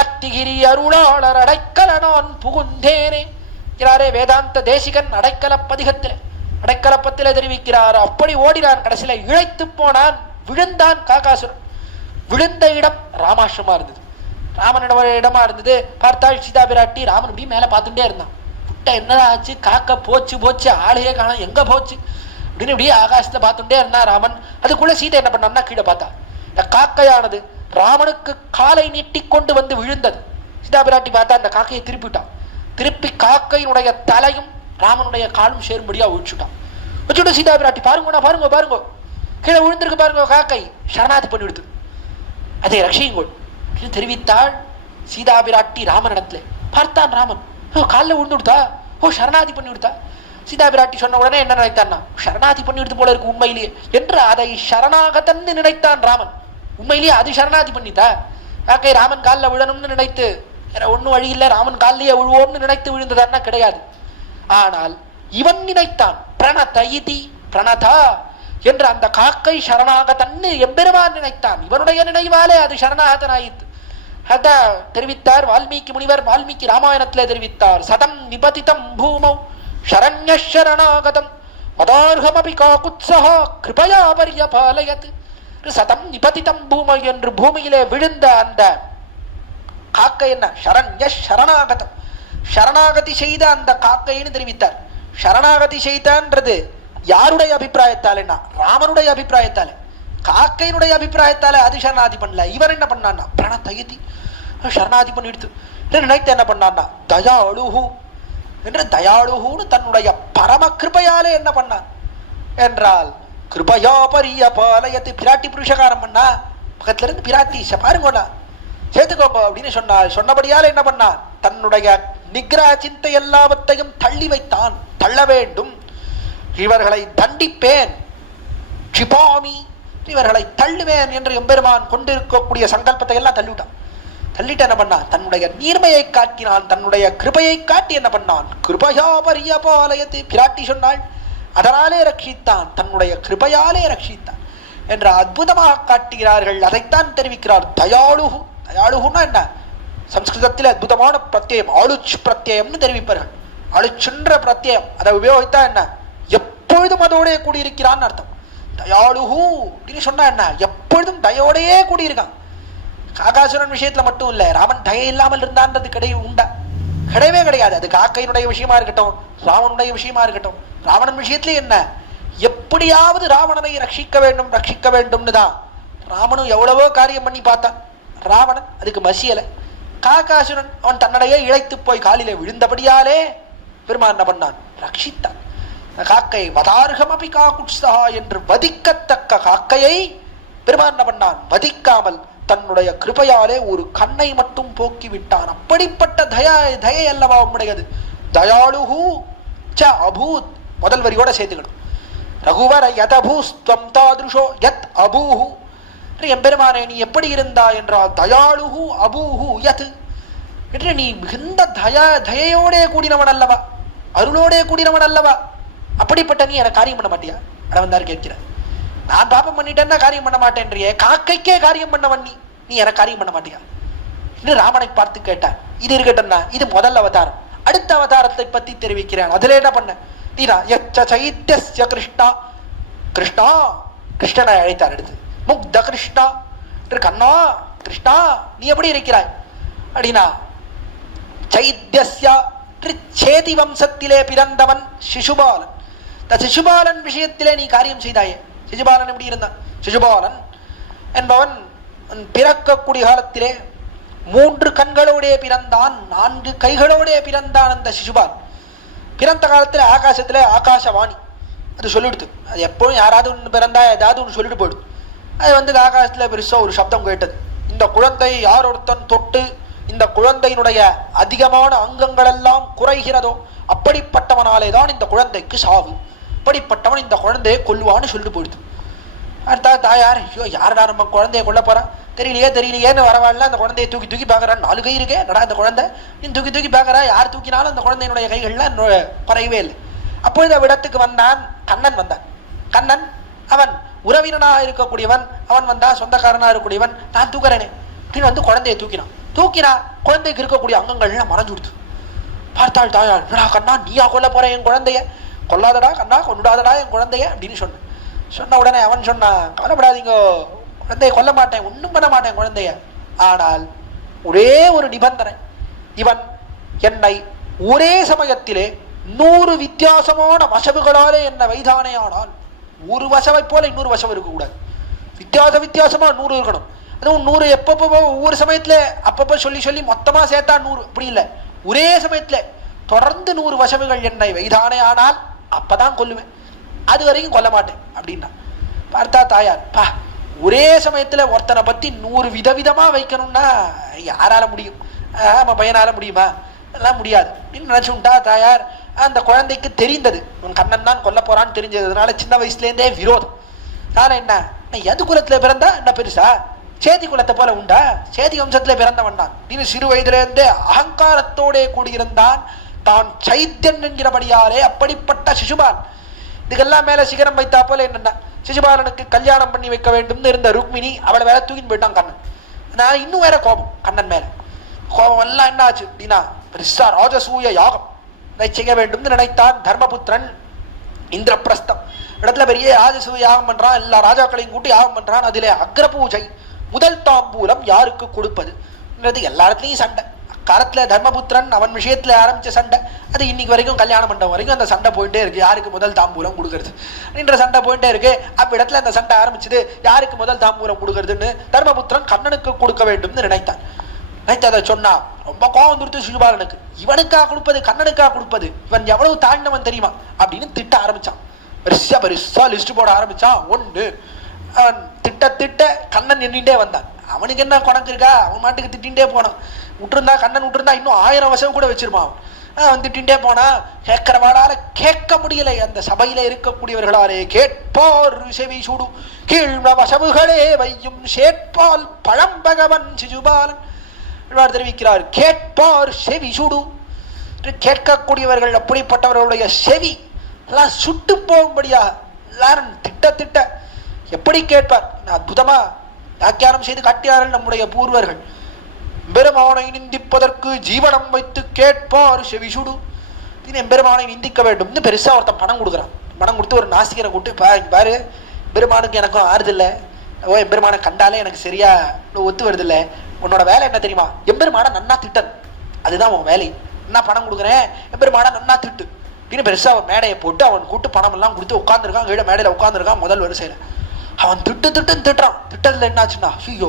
அத்திகிரி அருளாளர் அடைக்கல நான் புகுந்தேனே இருக்கிறாரே வேதாந்த தேசிகன் அடைக்கல பதிகத்திலே, அடைக்கலப்பத்திலே தெரிவிக்கிறார். அப்படி ஓடினான், கடைசியில இழைத்து போனான், விழுந்தான் காகாசுரன். விழுந்த இடம் ராமாசிரமா இருந்தது, ராமனிட இடமா இருந்தது. பார்த்தாள் சீதா பிராட்டி, ராமன் இப்படி மேல பார்த்துட்டே இருந்தான். விட்ட என்னடா ஆச்சு, காக்க போச்சு போச்சு, ஆளையே காணோம், எங்க போச்சு அப்படின்னு இப்படியே ஆகாசத்தை பார்த்துட்டே இருந்தான் ராமன். அதுக்குள்ள சீதை என்ன பண்ணான்னா கீழே பார்த்தா. இந்த காக்கையானது ராமனுக்கு காலை நீட்டி கொண்டு வந்து விழுந்தது. சீதா பிராட்டி பார்த்தா அந்த காக்கையை திருப்பிட்டான். திருப்பி காக்கையினுடைய தலையும் ராமனுடைய காலும் சேரும்படியா ஒழிச்சுட்டான். வச்சுட்டு சீதா பிராட்டி பாருங்க பாருங்க பாருங்க, கீழே விழுந்திருக்கு பாருங்க, காக்கை சரணாதி பண்ணி விடுது, அதை ரட்சியுங்கள் தெரிவித்தாள் சீதா பிராட்டி ராமனிடத்துல. பார்த்தான் ராமன், காலில் விழுந்து விடுத்தா, சரணாதி பண்ணி விடுத்தா. சீதா பிராட்டி சொன்ன உடனே என்ன நினைத்தான்? சரணாதி பண்ணி விடுத்து போல இருக்கு உண்மையிலேயே என்று அதை சரணாகதன்னு நினைத்தான் ராமன். உண்மையிலேயே அது சரணாதி பண்ணித்தா. காக்கை ராமன் காலில் விழணும்னு நினைத்து, ஒன்னும் வழி இல்லை, ராமன் காலிலேயே விழுவோம்னு நினைத்து விழுந்ததான்னா கிடையாது. ஆனால் இவன் நினைத்தான் பிரணதயிதி பிரணதா என்று அந்த காக்கை சரணாகதன்னு எம்பெருமான் நினைத்தான். இவனுடைய நினைவாலே அது சரணாகதனாயிற்று. அத தெரிவித்தார் வால்மீகி முனிவர். வால்மீகி ராமாயணத்திலே தெரிவித்தார், சதம் நிபதிதம் பூமௌ சரண்ய சரணாகதம் பதார்ஹமபி காகுத்ஸஹ கிருபயா பரியபாலயத். சதம் நிபதிதம் பூமௌ என்று பூமியிலே விழுந்த அந்த காக்கை என்ன? சரண்ய சரணாகதம், சரணாகதி செய்த அந்த காக்கைன்னு தெரிவித்தார். சரணாகதி செய்தான்றது யாருடைய அபிப்பிராயத்தால்? என்ன? ராமனுடைய அபிப்பிராயத்தால. காக்கையினுடைய அபிப்பிராயத்தால அது சரணாதி பண்ணல. இவர் என்ன பண்ணான்னா பிரணதயிதி சரணாதி பண்ணிடுத்து நினைத்து என்ன பண்ணான்னா தயாளுஹு என்று தயாளுஹுன்னு தன்னுடைய பரம கிருபையாலே என்ன பண்ணான் என்றால் கிருபயா பரியபாலயத். பிராட்டி புருஷகாரம் பண்ணா, பக்கத்துல இருந்து பிராட்டி பாருங்கண்ணா சேர்த்துக்கோங்க அப்படின்னு சொன்னார். சொன்னபடியால் என்ன பண்ணான்? தன்னுடைய நிகிரக சிந்தை எல்லாவற்றையும் தள்ளி வைத்தான். தள்ள வேண்டும், இவர்களை தண்டிப்பேன், க்ஷிபாமி இவர்களை தள்ளுவேன் என்று எம்பெருமான் கொண்டிருக்கக்கூடிய சங்கல்பத்தை எல்லாம் தள்ளிவிட்டான். தள்ளிட்டு என்ன பண்ணான்? தன்னுடைய நீர்மையை காட்டினான், தன்னுடைய கிருபையை காட்டி என்ன பண்ணான்? கிருபயா பரியபாலயத். பிராட்டி சொன்னாள், அதனாலே ரட்சித்தான், தன்னுடைய கிருபையாலே ரட்சித்தான் என்று அற்புதமாக காட்டுகிறார்கள். அதைத்தான் தெரிவிக்கிறார் தயாளுஹு. தயாளுஹுன்னா என்ன? சம்ஸ்கிருதத்தில் அற்புதமான பிரத்யயம் ஆளுச் பிரத்யயம்னு தெரிவிப்பார்கள். ஆளுச்சுன்ற பிரத்யயம் அதை உபயோகித்தா என்ன? எப்பொழுதும் அதோடய கூடியிருக்கிறான்னு அர்த்தம். தயாளுஹு அப்படின்னு சொன்னா என்ன? எப்பொழுதும் தயோடையே கூடியிருக்கான். காகாசுரன் விஷயத்துல மட்டும் இல்ல, ராமன் தயை இல்லாமல் இருந்தான்றது கிடையவே கிடையாது. அது காக்கையினுடைய விஷயமா இருக்கட்டும், ராவனுடைய விஷயமா இருக்கட்டும். ராவணன் விஷயத்துல என்ன? எப்படியாவது ராவணனை ரட்சிக்க வேண்டும்னு தான் ராமனும் எவ்வளவோ காரியம் பண்ணி பார்த்தான். ராவணன் அதுக்கு மசியல. காகாசுரன் அவன் தன்னுடைய இழைத்து போய் காலிலே விழுந்தபடியாலே பெருமான் என்ன பண்ணான்? ரட்சித்தான். காக்கை வதார்கமபி காகுட்சா என்று வதிக்கத்தக்க காக்கையை பெருமான் என்ன பண்ணான்? வதிக்காமல் தன்னுடைய கிருபையாலே ஒரு கண்ணை மட்டும் போக்கி விட்டான். அப்படிப்பட்ட தயை அல்லவா உம்முடையது. தயாளுஹு ச அபூத். முதல் வரியோட சேர்த்துக்கணும். ரகுவர யதபூஸ்த்வம் தாதுஷோ யத் அபூஹு. எம்பெருமானே நீ எப்படி இருந்தா என்றால் தயாளுஹு அபூஹு யத் என்று நீ மிகுந்த தயையோடே கூடினவன் அல்லவா, அருளோடே கூடினவன் அல்லவா. அப்படிப்பட்ட நீ எனக்கு காரியம் பண்ண மாட்டியா? வந்தார் கேட்கிறார். நான் பாப்பம் பண்ணிட்டேன்னா காரியம் பண்ண மாட்டேன்றியே, காக்கைக்கே காரியம் பண்ணவன் நீ எனக்கு காரியம் பண்ண மாட்டியா என்று ராமனை பார்த்து கேட்டார். இது இருக்கட்டும்னா இது முதல் அவதாரம். அடுத்த அவதாரத்தை பத்தி தெரிவிக்கிறேன். அதுல என்ன பண்ண நீனா சைத்திய கிருஷ்ணா. கிருஷ்ணா கிருஷ்ணனை அழைத்தார். அடுத்து முக்த கிருஷ்ணா. கண்ணா கிருஷ்ணா நீ எப்படி இருக்கிறாய் அப்படின்னா, சைத்தியஸ்யா சேதி வம்சத்திலே பிறந்தவன் சிசுபாலன். சிசுபாலன் விஷயத்திலே நீ காரியம் செய்தாயே. சிசுபாலன் எப்படி இருந்தான்? சிசுபாலன் என்பவன் பிறக்கக்கூடிய காலத்திலே 3 கண்களோடே பிறந்தான், 4 கைகளோடே பிறந்தான். அந்த சிசுபால் பிறந்த காலத்தில் ஆகாசத்துல ஆகாசவாணி அது சொல்லிடுது. அது எப்பவும் யாராவது ஒன்று பிறந்தா ஏதாவது ஒன்று சொல்லிட்டு போயிடும். அது ஆகாசத்துல பெருசா ஒரு சப்தம் கேட்டது. இந்த குழந்தை யார் ஒருத்தன் தொட்டு இந்த குழந்தையினுடைய அதிகமான அங்கங்கள் எல்லாம் குறைகிறதோ அப்படிப்பட்டவனாலே தான் இந்த குழந்தைக்கு சாவு, அப்படிப்பட்டவன் இந்த குழந்தையை கொல்லுவான்னு சொல்லிட்டு போயிடுது. அடுத்தா தாயார், ஐயோ யாரடா நம்ம குழந்தைய கொல்ல போறான் தெரியலையேன்னு வரவாள்ல அந்த குழந்தைய தூக்கி பார்க்கறான். 4 கை இருக்கே நடா இந்த குழந்தை, நீ தூக்கி பார்க்கறா. யார் தூக்கினாலும் அந்த குழந்தையினுடைய கைகள்லாம் குறையவே இல்லை. அப்பொழுது அவ்விடத்துக்கு வந்தான் கண்ணன். கண்ணன் அவன் உறவினனாக இருக்கக்கூடியவன். அவன் வந்தா சொந்தக்காரனா இருக்கக்கூடியவன். நான் தூக்குறேனே அப்படின்னு குழந்தைய தூக்கினா குழந்தைக்கு இருக்கக்கூடிய அங்கங்கள்லாம் மறைஞ்சு கொடுத்து பார்த்தாள் தாயார். கண்ணா நீயா கொல்ல போற என் குழந்தைய? கொல்லாதடா கண்ணா, கொண்டாதடா என் குழந்தைய அப்படின்னு சொன்ன உடனே அவன் சொன்னான், கவலைப்படாதீங்க, குழந்தைய கொல்ல மாட்டேன், ஒன்றும் பண்ண மாட்டேன் குழந்தைய. ஆனால் ஒரே ஒரு நிபந்தனை, இவன் என்னை ஒரே சமயத்திலே 100 வித்தியாசமான வசவுகளாலே என்னை வைதானே. ஆனால் ஒரு வசவை போல இன்னொரு வசவு இருக்கக்கூடாது. வித்தியாசமா 100 இருக்கணும். அதுவும் 100 எப்பப்போ ஒவ்வொரு சமயத்துல அப்பப்போ சொல்லி மொத்தமா சேர்த்தா 100 அப்படி இல்லை. ஒரே சமயத்துல தொடர்ந்து 100 வசவுகள் என்னை வைதானே. ஆனால் அப்பதான் கொல்லுவேன், அது வரைக்கும் கொல்ல மாட்டேன் அப்படின்னா. பார்த்தா தாயார், ஒரே சமயத்துல ஒருத்தனை பத்தி 100 விதவிதமா வைக்கணும்னா யாரால முடியும்? நம்ம பையனால முடியுமா? எல்லாம் முடியாது அப்படின்னு நினைச்சுட்டா தாயார். அந்த குழந்தைக்கு தெரிந்தது உன் கண்ணன் தான் கொல்ல போறான்னு தெரிஞ்சதுனால சின்ன வயசுல இருந்தே விரோதம். அதனால என்ன, எது குலத்துல பிறந்தா என்ன பெருசா, சேதி குலத்தை போல உண்டா, சேதி வம்சத்துல பிறந்தவன் தான். நீ சிறு வயதுல இருந்தே அகங்காரத்தோட கூடியிருந்தான். தான் சைத்தியன் என்கிறபடியாலே அப்படிப்பட்ட சிசுபால். இதுக்கெல்லாம் மேல சிகரம் வைத்தா போல என்னன்னா, சிசுபாலனுக்கு கல்யாணம் பண்ணி வைக்க வேண்டும் இருந்த ருக்மிணி அவளை வேற தூக்கின்னு போயிட்டான் கண்ணன். அதனால இன்னும் வேற கோபம் கண்ணன் மேல. கோபம் எல்லாம் என்ன ஆச்சு அப்படின்னா, பெருசா ராஜசூய யாகம் செய்ய வேண்டும் நினைத்தான் தர்மபுத்திரன். இந்திரபிரஸ்தம் இடத்துல பெரிய ராஜசூய யாகம் பண்றான். எல்லா ராஜாக்களையும் கூட்டி யாகம் பண்றான். அதிலே அக்ரபூஜை, முதல் தாம்பூலம் யாருக்கு கொடுப்பது எல்லா இடத்துலையும் சண்டை. காலத்துல தர்மபுத்திரன் அவன் விஷயத்துல ஆரம்பிச்ச சண்டை அது இன்னைக்கு வரைக்கும் கல்யாணம் பண்ண வரைக்கும் அந்த சண்டை போயிட்டே இருக்கு. யாருக்கு முதல் தாம்பூலம் கொடுக்கறது அப்படின்ற சண்டை போயிட்டே இருக்கு. அப்ப இடத்துல அந்த சண்டை ஆரம்பிச்சது, யாருக்கு முதல் தாம்பூலம் கொடுக்கறதுன்னு. தர்மபுத்திரன் கண்ணனுக்கு கொடுக்க வேண்டும்னு நினைத்தான். நினைத்ததை சொன்னா ரொம்ப கோவம் துருத்து சிசுபாலனுக்கு. இவனுக்கா கொடுப்பது, கண்ணனுக்கா கொடுப்பது, இவன் எவ்வளவு தாழ்ந்தவன் தெரியுமா அப்படின்னு திட்ட ஆரம்பிச்சான். பெருசா லிஸ்ட் போட ஆரம்பிச்சான். ஒண்ணு அவன் திட்ட கண்ணன் எண்ணிட்டே வந்தான். அவனுக்கு என்ன கணக்கு இருக்கா, அவன் மாட்டுக்கு திட்டின்டே போனான். கண்ணன் விட்டுருந்தா இன்னும் 1000 வசம் கூட வச்சிருப்பான். அவன் திட்டின்டே போனா கேட்கிறவாடால கேட்க முடியலை. அந்த சபையில இருக்கக்கூடியவர்களாலே கேட்பார் செவி சுடு கீழ்ம வசவுகளே வையும் சேட்பால் பழம்பகவன் சிசுபாலன் தெரிவிக்கிறார். கேட்பார் செவி சுடு, கேட்கக்கூடியவர்கள் அப்படிப்பட்டவர்களுடைய செவி எல்லாம் சுட்டு போகும்படியா எல்லாரும் திட்ட எப்படி கேட்பார். அற்புதமா வியாக்கியானம் செய்து காட்டினார்கள் நம்முடைய பூர்வர்கள். எம்பெருமானை நிந்திப்பதற்கு ஜீவனம் வைத்து கேட்பார் செவிசுடு. எம்பெருமானை நிந்திக்க வேண்டும் பெருசா ஒருத்தன் பணம் கொடுக்குறான். பணம் கொடுத்து ஒரு நாசிகரை கூப்பிட்டு, பாரு பெருமானுக்கு எனக்கும் ஆறுதில்லை, எம்பெருமானை கண்டாலே எனக்கு சரியா ஒத்து வருது இல்லை, உன்னோட வேலை என்ன தெரியுமா, எம்பெருமான நன்னா திட்டன், அதுதான் உன் வேலை. என்ன பணம் கொடுக்குறேன், எம்பெருமான நன்னா திட்டு அப்படின்னு பெருசா அவன் மேடையை போட்டு அவன் கூட்டு பணம் எல்லாம் கொடுத்து உட்காந்துருக்கான். கீழே மேடையில உட்காந்துருக்கான். முதல் வரிசையில அவன் திட்டுன்னு திட்டுறான். திட்டத்துல என்னாச்சுன்னா, ஐயோ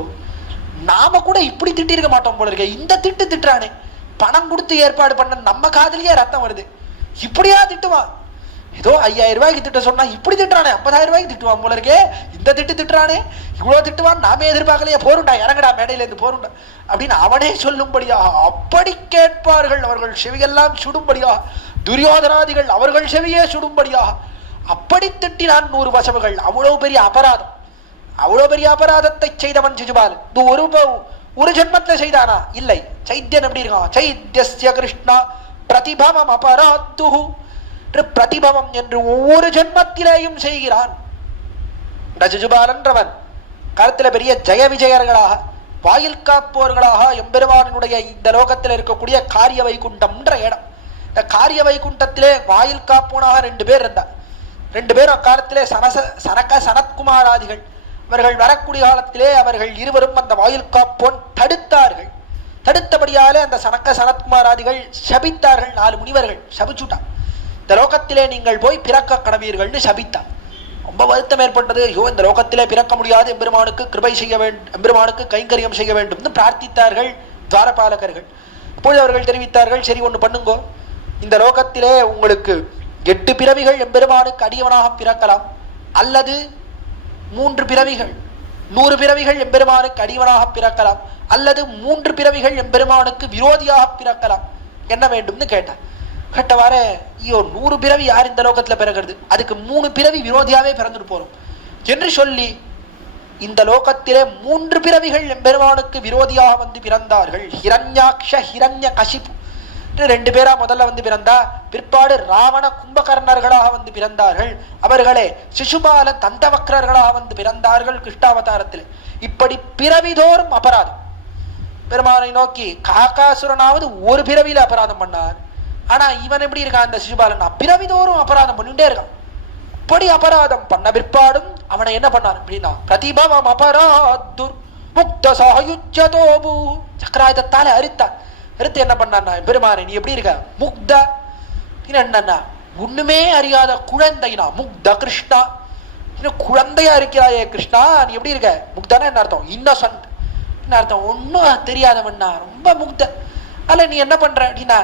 நாம கூட இப்படி திட்டி இருக்க மாட்டோம் போல இருக்க, இந்த திட்டுறானே, பணம் கொடுத்து ஏற்பாடு பண்ண நம்ம காதலியே ரத்தம் வருது, இப்படியா திட்டுவான். ஏதோ 5000 ரூபாய்க்கு திட்ட சொன்னா இப்படி திட்டுறானே, 50,000 ரூபாய்க்கு திட்டுவான் போல இருக்கே, இந்த திட்டுறானே, இவ்வளவு திட்டுவான், நாமே எதிர்பார்க்கலையே, போருண்டா இறங்கடா மேடையில இருந்து போருண்டா அப்படின்னு அவனே சொல்லும்படியாக அப்படி கேட்பார்கள். அவர்கள் செவியெல்லாம் சுடும்படியாக, துரியோதனாதிகள் அவர்கள் செவியே சுடும்படியாக அப்படி திட்டினான் 100 வசவுகள். அவ்வளவு பெரிய அபராதம், அவ்வளவு பெரிய அபராதத்தை செய்தவன் சிசுபாலன். இது ஒரு ஜென்மத்துல செய்தானா? இல்லை. சைத்தியன் எப்படி இருக்கான்? சைத்தியஸ்ய கிருஷ்ணா பிரதிபவம் அபராத்துஹு, பிரதிபவம் என்று ஒவ்வொரு ஜென்மத்திலேயும் செய்கிறான். சிசுபாலன்றவன் காலத்துல பெரிய ஜெய விஜயர்களாக, வாயில் காப்போர்களாக எம்பெருமானுடைய இந்த லோகத்தில் இருக்கக்கூடிய காரிய வைகுண்டம்ன்ற இடம். இந்த காரிய வைகுண்டத்திலே வாயில் காப்போனாக 2 பேர் இருந்தார். 2 பேரும் அக்காலத்திலே சனக சனத்குமாராதிகள். அவர்கள் வரக்கூடிய காலத்திலே அவர்கள் இருவரும் அந்த வாயில் காப்போன் தடுத்தார்கள். தடுத்தபடியாலே அந்த சனக சனத்குமாராதிகள் சபித்தார்கள். 4 முனிவர்கள் சபிச்சுட்டான். இந்த லோகத்திலே நீங்கள் போய் பிறக்க கடவீர்கள்னு சபித்தார். ரொம்ப வருத்தம் ஏற்பட்டது. ஐயோ, இந்த லோகத்திலே பிறக்க முடியாது, எம்பெருமானுக்கு கிருபை செய்ய வேண்டும், எம்பெருமானுக்கு கைங்கரியம் செய்ய வேண்டும் என்று பிரார்த்தித்தார்கள் துவாரபாலகர்கள். அப்போது அவர்கள் தெரிவித்தார்கள், சரி ஒன்று பண்ணுங்கோ, இந்த லோகத்திலே உங்களுக்கு 8 பிறவிகள் எம்பெருமானுக்கு அடியவனாக பிறக்கலாம், அல்லது 3 பிறவிகள் 100 பிறவிகள் எம்பெருமானுக்கு அடியவனாக பிறக்கலாம், அல்லது 3 பிறவிகள் எம்பெருமானுக்கு விரோதியாக பிறக்கலாம், என்ன வேண்டும்னு கேட்டார். கேட்டவாறு, ஐயோ 100 பிறவி யார் இந்த லோகத்துல பிறகுறது, அதுக்கு 3 பிறவி விரோதியாவே பிறந்துட்டு போறோம் என்று சொல்லி இந்த லோகத்திலே 3 பிறவிகள் எம்பெருமானுக்கு விரோதியாக வந்து பிறந்தார்கள். ஹிரண்யாக்ஷ ஹிரண்ய கசிப்பு 2 பேரா முதல்ல வந்து பிறந்தா, பிற்பாடு ராவண கும்பகர்ணர்களாக வந்து பிறந்தார்கள். அவர்களே சிசுபால தந்தவக்ரர்களாக வந்து பிறந்தார்கள் கிருஷ்ணாவதாரத்தில். இப்படி பிறவிதோறும் அபராதம். பெருமானை நோக்கி காக்காசுரனாவது ஒரு பிறவியில அபராதம் பண்ணார். ஆனா இவன் எப்படி இருக்கான், அந்த சிசுபாலன் பிறவிதோறும் அபராதம் பண்ணிட்டே இருக்கான். இப்படி அபராதம் பண்ண பிற்பாடும் அவனை என்ன பண்ணான் அப்படின்னா, பிரதிபவம் அபராதுர் முக்த சாயுஜ்யதோபு, சக்கராயுதத்தால அறுத்தான். அடுத்து என்ன பண்ணா, பெருமானே நீ எப்படி இருக்க, முக்த என்னன்னா ஒண்ணுமே அறியாத குழந்தைனா, முக்த கிருஷ்ணா, குழந்தையா இருக்கிறாயே கிருஷ்ணா, நீ எப்படி இருக்க, முக்தனா என்ன அர்த்தம், இன்னசென்ட் என்ன அர்த்தம், ஒன்னும் தெரியாதவன்னா, ரொம்ப முக்த. அல்ல நீ என்ன பண்ற அப்படின்னா,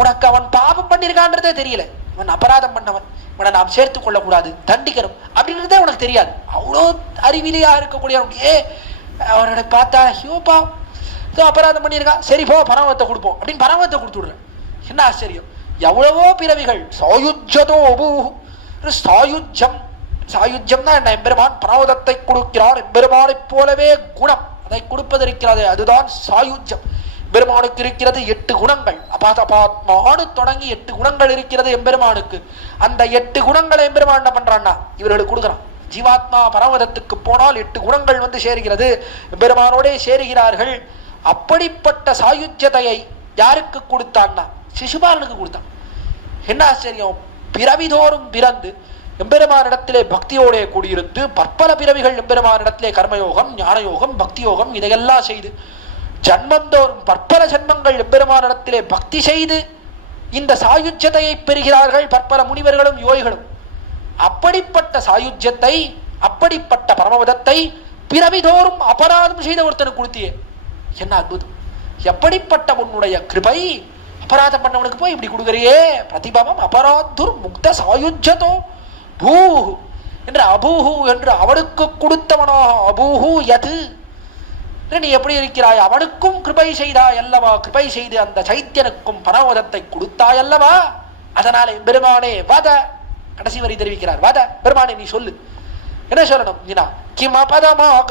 உனக்கு அவன் பாபம் பண்ணிருக்கான்றதே தெரியல, அவன் அபராதம் பண்ணவன், இவனை நாம் சேர்த்து கொள்ளக்கூடாது, தண்டிக்கணும் அப்படின்றதே உனக்கு தெரியாது. அவ்வளோ அறிவிலியா இருக்கக்கூடிய அவனை பார்த்தா, ஐயோப்பா அபராதம் பண்ணியிருக்கா, சரி போ பரமத்தை கொடுப்போம் அப்படின்னு பரமத்தை கொடுத்து விடுறேன். என்ன ஆச்சரியம், எவ்வளவோ பிறவிகள். சாயுஜ்யதோ சாயுஜ்யம், சாயுஜ்யம்னா என்ன, எம்பெருமான் பரமதத்தை கொடுக்கிறான், எம்பெருமானை போலவே குணம் அதை கொடுப்பதற்கிறது, அதுதான் சாயுஜ்யம். எம்பெருமானுக்கு இருக்கிறது 8 குணங்கள், அபாதபாத்மானு தொடங்கி 8 குணங்கள் இருக்கிறது எம்பெருமானுக்கு. அந்த 8 குணங்களை எம்பெருமான் என்ன பண்றான்னா இவர்களுக்கு கொடுக்குறான். ஜீவாத்மா பரமதத்துக்கு போனால் 8 குணங்கள் வந்து சேருகிறது, எம்பெருமானோடே சேருகிறார்கள். அப்படிப்பட்ட சாயுஜ்யதையை யாருக்கு கொடுத்தான்னா சிசுபாலனுக்கு கொடுத்தான். என்ன ஆச்சரியம், பிறவிதோறும் பிறந்து எம்பெருமானிடத்திலே பக்தியோட கூடியிருந்து பற்பல பிறவிகள் எம்பெருமானிடத்திலே கர்மயோகம், ஞானயோகம், பக்தி யோகம் இதையெல்லாம் செய்து ஜன்மந்தோறும் பற்பல ஜன்மங்கள் எம்பெருமானிடத்திலே பக்தி செய்து இந்த சாயுஜ்யத்தையை பெறுகிறார்கள் பற்பல முனிவர்களும் யோகிகளும். அப்படிப்பட்ட சாயுஜ்யத்தை, அப்படிப்பட்ட பரமபதத்தை பிறவிதோறும் அபராதம் செய்த ஒருத்தனுக்கு கொடுத்தியே, என்ன அற்புதம், எப்படிப்பட்ட உன்னுடைய கிருபை, அபராதம் பண்ணவனுக்கு போய் இப்படி கொடுக்குறியே. பிரதிபவம் அபராதுர் முக்த சாயுஜ்யதோ பூஹு என்று அபூஹு என்று அவனுக்கு கொடுத்தவனாக, அபூஹு யது நீ எப்படி இருக்கிறாய், அவனுக்கும் கிருபை செய்தாய் அல்லவா, கிருபை செய்து அந்த சைத்தியனுக்கும் பரமபதத்தை கொடுத்தாய் அல்லவா. அதனாலே பெருமானே வத, கடைசி வரி தெரிவிக்கிறார், வத பெருமானே நீ சொல்லு, என்ன சொல்லணும், கிமபதமாக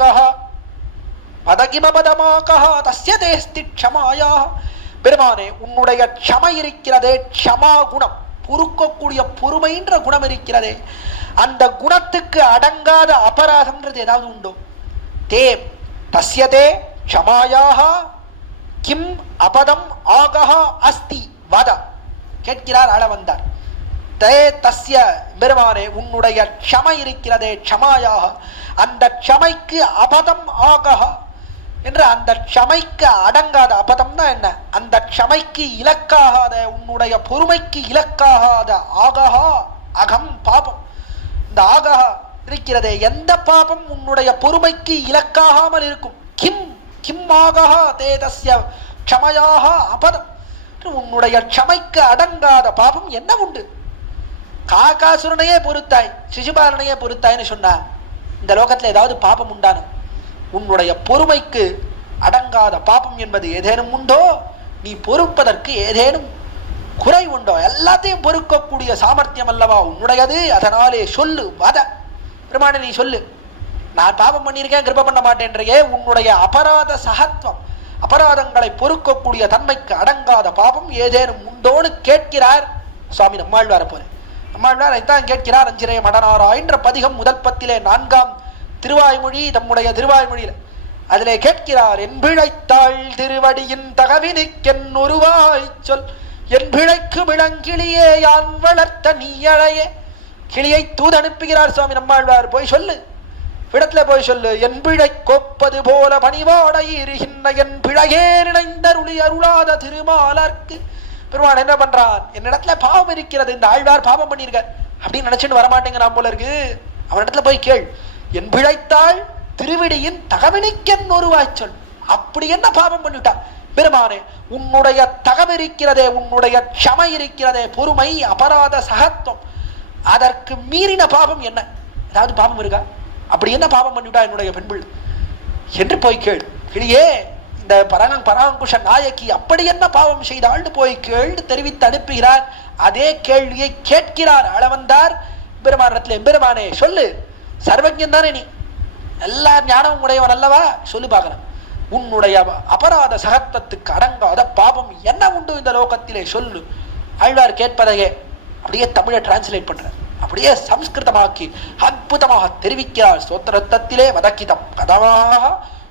பெருமானே உன்னுடைய க்ஷமை இருக்கிறதே, க்ஷமா குணம், பொறுக்கக்கூடிய பொறுமைன்ற குணம் இருக்கிறதே, அந்த குணத்துக்கு அடங்காத அபராதம்ன்றது ஏதாவது உண்டோ? தே தஸ்யதே க்ஷமாயாக கிம் அபதம் ஆகஹ அஸ்தி வத கேட்கிறார் ஆள வந்தார். தே தஸ்ய பெருமானே உன்னுடைய க்ஷமை இருக்கிறதே, க்ஷமாயாக அந்த க்ஷமைக்கு அபதம் ஆகஹ என்று, அந்த க்ஷமைக்கு அடங்காத, அபதம்னா என்ன, அந்த க்ஷமைக்கு இலக்காகாத, உன்னுடைய பொறுமைக்கு இலக்காகாத ஆகஹா அகம் பாபம், இந்த ஆகஹா இருக்கிறதே எந்த பாபம் உன்னுடைய பொறுமைக்கு இலக்காகாமல் இருக்கும். கிம் கிம் ஆகஹா தே தஸ்ய க்ஷமயாக அபதம், உன்னுடைய க்ஷமைக்கு அடங்காத பாபம் என்ன உண்டு? காகாசுரனையே பொறுத்தாய், சிசுபாலனையே பொறுத்தாய்ன்னு சொன்னா இந்த லோகத்துல ஏதாவது பாபம் உண்டான? உன்னுடைய பொறுமைக்கு அடங்காத பாபம் என்பது ஏதேனும் உண்டோ? நீ பொறுப்பதற்கு ஏதேனும் குறை உண்டோ? எல்லாத்தையும் பொறுக்கக்கூடிய சாமர்த்தியம் அல்லவா உன்னுடையது. அதனாலே சொல்லு வத பெருமானே, நீ சொல்லு, நான் பாபம் பண்ணியிருக்கேன் கிருப பண்ண மாட்டேன்றையே. உன்னுடைய அபராத சகத்துவம், அபராதங்களை பொறுக்கக்கூடிய தன்மைக்கு அடங்காத பாபம் ஏதேனும் உண்டோன்னு கேட்கிறார் சுவாமி நம்மாழ்வார போல. நம்மாழ்வார் அதைத்தான் கேட்கிறார். அஞ்சிரை மடனாராயின்ற பதிகம் முதல் பத்திலே 4ஆம் திருவாய்மொழி, தம்முடைய திருவாய்மொழியில அதிலே கேட்கிறார். என் பிழைத்தாள் திருவடியின் தகவினுக்கென் ஒருவாய் சொல், என் பிழைக்கு விளங்கிளியே யான் வளர்த்த நீயழையே. கிளியை தூது அனுப்புகிறார் சுவாமி நம்மாழ்வார், போய் சொல்லு, விடத்துல போய் சொல்லு. என் பிழை கொப்பது போல பணிவாட இருகின்ற என் பிழையே நினைந்தருளி அருளாத திருமாலார்க்கு. பெருமான் என்ன பண்றான்? என்னிடத்துல பாவம் இருக்கிறது, இந்த ஆழ்வார் பாவம் பண்ணிருக்க அப்படின்னு நினைச்சுட்டு வரமாட்டேங்கிறான் போல இருக்கு. அவனிடத்துல போய் கேள். என் பிழைத்தாள் திருவிடியின் தகவினிக்கென் ஒருவாய் சொல். அப்படி என்ன பாவம் பண்ணிவிட்டான் பெருமானே? உன்னுடைய தகவு இருக்கிறதே, உன்னுடைய க்ஷமை இருக்கிறதே, பொறுமை, அபராத சகத்துவம், அதற்கு மீறின பாவம் என்ன? ஏதாவது பாவம் இருக்கா? அப்படி என்ன பாவம் பண்ணிவிட்டா என்னுடைய பெண்பிள் என்று போய் கேள். கிளியே, இந்த பராங்குஷ நாயகி அப்படி என்ன பாவம் செய்தாள்னு போய் கேள்வி தெரிவித்து அனுப்புகிறார். அதே கேள்வியை கேட்கிறார் அளவந்தார் பெருமானத்துல. பெருமானே சொல்லு, சர்வஜன் தானே நீ, எல்லா ஞானமும் உடையவன் அல்லவா, சொல்லு பார்க்கலாம். உன்னுடைய அபராத சகத்துவத்துக்கு அடங்காத பாபம் என்ன உண்டு இந்த லோகத்திலே சொல்லு. ஆழ்வார் கேட்பதையே அப்படியே தமிழை டிரான்ஸ்லேட் பண்ற, அப்படியே சம்ஸ்கிருதமாக்கி அற்புதமாக தெரிவிக்கிறார். ஸ்தோத்திரத்திலே வதக்கிதம் கதமாக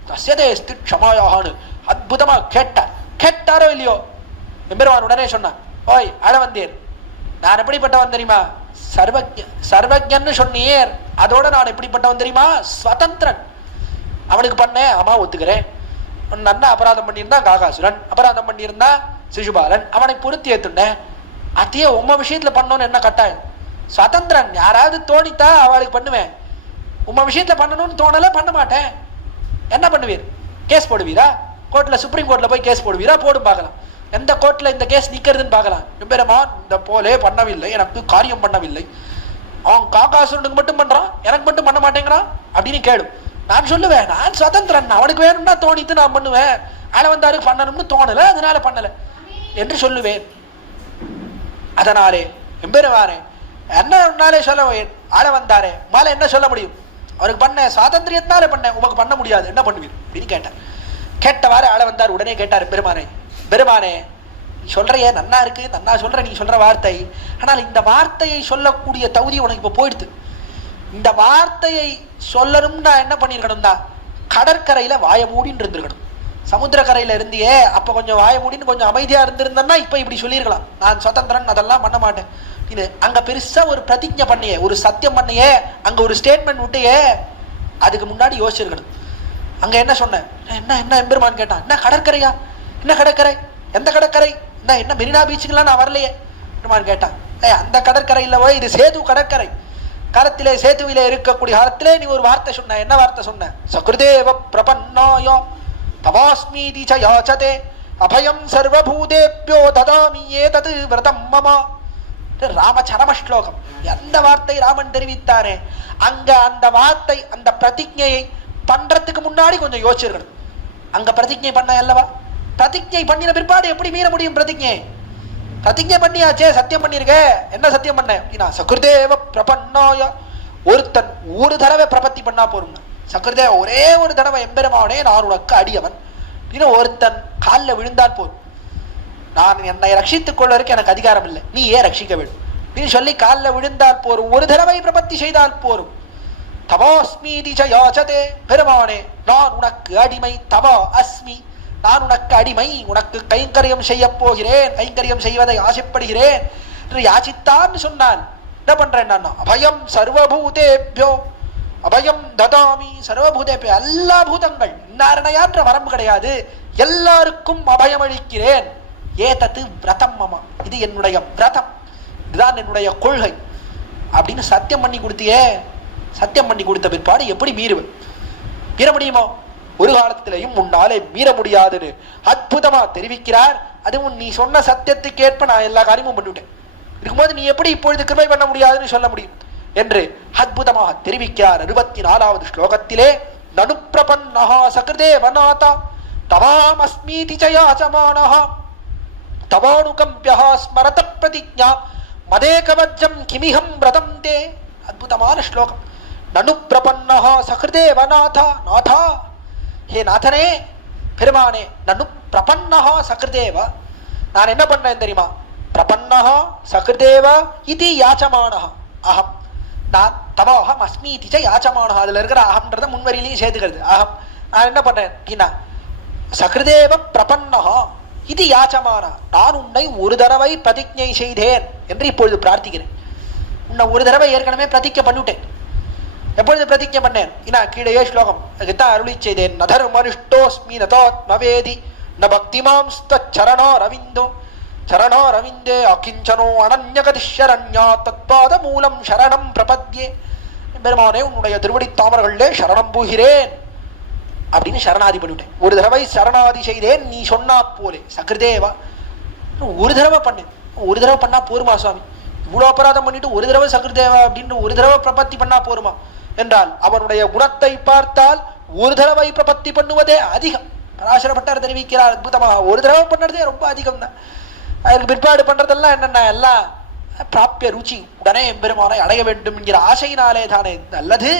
தஸ்யதே ஸ்திக்ஷமாயான்னு அற்புதமாக கேட்டார். கேட்டாரோ இல்லையோ, எம்பெருமான் உடனே சொன்னான், ஓய் அளவந்தேர், நான் எப்படிப்பட்டவன் தெரியுமா? சர்வஜன்னு சொன்னீர், அதோட நான் எப்படிப்பட்டவன் தெரியுமா? ஸ்வதந்திரன். அவனுக்கு பண்ணேன், ஆமா ஒத்துக்கிறேன். நன்னா அபராதம் பண்ணியிருந்தான் காகாசுரன், அபராதம் பண்ணியிருந்தா சிசுபாலன், அவனை பொருத்தி ஏத்துனேன். அதையே உம்ம விஷயத்துல பண்ணோன்னு என்ன கட்டாயம்? சுதந்திரன், யாராவது தோணித்தா அவளுக்கு பண்ணுவேன். உம்ம விஷயத்துல பண்ணணும்னு தோணல, பண்ண மாட்டேன். என்ன பண்ணுவீர்? கேஸ் போடுவீரா? கோர்ட்ல, சுப்ரீம் கோர்ட்ல போய் கேஸ் போடுவீரா? போடும் பார்க்கலாம். எந்த கோர்ட்ல இந்த கேஸ் நிக்கிறதுன்னு பார்க்கலாம். பெருமான் இந்த போலே பண்ணவில்லை, எனக்கு காரியம் பண்ணவில்லை, அவன் காகாசுரனுக்கு மட்டும் பண்றான், எனக்கு மட்டும் பண்ண மாட்டேங்கிறான் அப்படின்னு கேடும். நான் சொல்லுவேன், நான் சுதந்திரன், அவனுக்கு வேணும்னா தோணித்து நான் பண்ணுவேன், அளவந்தாருக்கு பண்ணணும்னு தோணல, அதனால பண்ணல என்று சொல்லுவேன். அதனாலே எம்பெருமானே என்ன உன்னாலே சொல்ல அளவந்தாரே மேல என்ன சொல்ல முடியும்? அவருக்கு பண்ண சுவாதந்திரியத்தினால பண்ண, உமக்கு பண்ண முடியாது, என்ன பண்ணுவீர் அப்படின்னு கேட்டார். கேட்டவாறு அளவந்தார் உடனே கேட்டார், பெருமானே பெருமானே நீ சொல்றையே நன்னா இருக்கு, நன்னா சொல்ற நீ சொல்ற வார்த்தை, ஆனால் இந்த வார்த்தையை சொல்லக்கூடிய தகுதி உனக்கு இப்ப போயிடுது. இந்த வார்த்தையை சொல்லணும்னா என்ன பண்ணிருக்கணும்னா கடற்கரையில வாய மூடின்னு இருந்திருக்கணும். சமுத்திரக்கரையில இருந்தியே அப்ப கொஞ்சம் வாய மூடின்னு கொஞ்சம் அமைதியா இருந்திருந்தா இப்ப இப்படி சொல்லியிருக்கலாம், நான் சுதந்திரன் அதெல்லாம் பண்ண மாட்டேன். இது அங்க பெருசா ஒரு பிரதிஜை பண்ணியே, ஒரு சத்தியம் பண்ணியே, அங்க ஒரு ஸ்டேட்மெண்ட் விட்டையே, அதுக்கு முன்னாடி யோசிச்சிருக்கணும். அங்க என்ன சொன்ன? என்ன என்ன எம்பெருமான் கேட்டான், என்ன கடற்கரையா? என்ன கடற்கரை? எந்த கடற்கரை? என்ன மெரினா பீச்சுக்கெல்லாம் நான் வரலையே பெருமான் கேட்டான். அந்த கடற்கரையில போய், இது சேது கடற்கரை, காலத்திலே சேதுவிலே இருக்கக்கூடிய காலத்திலே நீ ஒரு வார்த்தை சொன்ன. என்ன வார்த்தை சொன்ன? சக்ருதேவ பிரபன்னாய தவாஸ்மீதி ச யாச்சதே அபயம் சர்வபூதேப்யோ ததாமி ஏதது விரதம் மம. ராமச்சரம ஸ்லோகம். எந்த வார்த்தை ராமன் தெரிவித்தானே அங்க அந்த வார்த்தை, அந்த பிரதிஜையை பண்றதுக்கு முன்னாடி கொஞ்சம் யோசிச்சிருக்கணும். அங்க பிரதிஜை பண்ண அல்லவா, பிரதிஜை பண்ணின பிற்பாடு எப்படி மீற முடியும்? பிரதிஜை பண்ணியாச்சே, சத்தியம் பண்ணிருக்க. என்ன சத்தியம் பண்ண அப்படின்னா, சக்ருதேவ பிரபன்னாய, ஒருத்தன் ஒரு தடவை பிரபத்தி பண்ணா போரும். சக்ருதேவ ஒரே ஒரு தடவை எம்பெருமானே நான் உனக்கு அடியவன் அப்படின்னு ஒருத்தன் காலில் விழுந்தால் போரும். நான் என்னை ரட்சித்துக் கொள்வதற்கு எனக்கு அதிகாரம் இல்லை, நீ ஏன் ரட்சிக்க வேண்டும் அப்படின்னு சொல்லி காலில் விழுந்தால் போரும். ஒரு தடவை பிரபத்தி செய்தால் போரும். தவாஸ்மீதி ச யாச்சதே, பெருமானே நான் உனக்கு அடிமை, தவா அஸ்மி நான் உனக்கு அடிமை, உனக்கு கைங்கரியம் செய்ய போகிறேன், கைங்கரியம் செய்வதை ஆசைப்படுகிறேன் என்று யாச்சித்தான்னு சொன்னான். என்ன பண்றேன் நான்? அபயம் சர்வபூதேப்யோ அபயம் ததாமி சர்வபூதேப்யோ, எல்லா பூதங்கள், இன்னாரணையான்ற வரம்பு கிடையாது, எல்லாருக்கும் அபயம் அளிக்கிறேன். ஏதத்து விரதம் மமா, இது என்னுடைய விரதம், இதுதான் என்னுடைய கொள்கை அப்படின்னு சத்தியம் பண்ணி கொடுத்தியே. சத்தியம் பண்ணி கொடுத்த பிற்பாடு எப்படி மீறுவேன்? மீற முடியுமோ? ஒரு காலத்திலையும் முன்னாலே மீற முடியாதுன்னு அற்புதமா தெரிவிக்கிறார். அதுவும் நீ சொன்ன சத்தியத்துக்கு ஏற்ப நான் எல்லா காரியமும் பண்ணிவிட்டேன். இருக்கும்போது நீ எப்படி இப்பொழுது கிருபை பண்ண முடியாதுன்னு சொல்ல முடியும் என்று அற்புதமாக தெரிவிக்கிறார். 64வது ஸ்லோகத்திலே நனு பிரபன்னஹா சகிருதேவநாதா தவாம் அஸ்மீதி ச யாசமானஹ தவானுகம்பியஹ ஸ்மரத பிரதிஜ்ஞா மதேகவஜ்ஜம் கிமிஹம் விரதம் தே. அற்புதமான ஸ்லோகம். நனு பிரபன்னஹா சகிருதேவநாதா, நாதா ஹே நாதனே பெருமானே, நனு பிரபன்னஹா சகிருதேவ, நான் என்ன பண்றேன் தெரியுமா? பிரபன்னஹா சகிருதேவ இது யாச்சமானஹ அகம், நான் தவாஹம் அஸ்மீதி ச யாச்சமானஹ, அதுல இருக்கிற அகம்ன்றத முன்வரியிலையும் சேர்த்துக்கிறது. அகம் நான் என்ன பண்றேன் அப்படின்னா சகிருதேவ பிரபன்னஹா இது யாச்சமானா, நான் உன்னை ஒரு தடவை பிரதிஜை செய்தேன் என்று இப்பொழுது பிரார்த்திக்கிறேன். உன்னை ஒரு தடவை ஏற்கனவே பிரதிஜை பண்ணிவிட்டேன். எப்பொழுது பிரதிஜை பண்ணேன்? கீழே ஸ்லோகம் அதுக்குத்தான் அருளி செய்தேன். நதர்மனிஷ்டோஸ்மி நதாத்மவேதி ந பக்திமாம் சரணோ ரவிந்தோ சரணோ ரவிந்தே அகிஞ்சனோ அனன்யகதிஷரண்யா தத்பாத மூலம் சரணம் பிரபத்யே. பெருமானே உன்னுடைய திருவடி தாமர்களே சரணம் போகிறேன் அப்படின்னு சரணாதி பண்ணிவிட்டேன். ஒரு தடவை சரணாதி செய்தேன் நீ சொன்னா போலே. சகிருதேவா ஒரு தடவை பண்ணேன். ஒரு தடவை பண்ணா போருமா சுவாமி? இவ்வளவு அபராதம் பண்ணிட்டு ஒரு தடவை சகிருதேவா அப்படின்னு ஒரு தடவை பிரபத்தி பண்ணா போருமா என்றால், அவனுடைய குணத்தை பார்த்தால் ஒரு தடவை பிரபத்தி பண்ணுவதே அதிகம். பராசரப்பட்டார் தெரிவிக்கிறார் அற்புதமாக. ஒரு தடவை பண்ணுறதே ரொம்ப அதிகம் தான். அதுக்கு பிற்பாடு பண்றதெல்லாம் என்னென்ன எல்லாம் பிராப்பிய ருச்சி, உடனே எம்பெருமானை அடைய வேண்டும் என்கிற ஆசையினாலே தானே நல்லது.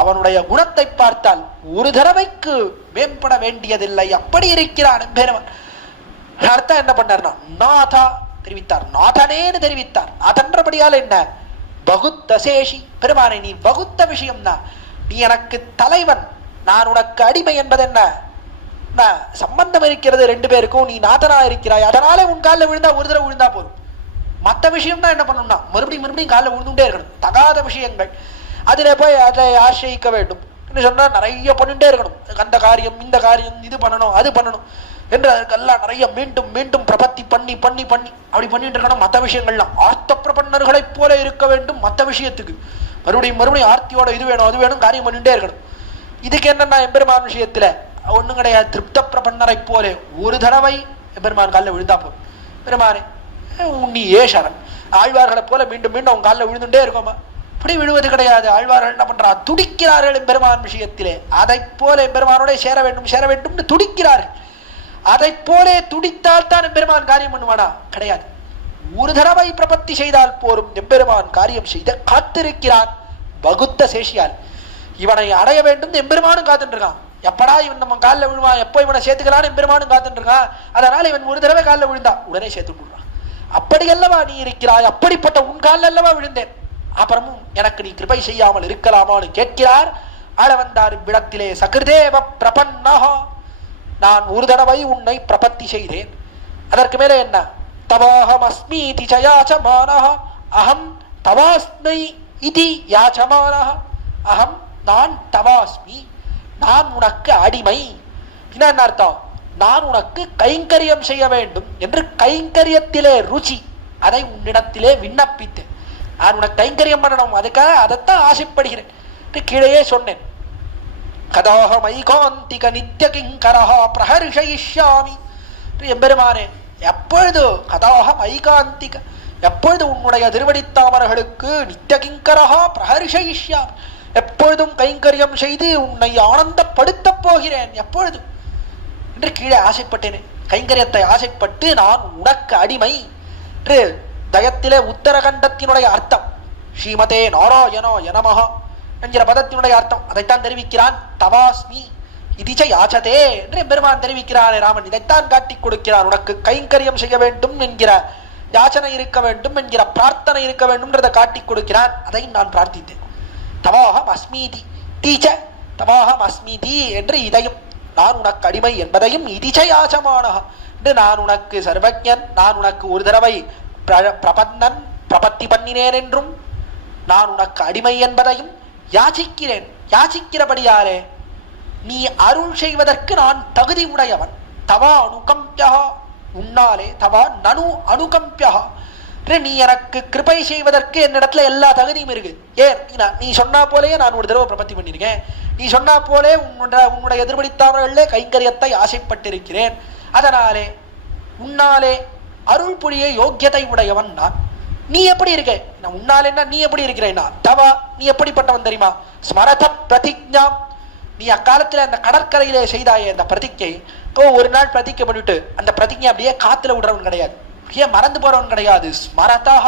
அவனுடைய குணத்தை பார்த்தால் ஒரு தடவைக்கு மேம்பட வேண்டியதில்லை. அப்படி இருக்கிறான் எம்பெருமான். அர்த்தம் என்ன பண்ணார்னா நாதா தெரிவித்தார், நாதனேன்னு தெரிவித்தார். நாதன்றபடியால் என்ன? பகுத்தசேஷி, பெருமானை நீ வகுத்த விஷயம் தான். நீ எனக்கு தலைவன், நான் உனக்கு அடிமை என்பது என்ன? சம்பந்தம் இருக்கிறது ரெண்டு பேருக்கும். நீ நாதனா இருக்கிறாய், அதனாலே உன் காலில் விழுந்தா ஒரு தடவை விழுந்தா போதும். மற்ற விஷயம்னா என்ன பண்ணணும்னா மறுபடியும் மறுபடியும் காலில் விழுந்துட்டே இருக்கணும். தகாத விஷயங்கள் அதுல போய் அதை ஆசிரியிக்க வேண்டும் என்று சொன்னா நிறைய பண்ணிட்டே இருக்கணும். அந்த காரியம் இந்த காரியம் இது பண்ணணும் அது பண்ணணும் என்று அதற்கெல்லாம் நிறைய மீண்டும் மீண்டும் பிரபத்தி பண்ணி பண்ணி பண்ணி அப்படி பண்ணிட்டு இருக்கணும். மற்ற விஷயங்கள்லாம் ஆர்த்த பிரபன்னர்களைப் போல இருக்க வேண்டும். மற்ற விஷயத்துக்கு மறுபடியும் மறுபடியும் ஆர்த்தியோட இது வேணும் அது வேணும் காரியம் பண்ணிட்டே இருக்கணும். இதுக்கு என்னன்னா எம்பெருமான் விஷயத்துல ஒண்ணும் கிடையாது. திருப்த பிரபன்னரை போல ஒரு தடவை எம்பெருமான் காலில் விழுந்தா போதும். பெருமானே உன்னி ஏ சரண். ஆழ்வார்களை போல மீண்டும் மீண்டும் அவங்க காலில் விழுந்துட்டே இருக்கோமா? அப்படி விழுவது கிடையாது. ஆழ்வார்கள் என்ன பண்றா? துடிக்கிறார்கள் எம்பெருமான் விஷயத்திலே. அதை போல எம்பெருமானோட சேர வேண்டும் சேர வேண்டும்னு துடிக்கிறார்கள். அதை போலே துடித்தால் தான் எம்பெருமான் காரியம் பண்ணுவானா? கிடையாது. ஒரு தடவை பிரபத்தி செய்தால் போரும். எம்பெருமான் காரியம் செய்த காத்திருக்கிறான் வகுத்த சேஷியால். இவனை அடைய வேண்டும் எம்பெருமானும் காத்துட்டு இருக்கான். எப்படா இவன் நம்ம காலில் விழுவான், எப்போ இவனை சேர்த்துக்கலான்னு எம்பெருமானும் காத்துட்டு இருக்கான். அதனால இவன் ஒரு தடவை காலில் விழுந்தா உடனே சேர்த்து விடுறான். அப்படி அல்லவா நீ இருக்கிறாய், அப்படிப்பட்ட உன் காலில் அல்லவா விழுந்தேன், அப்புறமும் எனக்கு நீ கிருபை செய்யாமல் இருக்கலாமான்னு கேட்கிறார். ஆள வந்தார் விடத்திலே சகிருதேவ பிரபன்னஹா, நான் ஒரு தடவை உன்னை பிரபத்தி செய்தேன். அதற்கு மேலே என்ன? தவாஹம் அஸ்மீதி ச யாச்சமானஹ அஹம் தவாஸ்மை இதி யாச்சமானஹ. அஹம் நான் தவாஸ்மி, நான் உனக்கு அடிமை. என்ன அர்த்தம்? நான் உனக்கு கைங்கரியம் செய்ய வேண்டும் என்று கைங்கரியத்திலே ருச்சி, அதை உன்னிடத்திலே விண்ணப்பித்தேன். நான் உனக்கு கைங்கரியம் பண்ணணும், அதுக்காக அதைத்தான் ஆசைப்படுகிறேன். கீழே சொன்னேன். கதாஹம் ஐகாந்திக நித்திய கிங்கரஹா பிரஹர்ஷயிஷ்யாமி. எம்பெருமானே எப்பொழுது கதாஹம் ஐகாந்திக, எப்பொழுது உன்னுடைய திருவடித்தாமர்களுக்கு நித்திய கிங்கரஹா பிரஹர்ஷயிஷ்யாமி, எப்பொழுதும் கைங்கரியம் செய்து உன்னை ஆனந்தப்படுத்த போகிறேன் எப்பொழுது என்று கீழே ஆசைப்பட்டேனே. கைங்கரியத்தை ஆசைப்பட்டு நான் உனக்கு அடிமை என்று தயத்திலே உத்தரகண்டத்தினுடைய அர்த்தம் ஸ்ரீமதே நாராயணாய நமஹ என்கிற பதத்தினுடைய அர்த்தம். அதைத்தான் தெரிவிக்கிறான். தவாஸ்மி இதிச்ச யாச்சதே என்று பெருமான் தெரிவிக்கிறானே ராமன். இதைத்தான் காட்டிக் கொடுக்கிறான். உனக்கு கைங்கரியம் செய்ய வேண்டும் என்கிற யாச்சனை இருக்க வேண்டும் என்கிற பிரார்த்தனை இருக்க வேண்டும் என்றதை காட்டிக் கொடுக்கிறான். அதை நான் பிரார்த்தித்தேன். தவாஹம் அஸ்மீதி தீச்ச தவாஹம் அஸ்மீதி என்று இதையும் நான் உனக்கு அடிமை என்பதையும் இதிச்ச யாச்சமானஹ என்று நான் உனக்கு சர்வஜன், நான் உனக்கு ஒரு தடவை பிரபந்தன் பிரபத்தி பண்ணினேன் என்றும் நான் உனக்கு அடிமை என்பதையும் யாசிக்கிறேன். யாசிக்கிறபடியாரே நீ அருள் செய்வதற்கு நான் தகுதி உடையவன். தவா அனுகம்பியா, உன்னாலே தவா நனு அனுகம்பியா, நீ எனக்கு கிருபை செய்வதற்கு என்னிடத்துல எல்லா தகுதியும் இருக்கு. ஏன் நீ சொன்னா போலேயே நான் ஒரு தடவை பிரபத்தி பண்ணிருக்கேன். நீ சொன்னா போலே உன்னுடைய எதிர்படித்தாமர்களே கைங்கரியத்தை ஆசைப்பட்டிருக்கிறேன். அதனாலே உன்னாலே அருள் புரிய யோக்கியதை உடையவன் நான். நீ எப்படி இருக்க? நான் உன்னால என்ன, நீ எப்படி இருக்கிறேன்னா தவா, நீ எப்படிப்பட்டவன் தெரியுமா? ஸ்மரத பிரதிஜா, நீ அக்காலத்துல அந்த கடற்கரையில செய்தாயே அந்த பிரதிஜை, ஒரு நாள் பிரதிஜை பண்ணிட்டு அந்த பிரதிஜை அப்படியே காத்துல விடுறவன் கிடையாது, அப்படியே மறந்து போறவன் கிடையாது. ஸ்மரதாக,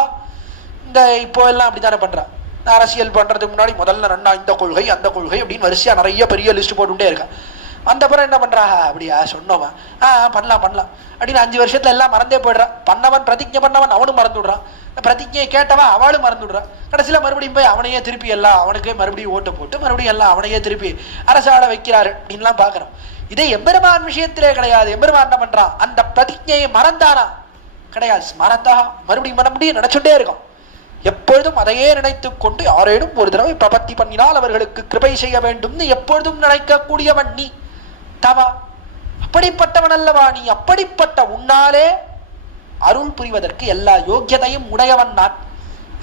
இந்த இப்போ எல்லாம் அப்படித்தானே பண்றான். அரசியல் பண்றதுக்கு முன்னாடி முதல்ல நன்னா இந்த கொள்கை அந்த கொள்கை அப்படின்னு வரிசையா நிறைய பெரிய லிஸ்ட் போட்டுட்டே இருக்கான். அந்த பிறகு என்ன பண்றா, அப்படியா சொன்னோமா, பண்ணலாம் பண்ணலாம் அப்படின்னு 5 வருஷத்துல எல்லாம் மறந்தே போயிடுறான். பண்ணவன் பிரதிஜை பண்ணவன் அவனும் மறந்து விடுறான், பிரதிஜையை கேட்டவன் அவளும் மறந்து விடுறான். கடைசியில மறுபடியும் போய் அவனையே திருப்பி எல்லாம் அவனுக்கே மறுபடியும் ஓட்டு போட்டு மறுபடியும் எல்லாம் அவனையே திருப்பி அரசாட வைக்கிறாரு அப்படின்லாம் பாக்குறோம். இதே எம்பெருமான் விஷயத்திலே கிடையாது. எம்பெருமான் என்ன பண்றான், அந்த பிரதிஜையை மறந்தானா கிடையாது, ஸ்மரத்தா, மறுபடியும் மறுபடியும் நினைச்சுட்டே இருக்கும். எப்பொழுதும் அதையே நினைத்துக் கொண்டு யாரேனும் ஒரு தடவை பிரபத்தி பண்ணினால் அவர்களுக்கு கிருபை செய்ய வேண்டும் எப்பொழுதும் நினைக்கக்கூடியவன் நீ தவா, அப்படிப்பட்டவன் அல்லவா நீ. அப்படிப்பட்ட உன்னாலே அருள் புரிவதற்கு எல்லா யோக்கியதையும் உடையவன் நான்.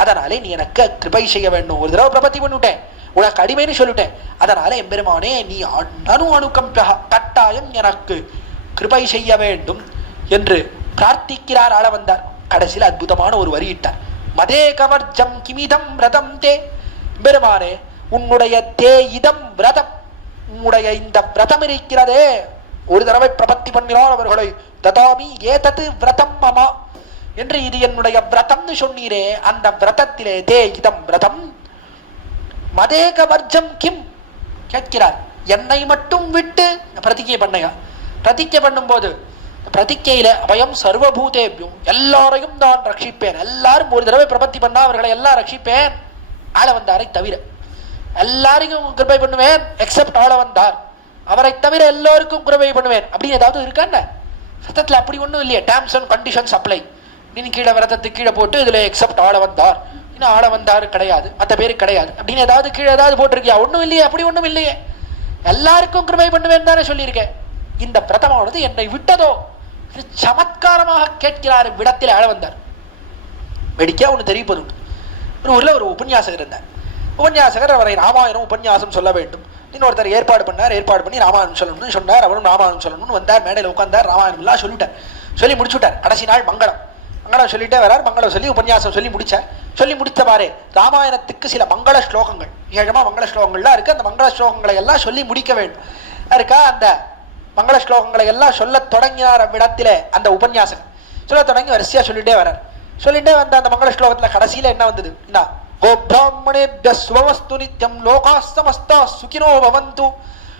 அதனாலே நீ எனக்கு கிருபை செய்ய வேண்டும். ஒரு தடவை பிரபத்தி பண்ணிவிட்டேன், உனக்கு அடிமைன்னு சொல்லிட்டேன். அதனால எம்பெருமானே நீ அணு அணுக்கம் கட்டாயம் எனக்கு கிருபை செய்ய வேண்டும் என்று பிரார்த்திக்கிறார். ஆள வந்தார். கடைசியில் அற்புதமான ஒரு வரி இட்டார். மதே கவர்ஜம் கிமிதம் விரதம் தே, பெருமானே உன்னுடைய தே இதம் விரதம், உன்னுடைய இந்த விரதம் இருக்கிறதே, ஒரு தடவை பிரபத்தி பண்ணினால் அவர்களை ததாமி ஏதது விரதம் மமா என்று, இது என்னுடைய விரதம்னு சொன்னீரே, அந்த விரதத்திலே தே இதம் விரதம் மதே கவர்ஜம் கிம் கேட்கிறார். என்னை மட்டும் விட்டு பிரதிஜை பண்ணையா, பிரதிஜை பண்ணும் போது பிரதிக்கையில அபயம் சர்வபூதேபியும், எல்லாரையும் நான் ரட்சிப்பேன், எல்லாரும் ஒரு தடவை பிரபத்தி பண்ணா அவர்களை எல்லாம் ரட்சிப்பேன், ஆள வந்தாரை தவிர எல்லாரையும் கிருபை பண்ணுவேன் எக்ஸப்ட் ஆள வந்தார், அவரை தவிர எல்லாருக்கும் கிருபை பண்ணுவேன் அப்படின்னு ஏதாவது இருக்காண்ட சத்தத்துல? அப்படி ஒன்றும் இல்லையே. Terms and conditions apply. நீ கீழே விரதத்துக்கு கீழே போட்டு இதுல எக்ஸப்ட் ஆள வந்தார், இன்னும் ஆள வந்தாரு கிடையாது, மற்ற பேரு கிடையாது அப்படின்னு ஏதாவது கீழே ஏதாவது போட்டிருக்கியா? ஒன்றும் இல்லையே, அப்படி ஒன்றும் இல்லையே. எல்லாருக்கும் கிருபை பண்ணுவேன் தானே சொல்லியிருக்கேன். இந்த பிரதமானது என்னை விட்டதோ சமத்காரமாக கேட்கிறார். விடத்தில் ஆள வந்தார். வெடிக்கா ஒன்று தெரிவிப்பது உண்டு. ஒரு ஊர்ல ஒரு உபன்யாசகர் இருந்தார். உபன்யாசகர் அவரை ராமாயணம் உபன்யாசம் சொல்ல வேண்டும் இன்னொருத்தர் ஏற்பாடு பண்ணார். ஏற்பாடு பண்ணி ராமாயணம் சொல்லணும்னு சொன்னார். அவரும் ராமாயணம் சொல்லணும்னு வந்தார். மேடையில் உட்கார்ந்தார். ராமாயணம் எல்லாம் சொல்லிட்டார். சொல்லி முடிச்சுட்டார். கடைசி நாள் மங்களம். மங்களம் சொல்லிட்டே வரார். மங்களம் சொல்லி உபன்யாசம் சொல்லி முடிச்சார். சொல்லி முடித்த பாரு ராமாயணத்துக்கு சில மங்கள ஸ்லோகங்கள், ஏழமா மங்கள ஸ்லோகங்கள்லாம் இருக்கு. அந்த மங்கள ஸ்லோகங்களை எல்லாம் சொல்லி முடிக்க வேண்டும் இருக்கா. அந்த மங்கள ஸ்லோகங்களை எல்லாம் சொல்ல தொடங்கினார். விடத்திலே அந்த உபன்யாசகர் சொல்ல தொடங்கி வரிசையா சொல்லிட்டே வரார். சொல்லிட்டே வந்த அந்த மங்கள ஸ்லோகத்துல கடைசியில என்ன வந்தது, கோபிராமணேபிய சுபமஸ்து நித்யம் லோகா சமஸ்தா சுகினோ பவந்து.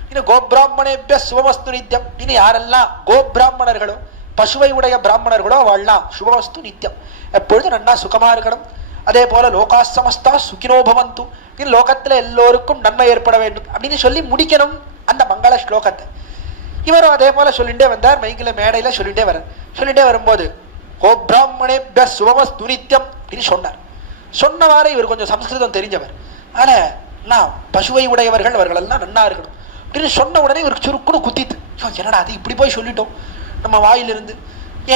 இன்னும் கோபிராமணேபிய சுபமஸ்து நித்யம். இன்னும் யாரெல்லாம் கோபிராமணர்களோ பசுவை உடைய பிராமணர்களோ அவள்லாம் சுபமஸ்து நித்யம், எப்பொழுதும் நன்னா சுகமா இருக்கணும். அதே போல லோகா சமஸ்தா சுகினோ பவந்து, இன்னும் லோகத்துல எல்லோருக்கும் நன்மை ஏற்பட வேண்டும் அப்படின்னு சொல்லி முடிக்கணும் அந்த மங்கள ஸ்லோகத்தை. இவரும் அதே போல சொல்லிட்டே வந்தார். மைக்கில மேடையில சொல்லிட்டே வர சொல்லிட்டே வரும்போது கோபிராமணேபிய சுபமஸ்து நித்யம் அப்படின்னு சொன்னார். சொன்னவாறு இவர் கொஞ்சம் சம்ஸ்கிருதம் தெரிஞ்சவர். ஆனா நான் பசுவை உடையவர்கள் அவர்கள் எல்லாம் நன்னா இருக்கணும் அப்படின்னு சொன்ன உடனே இவருக்கு சுருக்குன்னு குத்திட்டு, என்னடா அது இப்படி போய் சொல்லிட்டோம் நம்ம வாயிலிருந்து.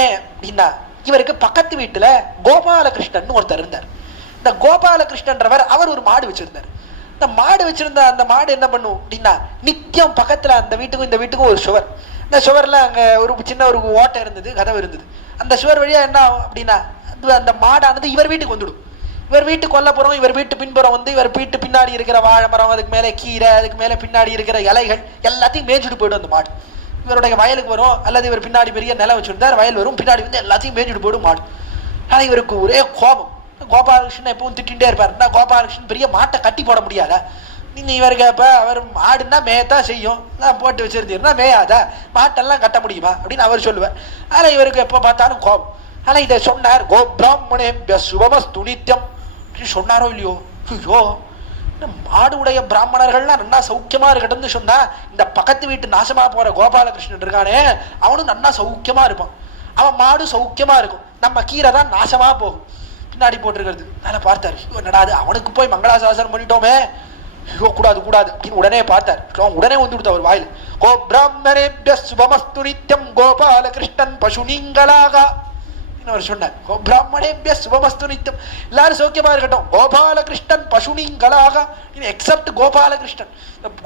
ஏன் அப்படின்னா இவருக்கு பக்கத்து வீட்டுல கோபாலகிருஷ்ணன் ஒருத்தர் இருந்தார். இந்த கோபாலகிருஷ்ணன்றவர் அவர் ஒரு மாடு வச்சிருந்தார். இந்த மாடு வச்சிருந்த அந்த மாடு என்ன பண்ணும் அப்படின்னா நித்தியம் பக்கத்துல அந்த வீட்டுக்கும் இந்த வீட்டுக்கும் ஒரு சுவர். இந்த சுவர்ல அங்க ஒரு சின்ன ஒரு ஓட்டை இருந்தது, கதவு இருந்தது. அந்த சுவர் வழியா என்ன அப்படின்னா அந்த மாடானது இவர் வீட்டுக்கு வந்துடும். இவர் வீட்டு கொல்லப்புறம் இவர் வீட்டு பின்புறம் வந்து இவர் வீட்டு பின்னாடி இருக்கிற வாழை மரம், அதுக்கு மேலே கீரை, அதுக்கு மேலே பின்னாடி இருக்கிற இலைகள் எல்லாத்தையும் மேய்ச்சிட்டு போயிடும் அந்த மாடு. இவருடைய வயலுக்கு வரும், அல்லது இவர் பின்னாடி பெரிய நிலம் வச்சிருந்தார், வயல் வரும், பின்னாடி வந்து எல்லாத்தையும் மேய்ச்சிட்டு போயிடும் மாடு. ஆனால் இவருக்கு ஒரே கோபம். கோபாலகிருஷ்ணன் எப்பவும் திட்டிகிட்டே இருப்பார். கோபாலகிருஷ்ணன் பெரிய மாட்டை கட்டி போட முடியாதா, நீங்க இவர் கேப்ப அவர் மாடுன்னா மேயத்தான் செய்யும், நான் போட்டு வச்சிருந்தீங்கன்னா மேயாதா, மாட்டெல்லாம் கட்ட முடியுமா அப்படின்னு அவர் சொல்லுவார். ஆனால் இவருக்கு எப்போ பார்த்தாலும் கோபம். ஆனால் இதை சொன்னார். கோபிராமணேபிய சுபமஸ்து நித்யம் சொன்னாரோ இல்லையோ, ஐயோ மாடு உடைய பிராமணர்கள்லாம் நன்னா சௌக்கியமா இருக்கட்டும்னு சொன்னா இந்த பக்கத்து வீட்டு நாசமா போற கோபாலகிருஷ்ணன் இருக்கானே அவனும் நன்னா சௌக்கியமா இருப்பான். அவன் மாடு சௌக்கியமா இருக்கும், நம்ம கீரை தான் நாசமா போகும் பின்னாடி போட்டிருக்கிறது. அதனால பார்த்தாரு, நடாது அவனுக்கு போய் மங்களாசாசனம் பண்ணிட்டோமே, ஐயோ கூடாது கூடாது அப்படின்னு உடனே பார்த்தார். உடனே வந்து கொடுத்த ஒரு வாயில் கோபிராமணேபிய சுபமஸ்து நித்யம் கோபாலகிருஷ்ணன் பசு நீங்களாக. அவர் சொன்னார். கோபிராமணேபிய சுபமஸ்து நித்தம். எல்லாரும் சௌக்கியமா இருக்கட்டும். கோபாலகிருஷ்ணன் பசுனிங்களாக எக்ஸப்ட் கோபாலகிருஷ்ணன்.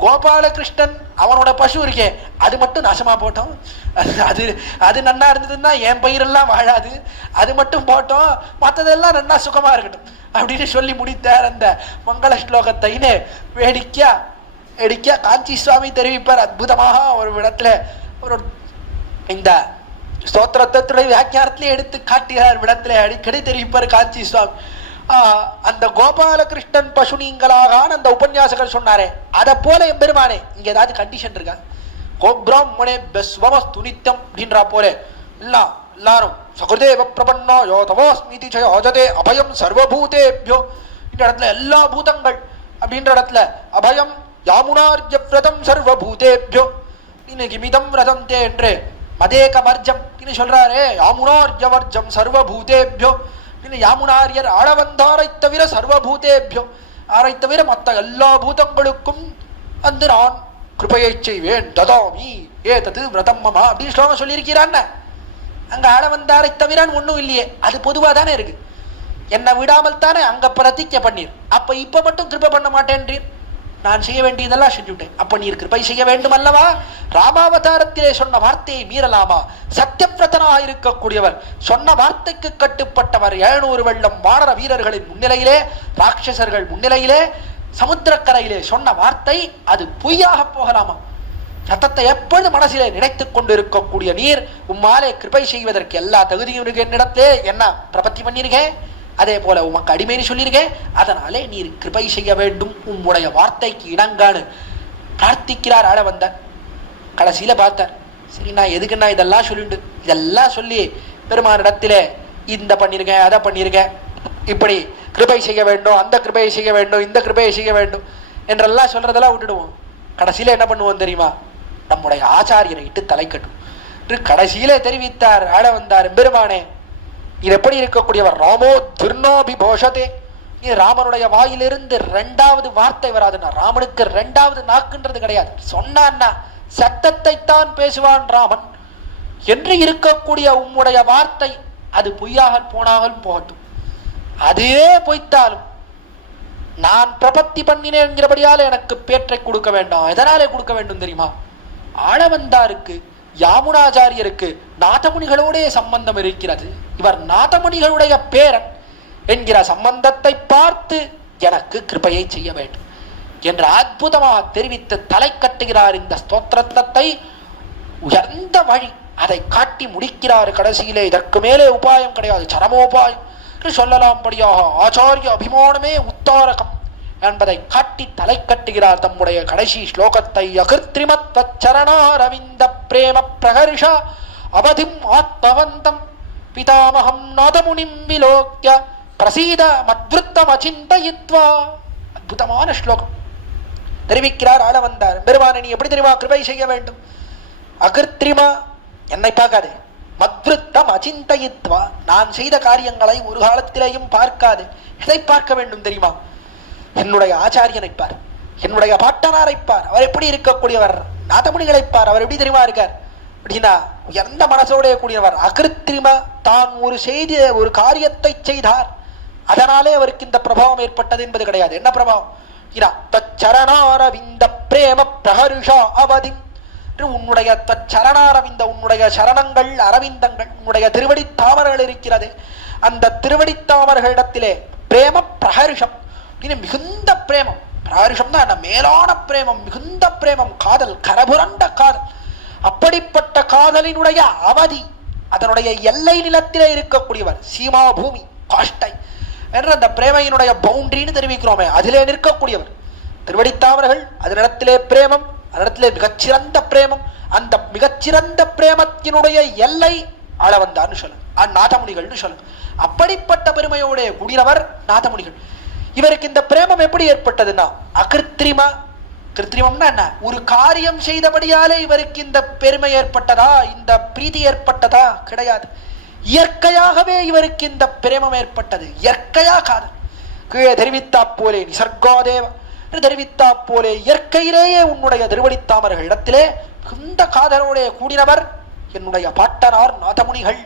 கோபாலகிருஷ்ணன் அவனோட பசு இருக்கே அது மட்டும் நாசமா போட்டோம். அது அது நன்னா இருந்ததுன்னா என் பயிரெல்லாம் வாழாது. அது மட்டும் போட்டோம், மற்றதெல்லாம் நன்னா சுகமா இருக்கட்டும் அப்படின்னு சொல்லி முடித்தார் அந்த மங்கள ஸ்லோகத்தைன்னு வேடிக்கையா வேடிக்கையா காஞ்சி சுவாமி தெரிவிப்பார். அற்புதமாக ஒரு இடத்துல ஒரு இந்த ஸ்தோத்திரத்துடைய வியாக்கியானத்திலே எடுத்து காட்டுகிறார். விடத்துல அடிக்கடி தெரிவிப்பார் காஞ்சி சுவாமி. அந்த கோபாலகிருஷ்ணன் பசுனீங்களாக அந்த உபன்யாசகர் சொன்னாரே அதை போல எம்பெருமானே இங்க ஏதாவது கண்டிஷன் இருக்கா? கோபிராமணே பெஸ்வமஸ்து நித்யம் அப்படின்றா போல எல்லாரும் சகுதேவ பிரபன்னோ யோ தவோஸ்மிதி ஜெய ஓஜதே அபயம் சர்வபூதேபியோ இந்த இடத்துல எல்லா பூதங்கள் அப்படின்ற இடத்துல அபயம் யாமுனார்ய விரதம் சர்வபூதேபியோ இன்னைக்கு மிதம் விரதம் தே என்று மதேக வர்ஜம் சொல்றாரே. யாமுனார்ய வர்ஜம் சர்வபூதேபியோ யாமுனாரியர் ஆழவந்தாரை தவிர சர்வபூதேபியோ ஆரை தவிர மற்ற எல்லா பூதங்களுக்கும் வந்து நான் கிருபையை செய்வேன். ததாமி ஏ தது விரதம் மமா அப்படின்னு ஸ்லோகம் சொல்லியிருக்கிறான். அங்க ஆழவந்தாரை தவிரான்னு ஒன்றும் இல்லையே, அது பொதுவாக தானே இருக்கு. என்னை விடாமல் தானே அங்க பிரதிக்க பண்ணீர். அப்ப இப்ப மட்டும் கிருபை பண்ண மாட்டேன்றீர். நான் செய்ய வேண்டியதெல்லாம் செஞ்சுட்டேன். அப்ப நீர் கிருபை செய்ய வேண்டும் அல்லவா? ராமாவதாரத்திலே சொன்ன வார்த்தையை மீறலாமா? சத்தியவிரதனாக இருக்கக்கூடியவர், சொன்ன வார்த்தைக்கு கட்டுப்பட்டவர், 700 வெள்ளம் வானர வீரர்களின் முன்னிலையிலே, ராட்சசர்கள் முன்னிலையிலே, சமுத்திரக்கரையிலே சொன்ன வார்த்தை அது பொய்யாக போகலாமா? சத்தத்தை எப்பொழுது மனசிலே நினைத்துக் கொண்டு இருக்கக்கூடிய நீர் உம்மாலே கிருபை செய்வதற்கு எல்லா தகுதியும் இருக்கு. என்னிடத்திலே என்ன பிரபத்தி பண்ணிருக்கேன், அதே போல உமக்கு அடிமைன்னு சொல்லியிருக்கேன். அதனாலே நீர் கிருபை செய்ய வேண்டும் உம்முடைய வார்த்தைக்கு இணங்கான்னு பிரார்த்திக்கிறார். ஆள வந்த கடைசியில பார்த்தார். சரி, நான் எதுக்குன்னா இதெல்லாம் சொல்லிட்டு இதெல்லாம் சொல்லி பெருமானிடத்திலே இந்த பண்ணியிருக்கேன் அதை பண்ணியிருக்கேன், இப்படி கிருபை செய்ய வேண்டும், அந்த கிருபையை செய்ய வேண்டும், இந்த கிருபையை செய்ய வேண்டும் என்றெல்லாம் சொல்றதெல்லாம் விட்டுடுவோம். கடைசியில என்ன பண்ணுவோம் தெரியுமா? நம்முடைய ஆச்சாரியரை இட்டு தலை கட்டும் கடைசியிலே தெரிவித்தார். ஆள வந்தார், பெருமானே இது எப்படி இருக்கக்கூடியவர்? ராமோ துர்ணோபிபோஷதே. இது ராமனுடைய வாயிலிருந்து 2வது வார்த்தை வராதுன்னா, ராமனுக்கு 2வது நாக்குன்றது கிடையாது. சொன்னான்னா சத்தத்தை தான் பேசுவான் ராமன் என்று இருக்கக்கூடிய உம்முடைய வார்த்தை அது பொய்யாக போனாலும் போகட்டும். அதே பொய்த்தாலும் நான் பிரபத்தி பண்ணினேங்கிறபடியால எனக்கு பேற்றை கொடுக்க வேண்டாம். எதனாலே கொடுக்க வேண்டும் தெரியுமா? ஆளவந்தாருக்கு யாமுனாச்சாரியருக்கு நாதமுனிகளோடைய சம்பந்தம் இருக்கிறது. இவர் நாதமுனிகளுடைய பேரன் என்கிற சம்பந்தத்தை பார்த்து எனக்கு கிருபையை செய்ய வேண்டும் என்று அற்புதமாக தெரிவித்து தலை கட்டுகிறார். இந்த ஸ்தோத்திரத்தை உயர்ந்த வழி அதை காட்டி முடிக்கிறார். கடைசியிலே இதற்கு மேலே உபாயம் கிடையாது, சரமோபாயம் என்று சொல்லலாம்படியாக ஆச்சாரிய அபிமானமே உத்தாரகம் என்பதை காட்டி தலை கட்டுகிறார். தம்முடைய கடைசி ஸ்லோகத்தை அகிருத்ரிமத்வச்சரணாரவிந்த பிரேம பிரகர்ஷா அவதிம் ஆத்மவந்தம் பிதாமகம் நாதமுனிம் விலோக்ய பிரசீத மத்ருத்தம் அச்சிந்தயித்வா. அற்புதமான ஸ்லோகம் தெரிவிக்கிறார். ஆள வந்தார். பெருமானே நீ எப்படி தெரியுமா கிருபை செய்ய வேண்டும்? அகிருத்ரிமா என்னை பார்க்காதே, மத்ருத்தம் அச்சிந்தயித்வா நான் செய்த காரியங்களை ஒரு காலத்திலேயும் பார்க்காது. எதை பார்க்க வேண்டும் தெரியுமா? என்னுடைய ஆச்சாரியனை பார், என்னுடைய பாட்டனாரை பார், அவர் எப்படி இருக்கக்கூடியவர், நாதமுனிகளை பார், அவர் எப்படி தெரியுமா இருக்கார் அப்படின்னா எந்த மனசோடைய கூடியவர். அகிருத்திரிமா தான் ஒரு காரியத்தை செய்தார், அதனாலே அவருக்கு இந்த பிரபாவம் ஏற்பட்டது என்பது கிடையாது. என்ன பிரபாவம்? தச்சரணாரவிந்த பிரேம பிரஹருஷா அவதி. உன்னுடைய தச்சரணாரவிந்த உன்னுடைய சரணங்கள் அரவிந்தங்கள் உன்னுடைய திருவடி தாமர்கள் இருக்கிறது. அந்த திருவடி தாமர்களிடத்திலே பிரேம பிரஹருஷம் மிகுந்த பிரேமம். பிரஹருஷம் தான் மேலான பிரேமம், மிகுந்த பிரேமம், காதல், கரபுரண்ட காதல். அப்படிப்பட்ட காதலினுடைய அவதி, அதனுடைய எல்லை நிலத்திலே இருக்கக்கூடியவர், சீமா பூமி காஷ்டை என்ற அந்த பிரேமையினுடைய பவுண்டரின்னு தெரிவிக்கிறோமே அதிலே நிற்கக்கூடியவர் திருவடித்தாமர்கள். அதனிடத்திலே பிரேமம், அதனிடத்திலே மிகச்சிறந்த பிரேமம். அந்த மிகச்சிறந்த பிரேமத்தினுடைய எல்லை ஆளவந்தார்னு சொல்லுங்க, நாதமுனிகள்னு சொல்லுங்க. அப்படிப்பட்ட பெருமையோடைய கூடியவர் நாதமுனிகள். இவருக்கு இந்த பிரேமம் எப்படி ஏற்பட்டதுன்னா அகிருத்திரிமா. கிருத்திரிமம்னா என்ன? ஒரு காரியம் செய்தபடியாலே இவருக்கு இந்த பெருமை ஏற்பட்டதா, இந்த பிரீதி ஏற்பட்டதா? கிடையாது. இயற்கையாகவே இவருக்கு இந்த பிரேமம் ஏற்பட்டது. இயற்கையா காதல். கீழே தெரிவித்தா போலே நிசர்காதேவ தெரிவித்தா போலே இயற்கையிலேயே உன்னுடைய திருவடித்தாமர்கள் இடத்திலே இந்த காதலோடைய கூடினவர் என்னுடைய பாட்டனார் நாதமுனிகள்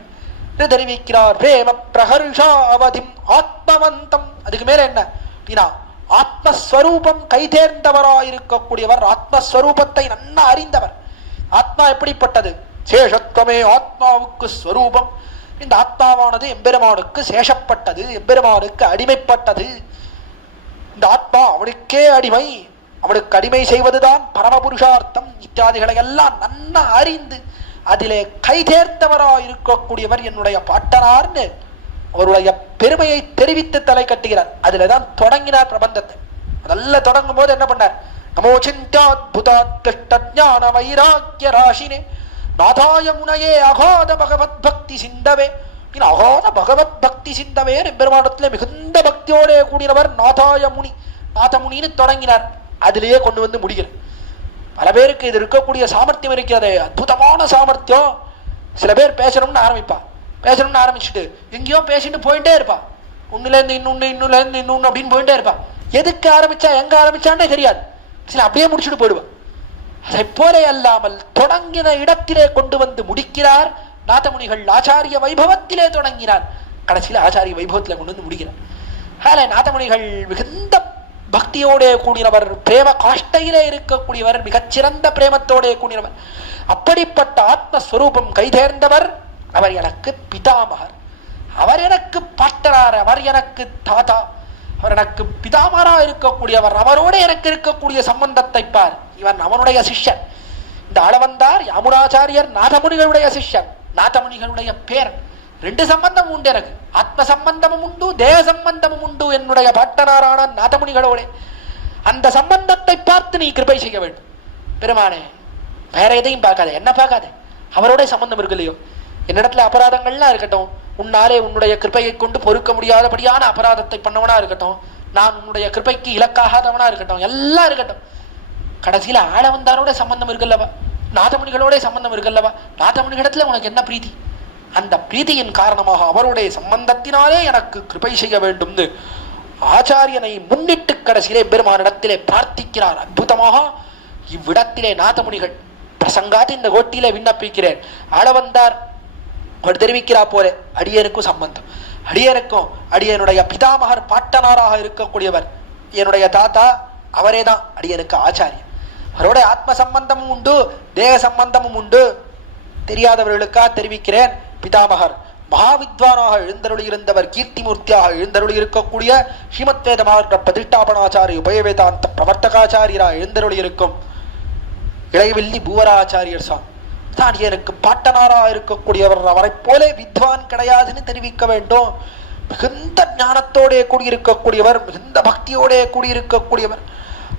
தெரிவிக்கிறார். பிரேம பிரஹர்ஷா அவதிம் ஆத்மவந்தம். அதுக்கு மேல என்ன அப்படின்னா, ஆத்மஸ்வரூபம் கைதேர்ந்தவராயிருக்கக்கூடியவர், ஆத்மஸ்வரூபத்தை நன்னா அறிந்தவர். ஆத்மா எப்படிப்பட்டது? சேஷத்துவமே ஆத்மாவுக்கு ஸ்வரூபம். இந்த ஆத்மாவானது எம்பெருமானுக்கு சேஷப்பட்டது, எம்பெருமானுக்கு அடிமைப்பட்டது. இந்த ஆத்மா அவனுக்கே அடிமை, அவனுக்கு அடிமை செய்வதுதான் பரமபுருஷார்த்தம் இத்தியாதிகளை எல்லாம் நன்னா அறிந்து அதிலே கைதேர்ந்தவராயிருக்கக்கூடியவர் என்னுடைய பாட்டனார்னு அவருடைய பெருமையை தெரிவித்து தலை கட்டுகிறார். அதுலதான் தொடங்கினார் பிரபந்தத்தை. அதெல்லாம் தொடங்கும் போது என்ன பண்ணார்? நமோ சிந்தாத்புதாத்ஞான வைராக்கிய ராசினே நாதாய முனையே அகாத பகவத் பக்தி சிந்தவே. அகாத பகவத் பக்தி சிந்தவே பெருமானத்திலே மிகுந்த பக்தியோட கூடியவர் நாதாய முனி. நாதமுனின்னு தொடங்கினார், அதிலேயே கொண்டு வந்து முடிகிறார். பல பேருக்கு இது இருக்கக்கூடிய சாமர்த்தியம் இருக்கிறது, அற்புதமான சாமர்த்தியம். சில பேர் பேசணும்னு ஆரம்பிப்பா, பேசணும்னு ஆரம்பிச்சுட்டு எங்கேயோ பேசிட்டு போயிட்டே இருப்பா. ஒன்னுலேருந்து இன்னொன்னு, இன்னொன்னு இன்னொன்னு அப்படின்னு போயிட்டே இருப்பா. எதுக்கு ஆரம்பிச்சா எங்க ஆரம்பிச்சான்னே தெரியாது. சில அப்படியே முடிச்சுட்டு போயிடுவா. அதை போல அல்லாமல் தொடங்கின இடத்திலே கொண்டு வந்து முடிக்கிறார் நாதமுனிகள். ஆச்சாரிய வைபவத்திலே தொடங்கினார், கடைசியில் ஆச்சாரிய வைபவத்திலே கொண்டு வந்து முடிக்கிறார். அதனால நாதமுனிகள் மிகுந்த பக்தியோட கூடியவர், பிரேம காஷ்டையிலே இருக்கக்கூடியவர், மிகச்சிறந்த பிரேமத்தோட கூடியவர். அப்படிப்பட்ட ஆத்மஸ்வரூபம் கைதேர்ந்தவர். அவர் எனக்கு பிதாமகர், அவர் எனக்கு பாட்டனார், அவர் எனக்கு தாத்தா, அவர் எனக்கு பிதாமரா இருக்கக்கூடியவர். அவரோட எனக்கு இருக்கக்கூடிய சம்பந்தத்தை பார். இவன் அவனுடைய சிஷ்யன். இந்த ஆளவந்தார் யாமுனாச்சாரியர் நாதமுனிகளுடைய சிஷ்யன், நாதமுனிகளுடைய பேரன். ரெண்டு சம்பந்தம் உண்டு எனக்கு, ஆத்ம சம்பந்தமும் உண்டு, தேக சம்பந்தமும் உண்டு என்னுடைய பாட்டனாரான நாதமுனிகளோட. அந்த சம்பந்தத்தை பார்த்து நீ கிருபை செய்ய வேண்டும் பெருமானே. வேற எதையும் பார்க்காத, என்ன பார்க்காத, அவரோட சம்பந்தம் இருக்கு இல்லையோ. என்னிடத்துல அபராதங்கள்லாம் இருக்கட்டும், உன்னாலே உன்னுடைய கிருப்பையை கொண்டு பொறுக்க முடியாதபடியான அபராதத்தை பண்ணவனா இருக்கட்டும், நான் உன்னுடைய கிருப்பைக்கு இலக்காகாதவனா இருக்கட்டும், எல்லாம் இருக்கட்டும். கடைசியில ஆளவந்தாரோட சம்பந்தம் இருக்குல்லவா, நாதமுனிகளோட சம்பந்தம் இருக்குல்லவா. நாதமுனிகளிடத்துல உனக்கு என்ன பிரீத்தி? அந்த பிரீதியின் காரணமாக அவருடைய சம்பந்தத்தினாலே எனக்கு கிருபை செய்ய வேண்டும்னு ஆச்சாரியனை முன்னிட்டு கடைசியிலே பெருமானிடத்திலே பிரார்த்திக்கிறார். அற்புதமாக இவ்விடத்திலே நாதமுனிகள் பிரசங்காத்து இந்த கோட்டியிலே விண்ணப்பிக்கிறேன். ஆளவந்தார் அவர் தெரிவிக்கிறா போல அடியனுக்கும் சம்பந்தம், அடியனுக்கும் அடியனுடைய பிதாமகர் பாட்டனாராக இருக்கக்கூடியவர் என்னுடைய தாத்தா, அவரே தான் அடியனுக்கு ஆச்சாரியன். அவரோட ஆத்ம சம்பந்தமும் உண்டு, தேக சம்பந்தமும் உண்டு. தெரியாதவர்களுக்காக தெரிவிக்கிறேன். பிதாமகர் மகாவித்வானாக எழுந்தருளி இருந்தவர், கீர்த்திமூர்த்தியாக எழுந்தருளி இருக்கக்கூடிய ஸ்ரீமத் வேதமாக பிரதிஷ்டாபனாச்சாரிய உபயவேதாந்த பிரவர்த்தகாச்சாரியராக எழுந்தருளி இருக்கும் இளையவில்லி பூவராச்சாரியர் சாமி தான் எனக்கு பாட்டனாரா இருக்கக்கூடியவர். அவரை போல வித்வான் கிடையாதுன்னு தெரிவிக்க வேண்டும். மிகுந்த ஞானத்தோட கூடியிருக்கக்கூடியவர், மிகுந்த பக்தியோட கூடியிருக்கக்கூடியவர்.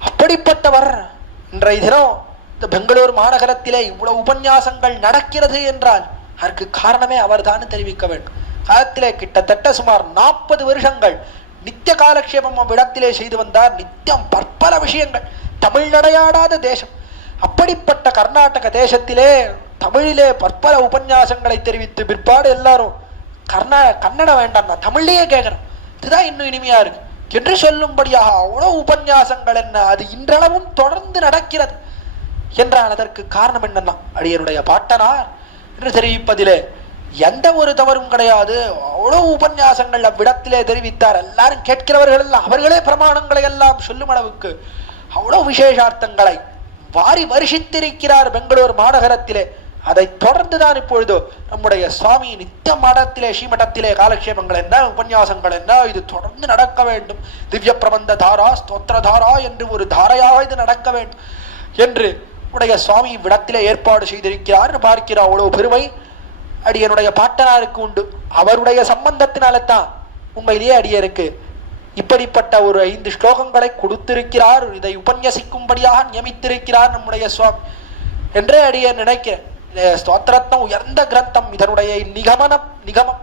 அப்படிப்பட்டவர் இன்றைய தினம் இந்த பெங்களூர் மாநகரத்திலே இவ்வளவு உபன்யாசங்கள் நடக்கிறது என்றால் அதற்கு காரணமே அவர் தான் தெரிவிக்க வேண்டும். காலத்திலே கிட்டத்தட்ட சுமார் 40 வருஷங்கள் நித்திய காலக்ஷேபம் அவ்விடத்திலே செய்து வந்தார். நித்தியம் பற்பல விஷயங்கள், தமிழ் நடையாடாத தேசம். அப்படிப்பட்ட கர்நாடக தேசத்திலே தமிழிலே பற்பல உபன்யாசங்களை தெரிவித்து பிற்பாடு எல்லாரும் கன்னடம் வேண்டாம், நான் தமிழ்லேயே கேட்கிறேன், இதுதான் இன்னும் இனிமையா இருக்கு என்று சொல்லும்படியாக அவ்வளவு உபன்யாசங்கள் என்ன, அது இன்றளவும் தொடர்ந்து நடக்கிறது என்றால் அதற்கு காரணம் என்னன்னா அடியனுடைய பாட்டனார் என்று தெரிவிப்பதிலே எந்த ஒரு தவறும் கிடையாது. அவ்வளவு உபன்யாசங்கள் அவ்விடத்திலே தெரிவித்தார். எல்லாரும் கேட்கிறவர்கள் எல்லாம் அவர்களே பிரமாணங்களை எல்லாம் சொல்லும் அளவுக்கு அவ்வளவு விசேஷார்த்தங்களை வாரி வருஷித்திருக்கிறார் பெங்களூர் மாநகரத்திலே. அதை தொடர்ந்துதான் இப்பொழுது நம்முடைய சுவாமி நித்திய மடத்திலே ஸ்ரீமடத்திலே காலக்ஷேபங்கள் என்ன, உபன்யாசங்கள் என்ன, இது தொடர்ந்து நடக்க வேண்டும். திவ்ய பிரபந்த தாரா, ஸ்தோத்திர தாரா என்று ஒரு தாரையாக இது நடக்க வேண்டும் என்று உடைய சுவாமி விடத்திலே ஏற்பாடு செய்திருக்கிறார். பார்க்கிறார். அவ்வளவு பெருமை அடியனுடைய பாட்டனாருக்கு உண்டு. அவருடைய சம்பந்தத்தினால்தான் உண்மையிலேயே அடியருக்கு இப்படிப்பட்ட ஒரு 5 ஸ்லோகங்களை கொடுத்திருக்கிறார். இதை உபன்யசிக்கும்படியாக நியமித்திருக்கிறார் நம்முடைய சுவாமி என்றே அடியன் நினைக்கிறேன். ஸ்தோத்திரத்னம் உயர்ந்த கிரந்தம். இதனுடைய நிகமம்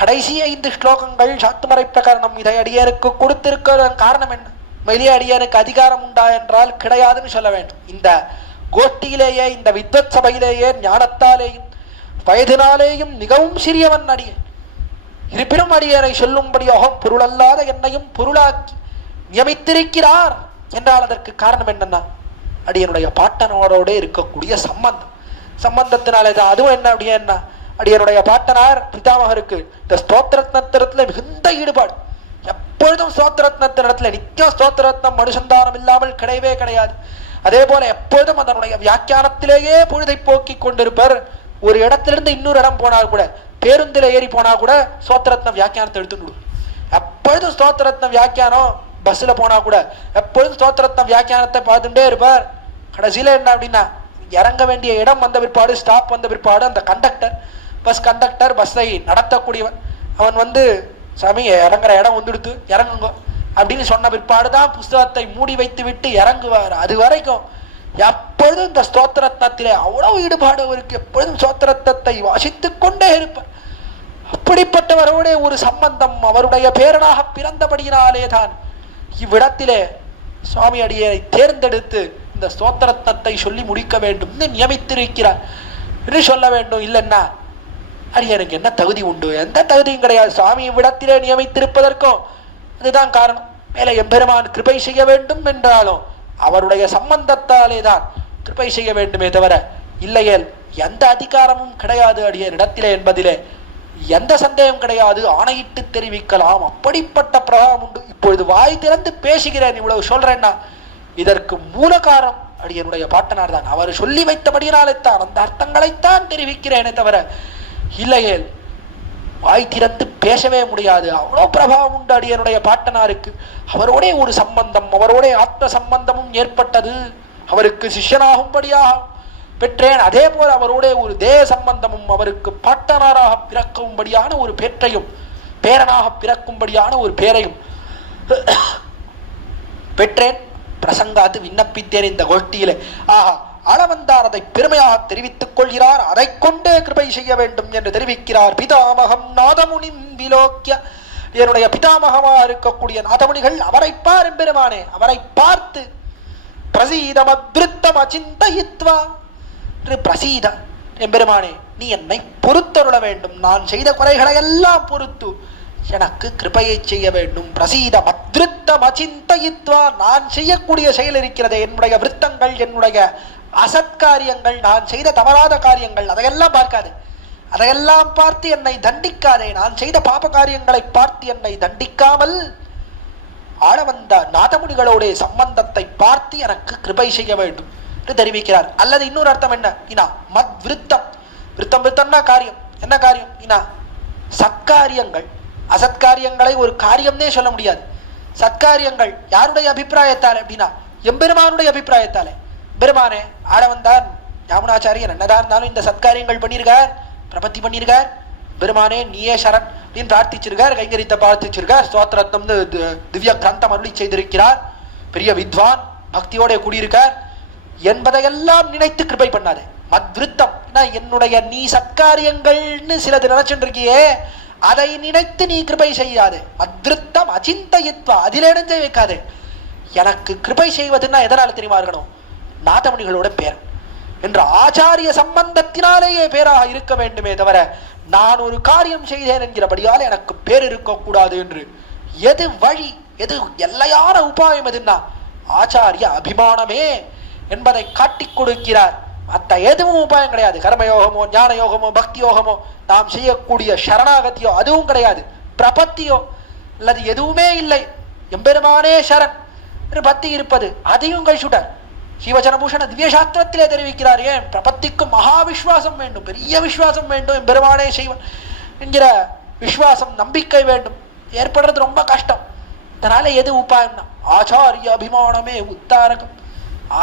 கடைசி 5 ஸ்லோகங்கள் சாத்துமறை பிரகரணம். இதை அடியனுக்கு கொடுத்திருக்கிற காரணம் என்ன? உண்மையிலேயே அடியனுக்கு அதிகாரம் உண்டா என்றால் கிடையாதுன்னு சொல்ல வேண்டும். இந்த கோஷ்டியிலேயே, இந்த வித்வத் சபையிலேயே ஞானத்தாலேயும் வயதினாலேயும் மிகவும் சிறியவன் அடியன். இருப்பினும் அடியனை சொல்லும்படியாக பொருளல்லாத என்னையும் பொருளாக்கி நியமித்திருக்கிறார் என்றால் அதற்கு காரணம் என்னன்னா அடியனுடைய பாட்டனோட இருக்கக்கூடிய சம்பந்தத்தினாலே தான். அதுவும் என்ன அப்படின்னா அடியனுடைய பாட்டனார் பிதாமகருக்கு இந்த ஸ்தோத்திரத்னத்திரத்துல மிகுந்த ஈடுபாடு. எப்பொழுதும் ஸ்தோத்திரத்னத்திரத்துல நித்தியம் ஸ்தோத்திரத்னம் மனுசந்தானம் இல்லாமல் கிடையவே கிடையாது. அதே போல எப்பொழுதும் அதனுடைய வியாக்கியானத்திலேயே பொழுதை போக்கி கொண்டிருப்பர். ஒரு இடத்திலிருந்து இன்னொரு இடம் போனால் கூட, பேருந்தில ஏறி போனா கூட ஸ்தோத்திரத்ன வியாக்கியானத்தை எடுத்துடும். எப்பொழுதும் ஸ்தோத்திரத்ன வியாக்கியானம், பஸ்ல போனா கூட எப்பொழுதும் ஸ்தோத்திரத்ன வியாக்கியானத்தை பார்த்துட்டே இருப்பார். கடைசியில என்ன அப்படின்னா, இறங்க வேண்டிய இடம் வந்த பிற்பாடு, ஸ்டாப் வந்த பிற்பாடு, அந்த கண்டக்டர், பஸ் கண்டக்டர், பஸ்ஸை நடத்தக்கூடியவன், அவன் சாமி இறங்குற இடம் வந்துடுத்து இறங்குங்க அப்படின்னு சொன்ன பிற்பாடுதான் புஸ்தகத்தை மூடி வைத்து விட்டு இறங்குவார். அது வரைக்கும் எப்பொழுதும் இந்த ஸ்தோத்திரத்திலே அவ்வளவு ஈடுபாடு அவருக்கு. எப்பொழுதும் ஸ்தோத்திரத்தை வாசித்துக் கொண்டே இருப்பார். அப்படிப்பட்டவரோட ஒரு சம்பந்தம் அவருடைய பேரனாக பிறந்தபடியினாலே தான் இவ்விடத்திலே சுவாமி அடியை தேர்ந்தெடுத்து இந்த ஸ்தோத்திரத்தை சொல்லி முடிக்க வேண்டும் நியமித்திருக்கிறார் என்று சொல்ல வேண்டும். இல்லைன்னா அடியனுக்கு என்ன தகுதி உண்டு? எந்த தகுதியும் கிடையாது. சுவாமி இவ்விடத்திலே நியமித்திருப்பதற்கும் அதுதான் காரணம். மேலே எம்பெருமான் கிருபை செய்ய வேண்டும் என்றாலும் அவருடைய சம்பந்தத்தாலே தான் கிருபை செய்ய வேண்டுமே தவிர இல்லையேல் எந்த அதிகாரமும் கிடையாது அடியன் இடத்திலே என்பதிலே எந்த சந்தேகம் கிடையாது. ஆணையிட்டு தெரிவிக்கலாம். அப்படிப்பட்ட பிரபாவம் உண்டு. இப்பொழுது வாய் திறந்து பேசுகிறேன், இவ்வளவு சொல்றேன்னா இதற்கு மூல காரணம் அடியனுடைய பாட்டனார் தான். அவர் சொல்லி வைத்தபடியினால்தான் அந்த அர்த்தங்களைத்தான் தெரிவிக்கிறேனே தவிர இல்லையேல் வாய் திறந்து பேசவே முடியாது. அவ்வளோ பிரபாவம் உண்டு அடியனுடைய பாட்டனாருக்கு. அவரோட ஒரு சம்பந்தம், அவரோட ஆத்ம சம்பந்தமும் ஏற்பட்டது. அவருக்கு சிஷ்யனாகும்படியாக பெற்றேன். அதே போல அவரோட ஒரு தேவ சம்பந்தமும், அவருக்கு பாட்டனாராக பிறக்கும்படியான ஒரு பேற்றையும், பேரனாக பிறக்கும்படியான ஒரு பேரையும் பெற்றேன். பிரசங்காத்து விண்ணப்பித்தேன் இந்த கோஷ்டியிலே. ஆஹா, அளவந்தார் அதை பெருமையாக தெரிவித்துக் கொள்கிறார். அதை கொண்டே கிருபை செய்ய வேண்டும் என்று தெரிவிக்கிறார். பிதாமகம் நாதமுனிம் விலோக்கிய, என்னுடைய பிதாமகமாக இருக்கக்கூடிய நாதமுனிகள் அவரை பார் எம்பெருமானே, அவரை பார்த்து பிரசீதம் அத்ருத்தம் அச்சிந்தயித்வா, பிரசீத எம்பெருமானே நீ என்னை பொறுத்தருள வேண்டும், நான் செய்த குறைகளை எல்லாம் பொறுத்து எனக்கு கிருபையை செய்ய வேண்டும். பிரசீதம் அத்ருத்தம் அச்சிந்தயித்வா, நான் செய்யக்கூடிய செயல் இருக்கிறதே, என்னுடைய விருத்தங்கள், என்னுடைய அசத்காரியங்கள், நான் செய்த தவறாத காரியங்கள், அதையெல்லாம் பார்க்காது, அதையெல்லாம் பார்த்து என்னை தண்டிக்காதே. நான் செய்த பாப காரியங்களை பார்த்து என்னை தண்டிக்காமல் ஆளவந்த நாதமுனிகளோட சம்பந்தத்தை பார்த்து எனக்கு கிருபை செய்ய வேண்டும் என்று தெரிவிக்கிறார். அல்லது இன்னொரு அர்த்தம் என்ன? மத் விருத்தம், விருத்தம் விருத்தம்னா காரியம். என்ன காரியம்? சத்காரியங்கள். அசத்காரியங்களை ஒரு காரியம்னே சொல்ல முடியாது. சத்காரியங்கள் யாருடைய அபிப்பிராயத்தால் அப்படின்னா எம்பெருமானுடைய அபிப்பிராயத்தாலே. பெருமானே ஆளவந்தான் யாமுனாச்சாரியர் என்னதான் இருந்தாலும் இந்த சத்காரியங்கள் பண்ணியிருக்கார், பிரபத்தி பண்ணியிருக்கார், பெருமானே நீயே சரண் அப்படின்னு பிரார்த்திச்சிருக்கார், கைங்கரித்த பிரார்த்திச்சிருக்கார், ஸ்தோத்திரத்தம் திவ்ய கிரந்தம் அருளி செய்திருக்கிறார், பெரிய வித்வான், பக்தியோட கூடியிருக்கார் என்பதையெல்லாம் நினைத்து கிருபை பண்ணாதே. மத்விருத்தம் என்னுடைய நீ சத்காரியங்கள்னு சிலது நினைச்சுட்டு இருக்கியே, அதை நினைத்து நீ கிருபை செய்யாதே. மத்விருத்தம் அச்சிந்தயித்வா, அதிலே நெஞ்சை வைக்காதே. எனக்கு கிருபை செய்வதுன்னா எதனால தெரியுமா இருக்கணும்? நாதமுனிகளோட பேர் என்ற ஆச்சாரிய சம்பந்தத்தினாலேயே பேராக இருக்க வேண்டுமே தவிர நான் ஒரு காரியம் செய்தேன் என்கிறபடியால் எனக்கு பேர் இருக்கக்கூடாது என்று எது வழி, எது எல்லையான உபாயம் எதுன்னா ஆச்சாரிய அபிமானமே என்பதை காட்டிக் கொடுக்கிறார். மற்ற எதுவும் உபாயம் கிடையாது. கர்மயோகமோ ஞான யோகமோ பக்தி யோகமோ நாம் செய்யக்கூடிய சரணாகத்தியோ அதுவும் கிடையாது. பிரபத்தியோ அல்லது எதுவுமே இல்லை. எம்பெருமானே சரண் என்று பக்தி இருப்பது அதையும் கழிச்சுட்டார். ஸ்ரீவச்சனபூஷண திவ்ய சாஸ்திரத்திலே தெரிவிக்கிறார். ஏன்? பிரபத்திக்கும் மகா விஸ்வாசம் வேண்டும், பெரிய விஸ்வாசம் வேண்டும். எம்பெருமானே செய்வன் என்கிற விஸ்வாசம், நம்பிக்கை வேண்டும். ஏற்படுறது ரொம்ப கஷ்டம். அதனால எது உபாயம்னா ஆச்சாரிய அபிமானமே உத்தாரகம்.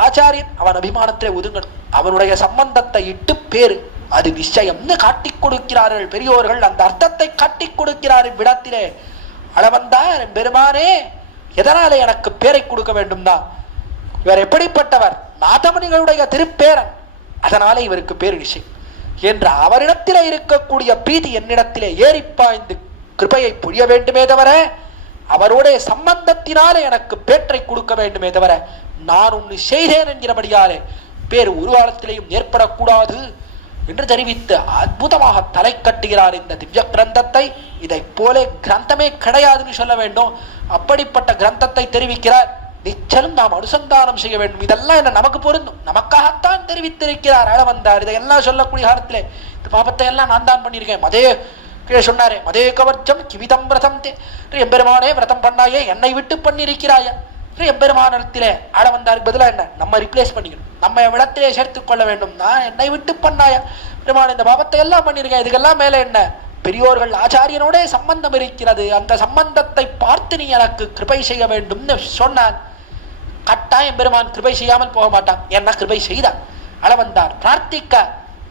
ஆச்சாரியன் அவன் அபிமானத்திலே ஒதுங்கணும். அவனுடைய சம்பந்தத்தை இட்டு பேரு அது நிச்சயம்னு காட்டிக் கொடுக்கிறார்கள் பெரியோர்கள். அந்த அர்த்தத்தை காட்டிக் கொடுக்கிறார் இவ்விடத்திலே. அளவந்தார் பெருமானே எதனால எனக்கு பேரை கொடுக்க வேண்டும்னா இவர் எப்படிப்பட்டவர்? நாதமுனிகளுடைய திருப்பேரன், அதனாலே இவருக்கு பேரு நிச்சயம் என்ற அவரிடத்திலே இருக்கக்கூடிய பிரீதி என்னிடத்திலே ஏறிப்பாய்ந்து கிருபையை புரிய வேண்டுமே தவிர அவரோட சம்பந்தத்தினாலே எனக்கு பேற்றை கொடுக்க வேண்டுமே தவிர நான் ஒன்று செய்தேன் என்கிறபடியாலே பேர் ஒரு காலத்திலேயும் ஏற்படக்கூடாது என்று தெரிவித்து அற்புதமாக தலை கட்டுகிறார் இந்த திவ்ய கிரந்தத்தை. இதை போல கிரந்தமே கிடையாதுன்னு சொல்ல வேண்டும். அப்படிப்பட்ட கிரந்தத்தை தெரிவிக்கிறார். நிச்சலும் நாம் அனுசந்தானம் செய்ய வேண்டும். இதெல்லாம் என்ன நமக்கு பொருந்தும், நமக்காகத்தான் தெரிவித்திருக்கிறார் ஆளவந்தார். இதையெல்லாம் சொல்லக்கூடிய காலத்திலே இந்த பாபத்தை எல்லாம் நான் தான் பண்ணியிருக்கேன். மதே கீழே சொன்னாரே, மதே கவர்ச்சம் கிவிதம் விரதம் தே, எம்பெருமானே விரதம் பண்ணாயே, என்னை விட்டு பண்ணியிருக்கிறாயா. எம்பெருமானத்திலே ஆளவந்தாருக்கு பதிலாக என்ன நம்ம ரிப்ளேஸ் பண்ணிக்கணும், நம்ம விடத்திலே சேர்த்துக் கொள்ள வேண்டும். நான் என்னை விட்டு பண்ணாயா பெருமான், இந்த பாபத்தை எல்லாம் பண்ணியிருக்கேன், இதுக்கெல்லாம் மேலே என்ன பெரியோர்கள் ஆச்சாரியனோட சம்பந்தம் இருக்கிறது, அந்த சம்பந்தத்தை பார்த்து நீ எனக்கு கிருபை செய்ய வேண்டும் சொன்னான். கட்டாயம் பெருமான் கிருபை செய்யாமல் போக மாட்டான். என்ன கிருபை செய்தார் அளவந்தார் பிரார்த்திக்க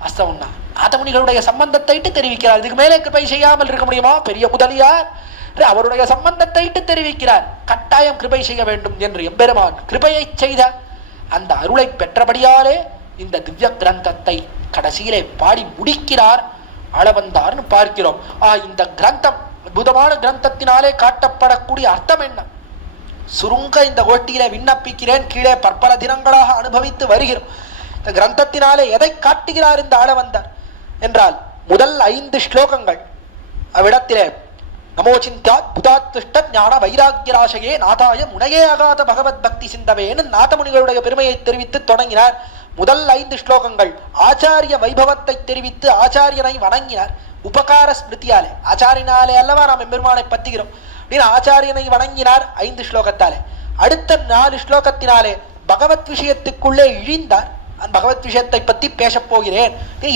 அஸ்தவன்னா நாதமுனிகளுடைய சம்பந்தத்தை தெரிவிக்கிறார். இதுக்கு மேலே கிருபை செய்யாமல் இருக்க முடியுமா? பெரிய முதலியார் அவருடைய சம்பந்தத்தை தெரிவிக்கிறார். கட்டாயம் கிருபை செய்ய வேண்டும் என்று எம்பெருமான் கிருபையை செய்தார். அந்த அருளை பெற்றபடியாலே இந்த திவ்ய கிரந்தத்தை கடைசியிலே பாடி முடிக்கிறார் அளவந்தார்னு பார்க்கிறோம். இந்த கிரந்தம் அற்புதமான கிரந்தத்தினாலே காட்டப்படக்கூடிய அர்த்தம் என்ன? சுருங்க இந்த கோட்டியிலே விண்ணப்பிக்கிறேன், கீழே பற்பல தினங்களாக அனுபவித்து வருகிறோம். இந்த கிரந்தத்தினாலே எதை காட்டுகிறார் இந்த அளவந்தார் என்றால், முதல் 5 ஸ்லோகங்கள் அவ்விடத்திலே நமோச்சிந்தாத் புதாத்ஷ்ட ஞான வைராக்கியராசையே நாதாய முனையே அகாத பகவத் பக்தி சிந்தவேன்னு நாதமுனிகளுடைய பெருமையை தெரிவித்து தொடங்கினார். முதல் 5 ஸ்லோகங்கள் ஆச்சாரிய வைபவத்தை தெரிவித்து ஆச்சாரியனை வணங்கினார். உபகார ஸ்மிருதியாலே, ஆச்சாரியனாலே அல்லவா நாம் எம்பெருமானை பத்துகிறோம் அப்படின்னு ஆச்சாரியனை வணங்கினார் 5 ஸ்லோகத்தாலே. அடுத்த 4 ஸ்லோகத்தினாலே பகவத் விஷயத்துக்குள்ளே இழிந்தார். பகவத் விஷயத்தை பற்றி பேசப் போகிறேன்,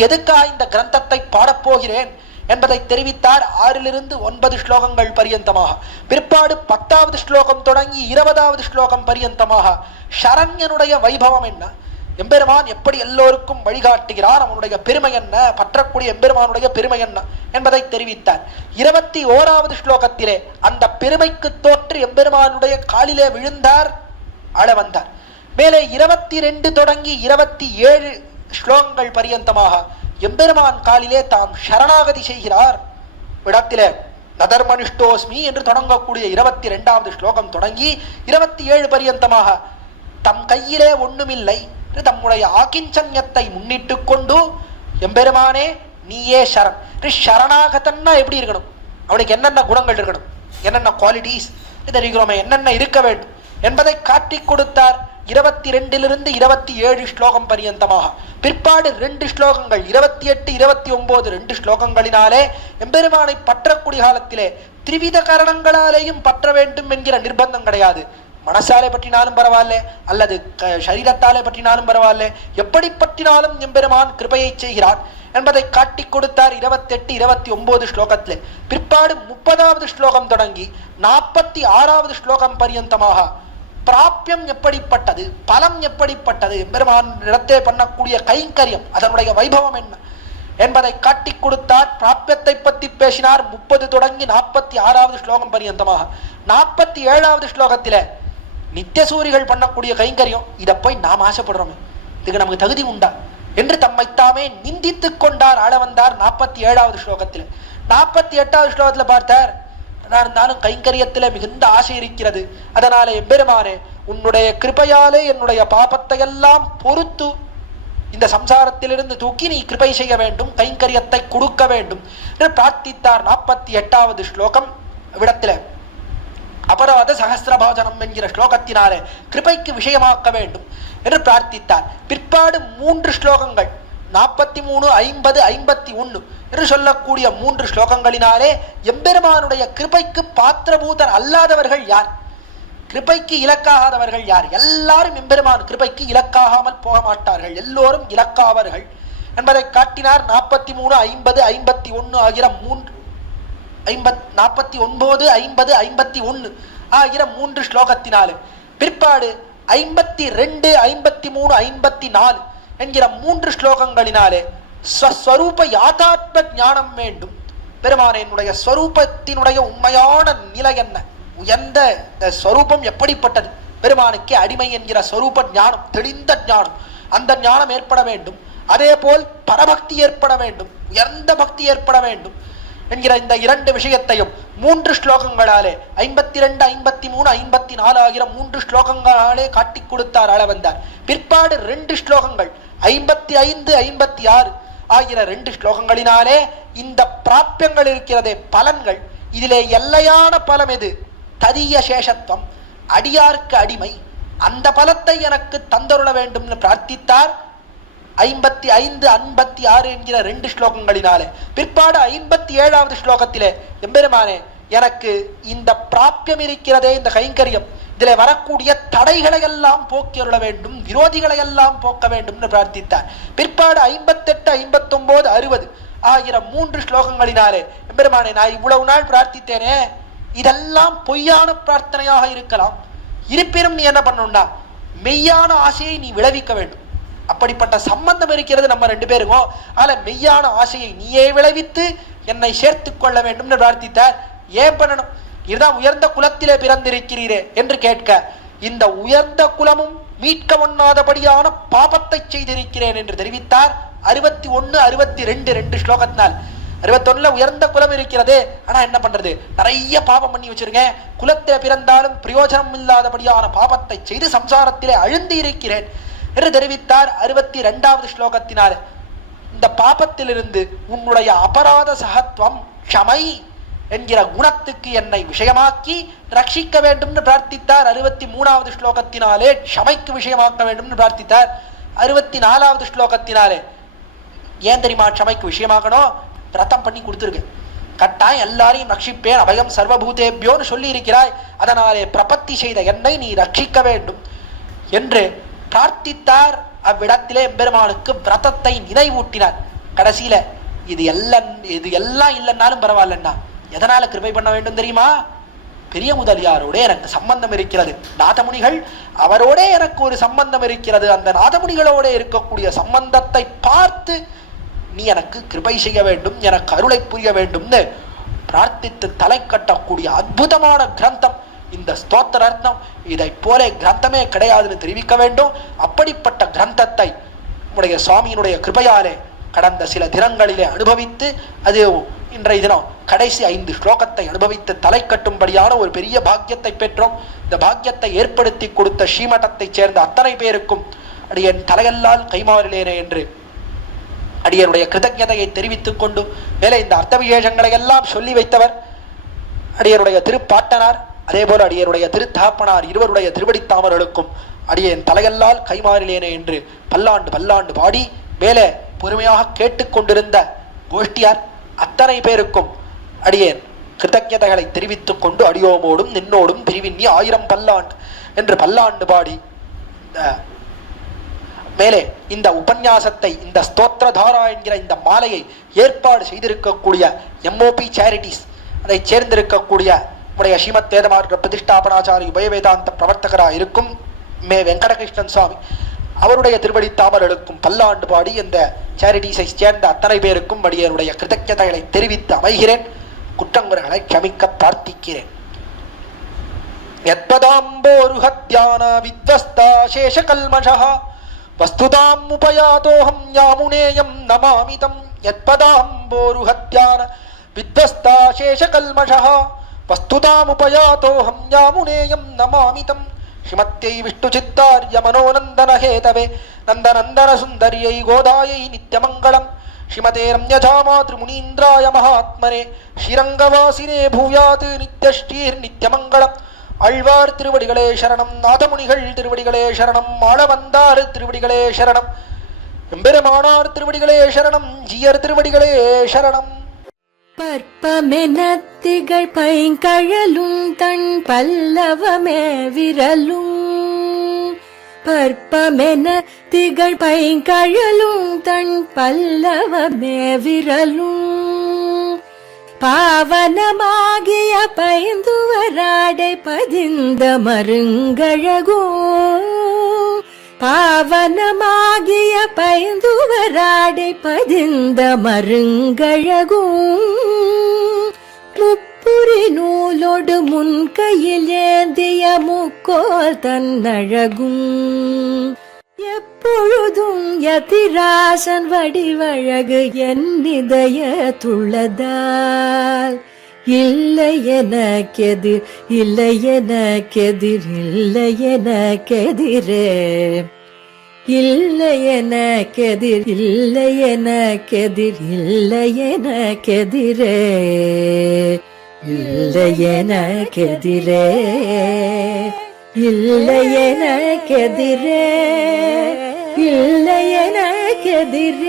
எதுக்காக இந்த கிரந்தத்தை பாடப்போகிறேன் என்பதை தெரிவித்தார். 6லிருந்து 9 ஸ்லோகங்கள் பரியந்தமாக. பிற்பாடு 10வது ஸ்லோகம் தொடங்கி 20வது ஸ்லோகம் பரியந்தமாக சரண்யனுடைய வைபவம் என்ன, எம்பெருமான் எப்படி எல்லோருக்கும் வழிகாட்டுகிறார், அவனுடைய பெருமை என்ன, பற்றக்கூடிய எம்பெருமானுடைய பெருமை என்ன என்பதை தெரிவித்தார். 21வது ஸ்லோகத்திலே அந்த பெருமைக்கு தோற்று எம்பெருமானுடைய காலிலே விழுந்தார் அளவந்தார். மேலே 22 தொடங்கி 27 ஸ்லோகங்கள் பரியந்தமாக எம்பெருமான் காலிலே தாம் சரணாகதி செய்கிறார். இடத்திலே நதர்மனிஷ்டோஸ்மி என்று தொடங்கக்கூடிய 22வது ஸ்லோகம் தொடங்கி 27 பரியந்தமாக தம் கையிலே ஒண்ணுமில்லை, தம்முடைய ஆகிஞ்சன்யத்தை முன்னிட்டு கொண்டு எம்பெருமானே நீயே சரண். சரணாகதன்னா எப்படி இருக்கணும், அவனுக்கு என்னென்ன குணங்கள் இருக்கணும், என்னென்ன குவாலிட்டிஸ் தெரிகிறோமே, என்னென்ன இருக்க வேண்டும் என்பதை காட்டி கொடுத்தார். 22லிருந்து 27 ஸ்லோகம் பரியந்தமாக. பிற்பாடு 2 ஸ்லோகங்கள் 28, 29 2 ஸ்லோகங்களினாலே எம்பெருமானை பற்றக்கூடிய காலத்திலே திரிவித காரணங்களாலேயும் பற்ற வேண்டும் என்கிற நிர்பந்தம் கிடையாது. மனசாலே பற்றினாலும் பரவாயில்ல, அல்லது சரீரத்தாலே பற்றினாலும் பரவாயில்ல, எப்படி பற்றினாலும் எம்பெருமான் கிருபையை செய்கிறார் என்பதை காட்டி கொடுத்தார் 28, 29 ஸ்லோகத்திலே. பிற்பாடு 30வது ஸ்லோகம் தொடங்கி 46வது ஸ்லோகம் பரியந்தமாக பிராபியம் எப்படிப்பட்டது, பலம் எப்படிப்பட்டது, எம்பெருமான் இடத்தே பண்ணக்கூடிய கைங்கரியம் அதனுடைய வைபவம் என்ன என்பதை காட்டி கொடுத்தார். பிராபியத்தை பற்றி பேசினார் 30 தொடங்கி 46வது ஸ்லோகம் பரியந்தமாக. 47வது ஸ்லோகத்திலே நித்தியசூரிகள் பண்ணக்கூடிய கைங்கரியம், இதை போய் நாம் ஆசைப்படுறோமே, இதுக்கு நமக்கு தகுதி உண்டா என்று தம்மைத்தாமே நிந்தித்து கொண்டார் ஆளவந்தார் 47வது ஸ்லோகத்தில். 48வது ஸ்லோகத்தில் பார்த்தார், இருந்தாலும் கைங்கரியத்திலே மிகுந்த ஆசை இருக்கிறது, அதனாலே எம்பெருமானே உன்னுடைய கிருபையாலே என்னுடைய பாபத்தை எல்லாம் பொறுத்து இந்த சம்சாரத்திலிருந்து தூக்கி நீ கிருபை செய்ய வேண்டும், கைங்கரியத்தை கொடுக்க வேண்டும் என்று பிரார்த்தித்தார். 48வது ஸ்லோகம் விடத்திலே அபராத சகசிரபாஜனம் என்கிற ஸ்லோகத்தினாலே கிருபைக்கு விஷயமாக்க வேண்டும் என்று பிரார்த்தித்தார். பிற்பாடு 3 ஸ்லோகங்கள் 43, 50, 51 என்று சொல்லக்கூடிய 3 ஸ்லோகங்களினாலே எம்பெருமானுடைய கிருபைக்கு பாத்திரபூதர் அல்லாதவர்கள் யார், கிருபைக்கு இலக்காகாதவர்கள் யார், எல்லாரும் எம்பெருமான் கிருபைக்கு இலக்காகாமல் போக மாட்டார்கள், எல்லோரும் இலக்காவர்கள் என்பதை காட்டினார். 43, 50, 51 ஆகிற 49, 50, 51 ஆகிற 3 ஸ்லோகத்தினாலே. பிற்பாடு 52, 53, 54 என்கிற 3 ஸ்லோகங்களினாலே ஸ்வஸ்வரூப யாதாத்ம ஞானம் வேண்டும். பெருமானே என்னுடைய ஸ்வரூபத்தினுடைய உண்மையான நிலை என்ன, உயர்ந்த ஸ்வரூபம் எப்படிப்பட்டது, பெருமானுக்கு அடிமை என்கிற ஸ்வரூப ஞானம், தெளிந்த ஞானம், அந்த ஞானம் ஏற்பட வேண்டும். அதே போல் பரபக்தி ஏற்பட வேண்டும், உயர்ந்த பக்தி ஏற்பட வேண்டும் என்கிற இந்த 2 விஷயத்தையும் 3 ஸ்லோகங்களாலே 52, 53, 54 ஆகிற 3 ஸ்லோகங்களாலே காட்டி கொடுத்தார் அளவந்தார். பிற்பாடு 2 ஸ்லோகங்கள் 55, 56 ஆகிற 2 ஸ்லோகங்களினாலே இந்த பிராபியங்கள் இருக்கிறதே பலன்கள், இதிலே எல்லையான பலம் எது, ததிய சேஷத்துவம், அடியார்க்கு அடிமை, அந்த பலத்தை எனக்கு தந்தருள வேண்டும்னு பிரார்த்தித்தார். 55, 56 என்கிற 2 ஸ்லோகங்களினாலே. பிற்பாடு 57வது ஸ்லோகத்திலே, எம்பெருமானே எனக்கு இந்த பிராபியம் இருக்கிறதே, இந்த கைங்கரியம், இதில் வரக்கூடிய தடைகளை எல்லாம் போக்கியருள வேண்டும், விரோதிகளை எல்லாம் போக்க வேண்டும் என்று பிரார்த்தித்தார். பிற்பாடு 58, 59, 60 ஆகிற 3 ஸ்லோகங்களினாலே, எம்பெருமானே நான் இவ்வளவு நாள் பிரார்த்தித்தேனே, இதெல்லாம் பொய்யான பிரார்த்தனையாக இருக்கலாம், இருப்பினும் நீ என்ன பண்ணணும்னா மெய்யான ஆசையை நீ விளைவிக்க வேண்டும். அப்படிப்பட்ட சம்பந்தம் இருக்கிறது நம்ம 2 பேருக்கும். அதில் மெய்யான ஆசையை நீயே விளைவித்து என்னை சேர்த்து கொள்ள வேண்டும் என்று பிரார்த்தித்தார். ஏன் பண்ணணும்? இதுதான் உயர்ந்த குலத்திலே பிறந்திருக்கிறீரே என்று கேட்க, இந்த உயர்ந்த குலமும் மீட்க ஒண்ணாதபடியான பாபத்தை செய்திருக்கிறேன் என்று தெரிவித்தார். 61, 62 2 ஸ்லோகத்தினால். 61ல உயர்ந்த குலம் இருக்கிறது, ஆனா என்ன பண்றது, நிறைய பாபம் பண்ணி வச்சிருக்கேன், குலத்திலே பிறந்தாலும் பிரயோஜனம் இல்லாதபடியான பாபத்தை செய்து சம்சாரத்திலே அழுந்தி இருக்கிறேன் என்று தெரிவித்தார். 62வது ஸ்லோகத்தினால் இந்த பாபத்திலிருந்து உன்னுடைய அபராத சகத்துவம் க்ஷமை என்கிற குணத்துக்கு என்னை விஷயமாக்கி ரட்சிக்க வேண்டும் என்று பிரார்த்தித்தார். 63வது ஸ்லோகத்தினாலே க்ஷமைக்கு விஷயமாக்க வேண்டும் என்று பிரார்த்தித்தார். 64வது ஸ்லோகத்தினாலே ஏன் தெரியுமா க்ஷமைக்கு விஷயமாக்கணும்? விரதம் பண்ணி கொடுத்துருக்கு, கட்டாயம் எல்லாரையும் ரட்சிப்பேன், அபயம் சர்வபூதேபியோன்னு சொல்லி இருக்கிறாய், அதனாலே பிரபத்தி செய்த என்னை நீ ரட்சிக்க வேண்டும் என்று பிரார்த்தித்தார். அவ்விடத்திலே எம்பெருமானுக்கு விரதத்தை நினைவூட்டினார். கடைசியில இது எல்லாம் இல்லைன்னாலும் பரவாயில்லன்னா எதனால கிருபை பண்ண வேண்டும் தெரியுமா? பெரிய முதலியாரோட எனக்கு சம்பந்தம் இருக்கிறது, நாதமுனிகள் அவரோட எனக்கு ஒரு சம்பந்தம் இருக்கிறது, அந்த நாதமுனிகளோட இருக்கக்கூடிய சம்பந்தத்தை பார்த்து நீ எனக்கு கிருபை செய்ய வேண்டும், எனக்கு அருளை புரிய வேண்டும்னு பிரார்த்தித்து தலை கட்டக்கூடிய அற்புதமான கிரந்தம் இந்த ஸ்தோத்திர ரத்னம். இதை போல கிரந்தமே கிடையாதுன்னு தெரிவிக்க வேண்டும். அப்படிப்பட்ட கிரந்தத்தை உடைய சுவாமியினுடைய கிருபையாலே கடந்த சில தினங்களிலே அனுபவித்து, அது இன்றைய தினம் கடைசி 5 ஸ்லோகத்தை அனுபவித்து தலை கட்டும்படியான ஒரு பெரிய பாக்கியத்தை பெற்றோம். இந்த பாக்கியத்தை ஏற்படுத்தி கொடுத்த ஸ்ரீமட்டத்தை சேர்ந்த அத்தனை பேருக்கும் அடியன் தலையெல்லாம் கைமாறிலேனே என்று அடியனுடைய கிருதஜதையை தெரிவித்துக் கொண்டு, மேலே இந்த அர்த்த விசேஷங்களை எல்லாம் சொல்லி வைத்தவர் அடியனுடைய திருப்பாட்டனார், அதே போல அடியனுடைய திருத்தகப்பனார் இருவருடைய திருவடித்தாமர்களுக்கும் அடியன் தலையெல்லால் கைமாறிலேனே என்று பல்லாண்டு பல்லாண்டு பாடி மேலே பொறுமையாக கேட்டுக்கொண்டிருந்த கோஷ்டியார் அத்தனை பேருக்கும் அடியேன் கிருத்தஜதைகளை தெரிவித்துக் கொண்டு, அடியோமோடும் நின்னோடும் பிரிவின்னி 1000 பல்லாண்டு என்று பல்லாண்டு பாடி மேலே இந்த உபன்யாசத்தை, இந்த ஸ்தோத்திரதாரா என்கிற இந்த மாலையை ஏற்பாடு செய்திருக்கக்கூடிய எம்ஓபி சேரிட்டிஸ், அதை சேர்ந்திருக்கக்கூடிய உடைய ஸ்ரீமத் வேதமார்க்க பிரதிஷ்டாபனாச்சாரி உபயவேதாந்த பிரவர்த்தகராக இருக்கும் மே வெங்கடகிருஷ்ணன் சுவாமி அவருடைய திருவடி தாமர்களுக்கும் பல்லாண்டு பாடி இந்த சேரிட்டிஸை சேர்ந்த அத்தனை பேருக்கும் அடியனுடைய கிருதஜதைகளை தெரிவித்து அமைகிறேன். குற்றங்குறைகளை க்ஷமிக்க பிரார்த்திக்கிறேன். யத்பதாம்போருஹத்யான வித்வஸ்தா சேஷகல்மஷः வஸ்துதாம் உபயாதோஹம் யாமுனேயம் நமாமிதம். யத்பதாம்போருஹத்யான வித்வஸ்தா சேஷகல்மஷः வஸ்துதாம் உபயாதோஹம் யாமுனேயம் நமாமிதம். ஸ்ரீமத்யை விஷ்ணுசித்தார்ய மனோநந்தன ஹேதவே நந்தநந்தன சுந்தரியை கோதாயை நித்யமங்கலம். ஸ்ரீமதே ரம்யஜாமாத்ருமுனீந்திராய மகாத்மனே ஸ்ரீரங்கவாசினே பூயாத் நித்யஸ்ரீர் நித்யமங்கலம். ஆழ்வார் திருவடிகளே சரணம், நாதமுனிகள் திருவடிகளே சரணம், ஆளவந்தார் திருவடிகளே சரணம், எம்பெருமானார் திருவடிகளே சரணம், ஜீயர் திருவடிகளே சரணம். பற்பமென திகழ் பைங்கழலும் தன் பல்லவமே விரலும். பற்பமென திகழ் பைங்கழலும் தன் பல்லவமே விரலும். பாவனமாகிய பைந்துவராடை பதிந்த மருங்கழகும். பாவனமாகிய பைந்துவராடை பதிந்த மருங்கழகும். முப்புரி நூலோடு முன் கையில் ஏந்திய முக்கோல் தன்னழகும். எப்பொழுதும் யதிராசன் வடிவழகு என் இதய துள்ளதால். இல்லை எனக்கெதிர், இல்லை எனக்கெதிர், இல்லை எனக்கெதிரே. இல்லை எனக்கெதிர், இல்லை எனக்கெதிர், இல்லை எனக்கெதிரே. இல்லை எனக்கெதிரே. இல்லை எனக்கெதிரே இல்லை எனக்கெதிரே